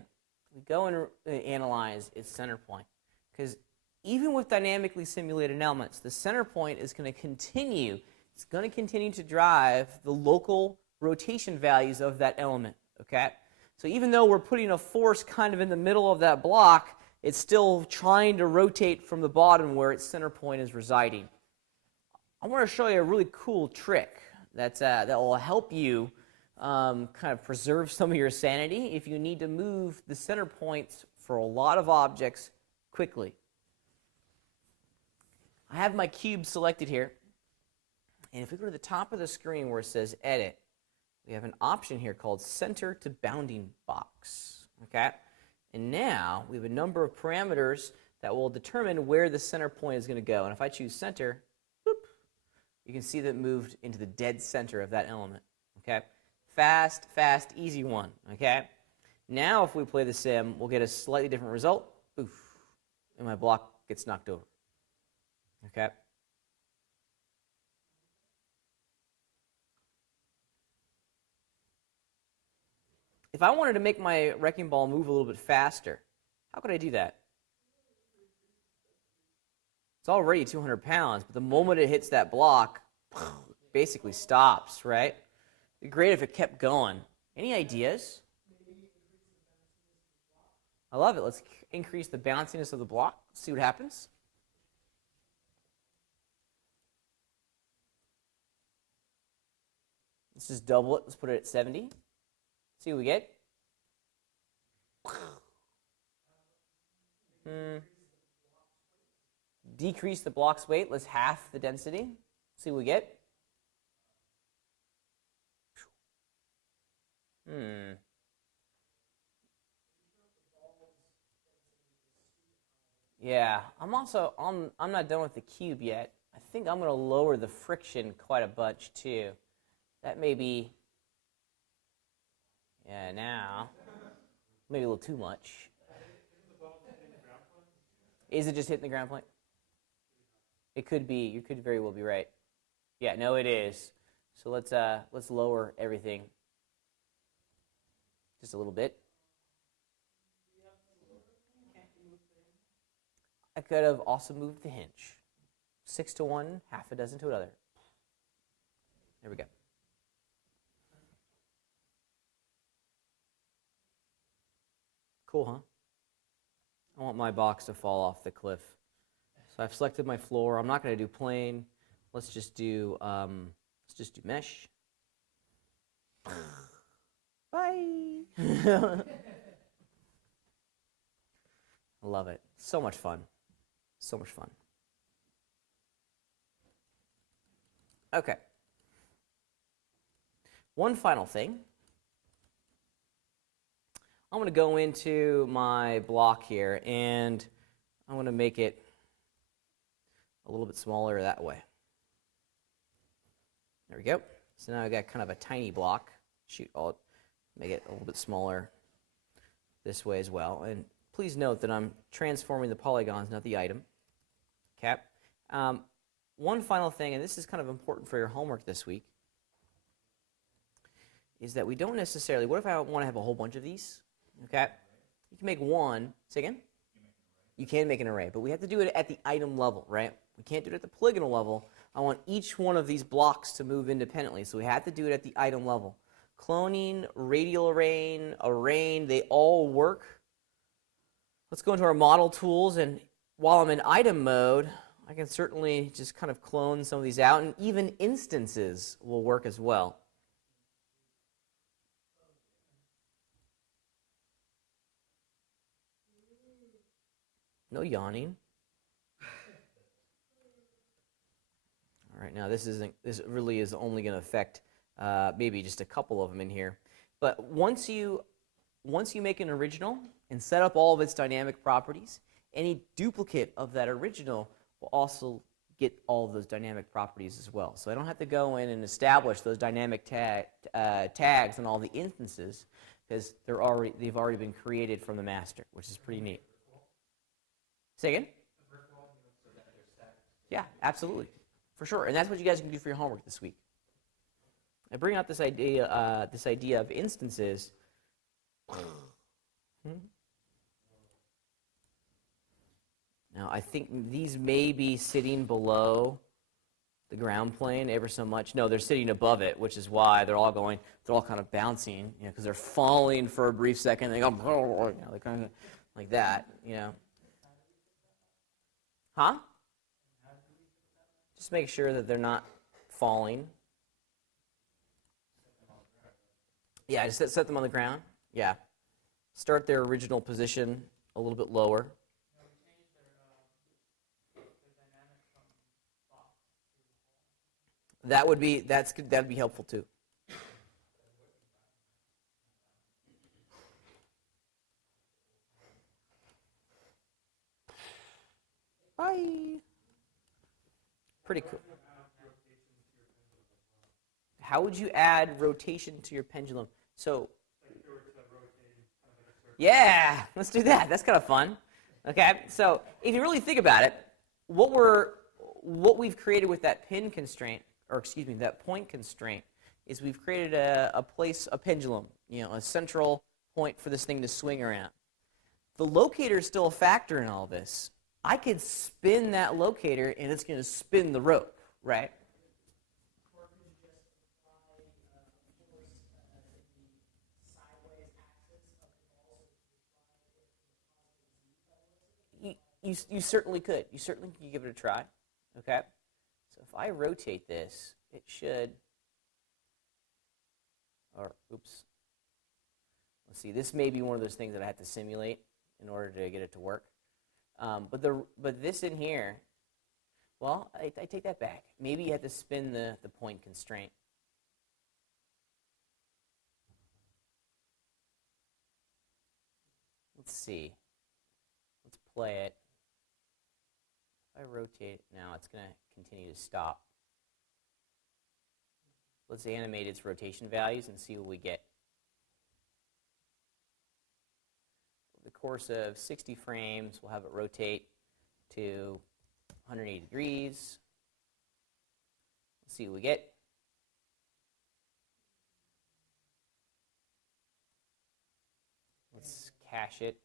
we go and analyze its center point. Because even with dynamically simulated elements, the center point is going to continue. It's going to continue to drive the local rotation values of that element. Okay? So even though we're putting a force kind of in the middle of that block, it's still trying to rotate from the bottom where its center point is residing. I want to show you a really cool trick that will help you kind of preserve some of your sanity if you need to move the center points for a lot of objects quickly. I have my cube selected here, and if we go to the top of the screen where it says Edit, we have an option here called Center to Bounding Box. Okay? And now we have a number of parameters that will determine where the center point is going to go. And if I choose Center, boop, you can see that it moved into the dead center of that element. Okay? Fast, easy one. Okay? Now if we play the sim, we'll get a slightly different result. Oof. And my block gets knocked over. Okay? If I wanted to make my wrecking ball move a little bit faster, how could I do that? It's already 200 pounds, but the moment it hits that block, it basically stops, right? It'd be great if it kept going. Any ideas? I love it. Let's increase the bounciness of the block. See what happens. Let's just double it. Let's put it at 70. See what we get. Decrease the block's weight. Let's half the density. See what we get. Yeah, I'm not done with the cube yet. I think I'm going to lower the friction quite a bunch too. That may be, yeah, now, maybe a little too much. Is it just hitting the ground plane? It could be. You could very well be right. Yeah, no, it is. So let's lower everything just a little bit. I could have also moved the hinge. 6 to 1, half a dozen to another. There we go. Cool, huh? I want my box to fall off the cliff. So I've selected my floor. I'm not going to do plane. Let's just do mesh. Bye. I love it. So much fun. So much fun. Okay. One final thing. I'm going to go into my block here, and I'm going to make it a little bit smaller that way. There we go. So now I've got kind of a tiny block. Shoot, I'll make it a little bit smaller this way as well. And please note that I'm transforming the polygons, not the item. Okay. One final thing, and this is kind of important for your homework this week, is that we don't necessarily, what if I want to have a whole bunch of these? Okay. You can make one. Say again? You can make an array, but we have to do it at the item level, right? We can't do it at the polygonal level. I want each one of these blocks to move independently, so we have to do it at the item level. Cloning, radial arraying, they all work. Let's go into our model tools, and while I'm in item mode, I can certainly just kind of clone some of these out, and even instances will work as well. No yawning. All right, now this really is only going to affect maybe just a couple of them in here. But once you make an original and set up all of its dynamic properties, any duplicate of that original will also get all of those dynamic properties as well. So I don't have to go in and establish those dynamic tags on all the instances, because they've already been created from the master, which is pretty neat. Say again? Yeah, absolutely. For sure. And that's what you guys can do for your homework this week. I bring out this idea of instances Now, I think these may be sitting below the ground plane ever so much. No, they're sitting above it, which is why they're all kind of bouncing, because they're falling for a brief second. They go, they kind of like that, Huh? Just make sure that they're not falling. Yeah, just set them on the ground. Yeah. Start their original position a little bit lower. That'd be helpful too. Bye. Pretty cool. How would you add rotation to your pendulum? So, yeah, let's do that. That's kind of fun. Okay, so if you really think about it, what we've created with that pin constraint, or excuse me, that point constraint, is we've created a pendulum, a central point for this thing to swing around. The locator is still a factor in all this. I could spin that locator, and it's going to spin the rope, right? Or could you just apply force the sideways axis of the ball so it You certainly could. You certainly could give it a try. Okay? So if I rotate this, it should, oops. Let's see, this may be one of those things that I have to simulate in order to get it to work. But this in here, well, I take that back. Maybe you have to spin the point constraint. Let's see. Let's play it. If I rotate it now, it's going to continue to stop. Let's animate its rotation values and see what we get. Over the course of 60 frames, we'll have it rotate to 180 degrees. Let's see what we get. Let's cache it.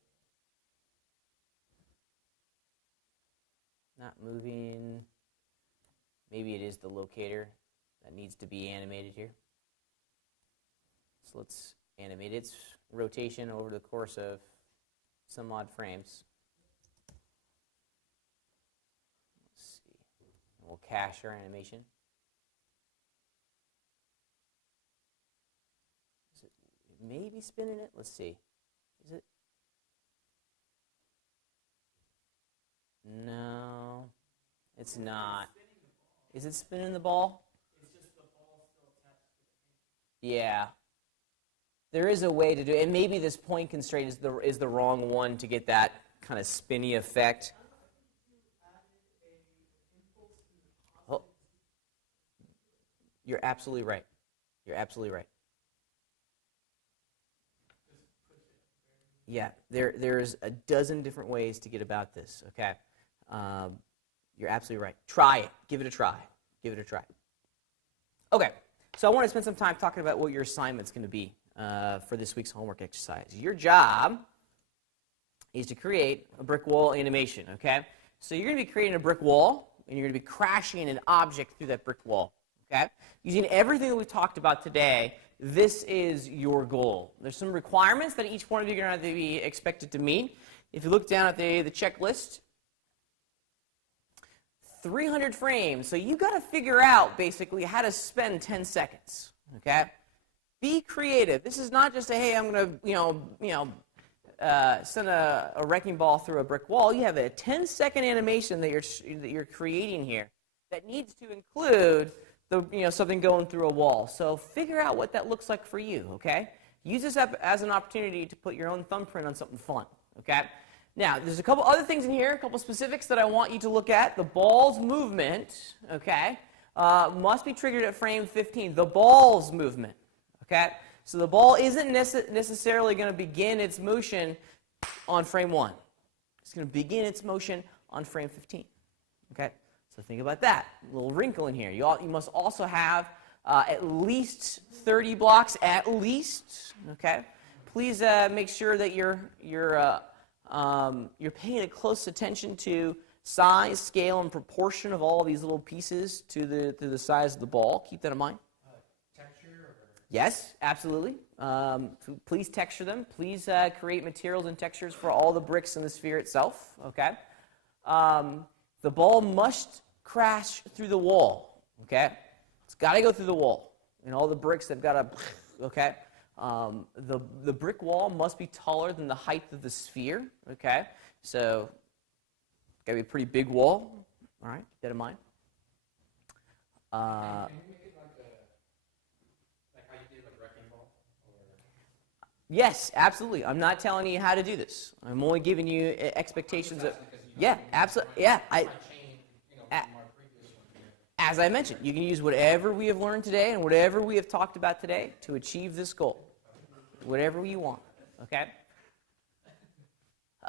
Not moving. Maybe it is the locator that needs to be animated here. So let's animate its rotation over the course of some odd frames. Let's see. And we'll cache our animation. Is it maybe spinning it? Let's see. Is it? No, it's not. Is it spinning the ball? It's just the ball still attached to the pin. Yeah. There is a way to do it, and maybe this point constraint is the wrong one to get that kind of spinny effect. Oh, you're absolutely right. You're absolutely right. Yeah, there's a dozen different ways to get about this, okay? You're absolutely right. Try it. Give it a try. Give it a try. Okay, so I want to spend some time talking about what your assignment's going to be for this week's homework exercise. Your job is to create a brick wall animation, okay? So you're going to be creating a brick wall, and you're going to be crashing an object through that brick wall, okay? Using everything that we've talked about today, this is your goal. There's some requirements that each one of you are going to have to be expected to meet. If you look down at the checklist, 300 frames. So you got to figure out basically how to spend 10 seconds. Okay? Be creative. This is not just a, hey, I'm going to send a wrecking ball through a brick wall. You have a 10-second animation that you're creating here that needs to include something going through a wall. So figure out what that looks like for you. Okay? Use this as an opportunity to put your own thumbprint on something fun. Okay? Now, there's a couple other things in here, a couple specifics that I want you to look at. The ball's movement, okay, must be triggered at frame 15. The ball's movement, okay? So the ball isn't necessarily going to begin its motion on frame 1. It's going to begin its motion on frame 15, okay? So think about that. A little wrinkle in here. You must also have at least 30 blocks, at least, okay? please make sure that you're paying a close attention to size, scale, and proportion of all of these little pieces to the size of the ball. Keep that in mind. Texture? Or? Yes, absolutely. Please texture them. Please create materials and textures for all the bricks in the sphere itself. Okay. The ball must crash through the wall. Okay. It's got to go through the wall. And all the bricks have got to. Okay. The brick wall must be taller than the height of the sphere. Okay. So, got to be a pretty big wall. All right. Keep that in mind. Can you make it like how you did with wrecking ball? Yes, absolutely. I'm not telling you how to do this. I'm only giving you expectations of. Yeah, absolutely. Yeah, as I mentioned, you can use whatever we have learned today and whatever we have talked about today to achieve this goal. Whatever you want. Okay.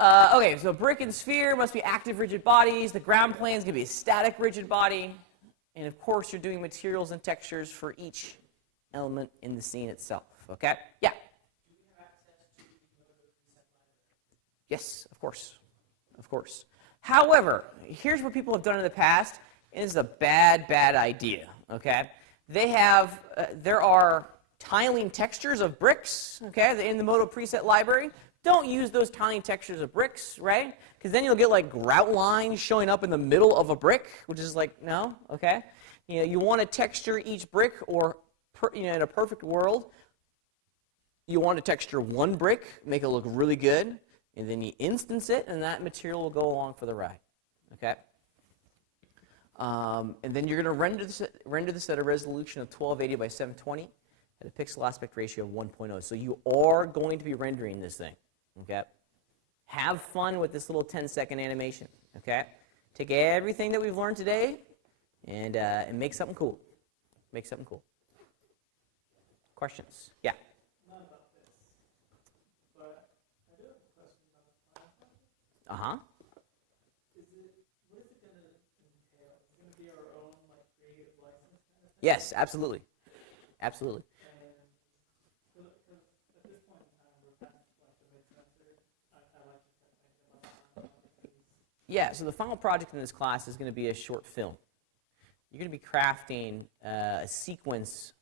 Okay. So brick and sphere must be active, rigid bodies. The ground plane is going to be a static, rigid body, and of course, you're doing materials and textures for each element in the scene itself. Okay. Yeah. Yes, of course. Of course. However, here's what people have done in the past, and it's a bad idea, okay? There are tiling textures of bricks, okay, in the Modo preset library. Don't use those tiling textures of bricks, right? Because then you'll get like grout lines showing up in the middle of a brick, which is like, no, okay? You want to texture each brick, or in a perfect world, you want to texture one brick, make it look really good, and then you instance it, and that material will go along for the ride. Okay? And then you're going to render this at a resolution of 1280 by 720 at a pixel aspect ratio of 1.0. So you are going to be rendering this thing. Okay? Have fun with this little 10-second animation. Okay? Take everything that we've learned today and make something cool. Make something cool. Questions? Yeah. Uh-huh. What is it going to entail? Is it going to be our own creative license kind of thing? Yes, absolutely. Absolutely. And because at this point in time, we're kind of the mid-censored. I like to think about these. Yeah, so the final project in this class is going to be a short film. You're going to be crafting a sequence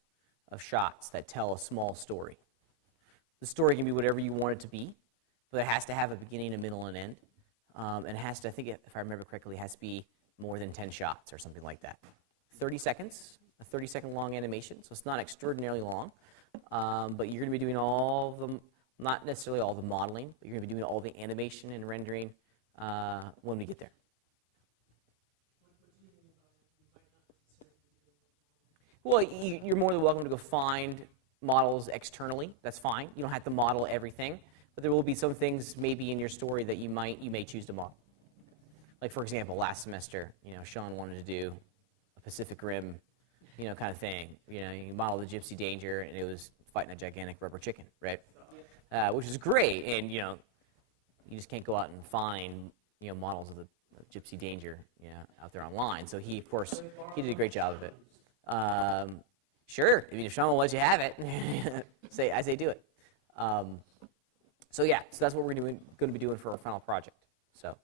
of shots that tell a small story. The story can be whatever you want it to be, but it has to have a beginning, a middle, and end. And it has to, I think if I remember correctly, it has to be more than 10 shots or something like that. 30 seconds, a 30-second long animation, so it's not extraordinarily long. But you're going to be doing all the, not necessarily all the modeling, but you're going to be doing all the animation and rendering when we get there. Well, you're more than welcome to go find models externally. That's fine. You don't have to model everything. But there will be some things maybe in your story that you may choose to model. Like, for example, last semester, Sean wanted to do a Pacific Rim, kind of thing. You model the Gypsy Danger, and it was fighting a gigantic rubber chicken, right? Which is great, and you just can't go out and find models of the Gypsy Danger, out there online. So he, of course, he did a great job of it. Sure, if Sean will let you have it, I say do it. So yeah, so that's what we're going to be doing for our final project. So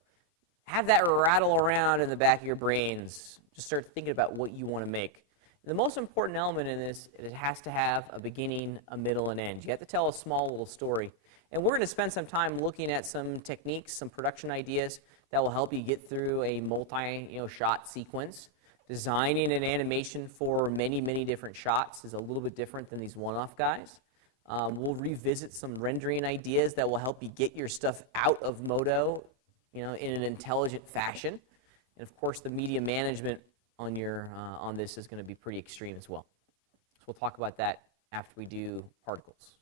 have that rattle around in the back of your brains. Just start thinking about what you want to make. And the most important element in this is it has to have a beginning, a middle, and end. You have to tell a small little story. And we're going to spend some time looking at some techniques, some production ideas that will help you get through a multi-shot sequence. Designing an animation for many, many different shots is a little bit different than these one-off guys. We'll revisit some rendering ideas that will help you get your stuff out of Modo, in an intelligent fashion. And of course, the media management on this is going to be pretty extreme as well. So we'll talk about that after we do particles.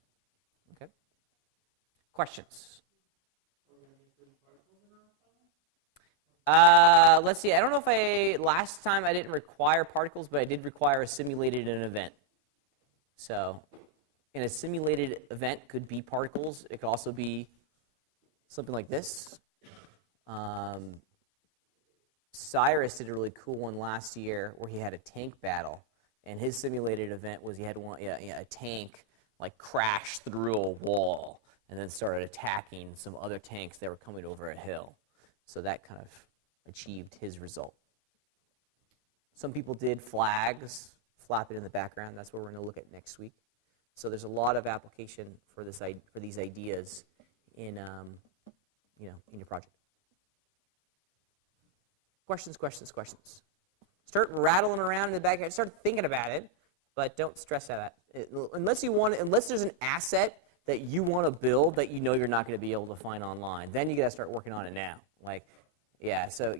Okay? Questions? Let's see. I don't know if last time I didn't require particles, but I did require a simulated event. So in a simulated event could be particles. It could also be something like this. Cyrus did a really cool one last year where he had a tank battle, and his simulated event was he had a tank crash through a wall. and then started attacking some other tanks that were coming over a hill. So that kind of achieved his result. Some people did flags, flapping in the background. That's what we're going to look at next week. So there's a lot of application for these ideas in in your project. Questions, questions, questions. Start rattling around in the background. Start thinking about it, but don't stress out it. Unless there's an asset that you want to build that you know you're not going to be able to find online, then you got to start working on it now. So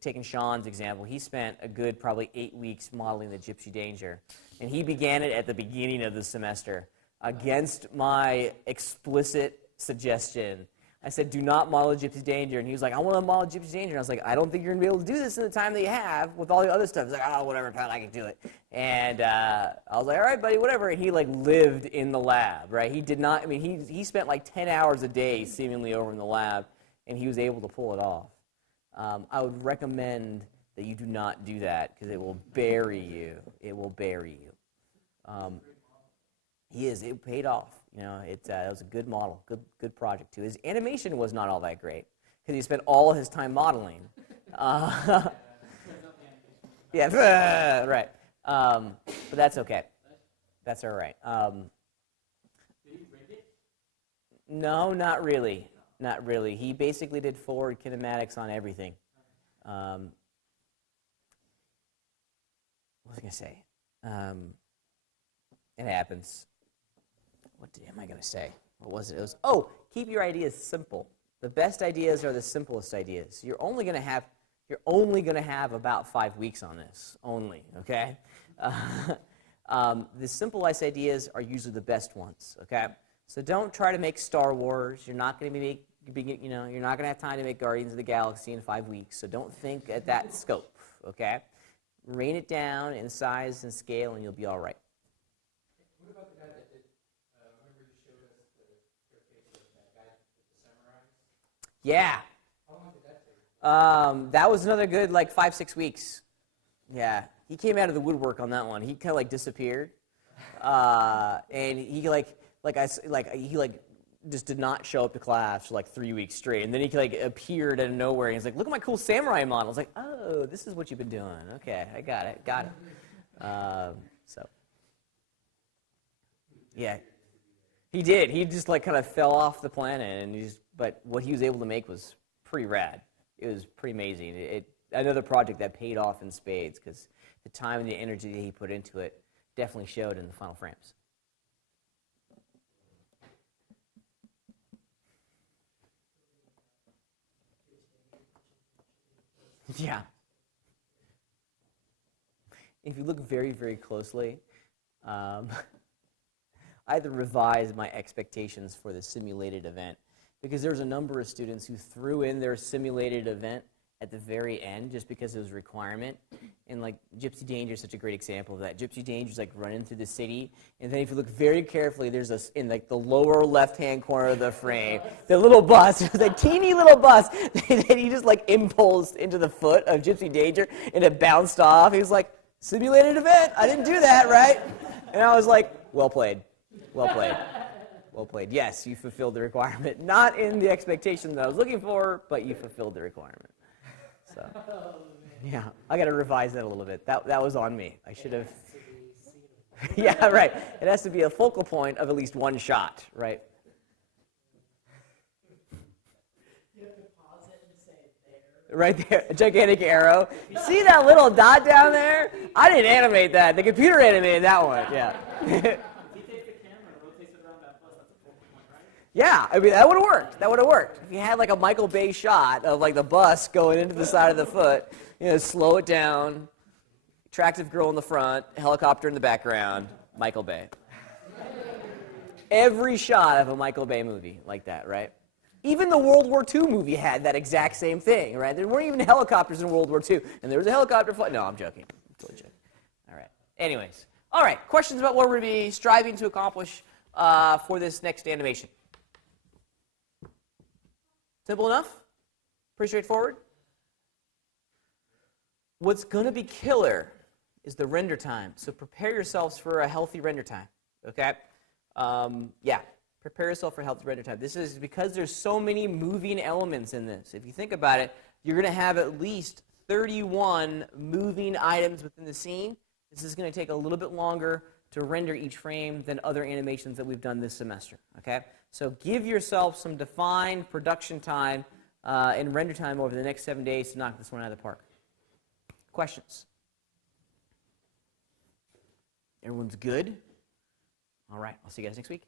taking Sean's example, he spent a good probably 8 weeks modeling the Gypsy Danger, and he began it at the beginning of the semester against my explicit suggestion. I said, do not model Gypsy Danger. And he was like, I want to model Gypsy Danger. And I was like, I don't think you're going to be able to do this in the time that you have with all the other stuff. He's like, oh, whatever, Pat, I can do it. And I was like, all right, buddy, whatever. And he lived in the lab, right? He did not, he spent 10 hours a day seemingly over in the lab, and he was able to pull it off. I would recommend that you do not do that because it will bury you. It will bury you. It paid off. It was a good model, good project too. His animation was not all that great because he spent all his time modeling. Yeah, right. But that's okay. That's all right. Did he rig it? No, not really. Not really. He basically did forward kinematics on everything. What was I going to say? It happens. What am I going to say? What was it? It was, keep your ideas simple. The best ideas are the simplest ideas. You're only going to have about 5 weeks on this, only, okay? The simplest ideas are usually the best ones, okay? So don't try to make Star Wars. You're not going to you're not going to have time to make Guardians of the Galaxy in 5 weeks. So don't think at that scope, okay? Rein it down in size and scale, and you'll be all right. What about the guy that did, remember you showed us the case of that guy with the samurais? Yeah. How long did that take? That was another good 5-6 weeks. Yeah, he came out of the woodwork on that one. He kind of disappeared, and he just did not show up to class for 3 weeks straight. And then he appeared out of nowhere. And he's like, "Look at my cool samurai model." I was like, "Oh, this is what you've been doing. Okay, I got it. So yeah, he did. He just kind of fell off the planet, and but what he was able to make was pretty rad. It was pretty amazing. Another project that paid off in spades because the time and the energy that he put into it definitely showed in the final frames. Yeah. If you look very, very closely, I had to revise my expectations for the simulated event because there was a number of students who threw in their simulated event at the very end just because it was a requirement. And Gypsy Danger is such a great example of that. Gypsy Danger is running through the city, and then if you look very carefully, there's in the lower left-hand corner of the frame, the little bus, it was a teeny little bus that he just impulsed into the foot of Gypsy Danger, and it bounced off. He was like, simulated event, I didn't do that, right? And I was like, well played, well played. Well played. Yes, you fulfilled the requirement. Not in the expectation that I was looking for, but you fulfilled the requirement. So, yeah, I got to revise that a little bit. That was on me. I should have. Yeah, right. It has to be a focal point of at least one shot, right? You have to pause it and say there. Right there, a gigantic arrow. See that little dot down there? I didn't animate that. The computer animated that one. Yeah. If he takes the camera and rotates it around that bus, that's a focal point, right? Yeah, that would have worked. That would have worked. If you had a Michael Bay shot of the bus going into the side of the foot, slow it down, attractive girl in the front, helicopter in the background, Michael Bay. Every shot of a Michael Bay movie like that, right? Even the World War II movie had that exact same thing, right? There weren't even helicopters in World War II, and there was a helicopter flight. No, I'm joking. I'm totally joking. All right. Anyways. All right. Questions about what we're going to be striving to accomplish for this next animation? Simple enough? Pretty straightforward? What's going to be killer is the render time. So prepare yourselves for a healthy render time, okay? Yeah. Prepare yourself for healthy render time. This is because there's so many moving elements in this. If you think about it, you're going to have at least 31 moving items within the scene. This is going to take a little bit longer to render each frame than other animations that we've done this semester. Okay? So give yourself some defined production time and render time over the next 7 days to knock this one out of the park. Questions? Everyone's good? All right. I'll see you guys next week.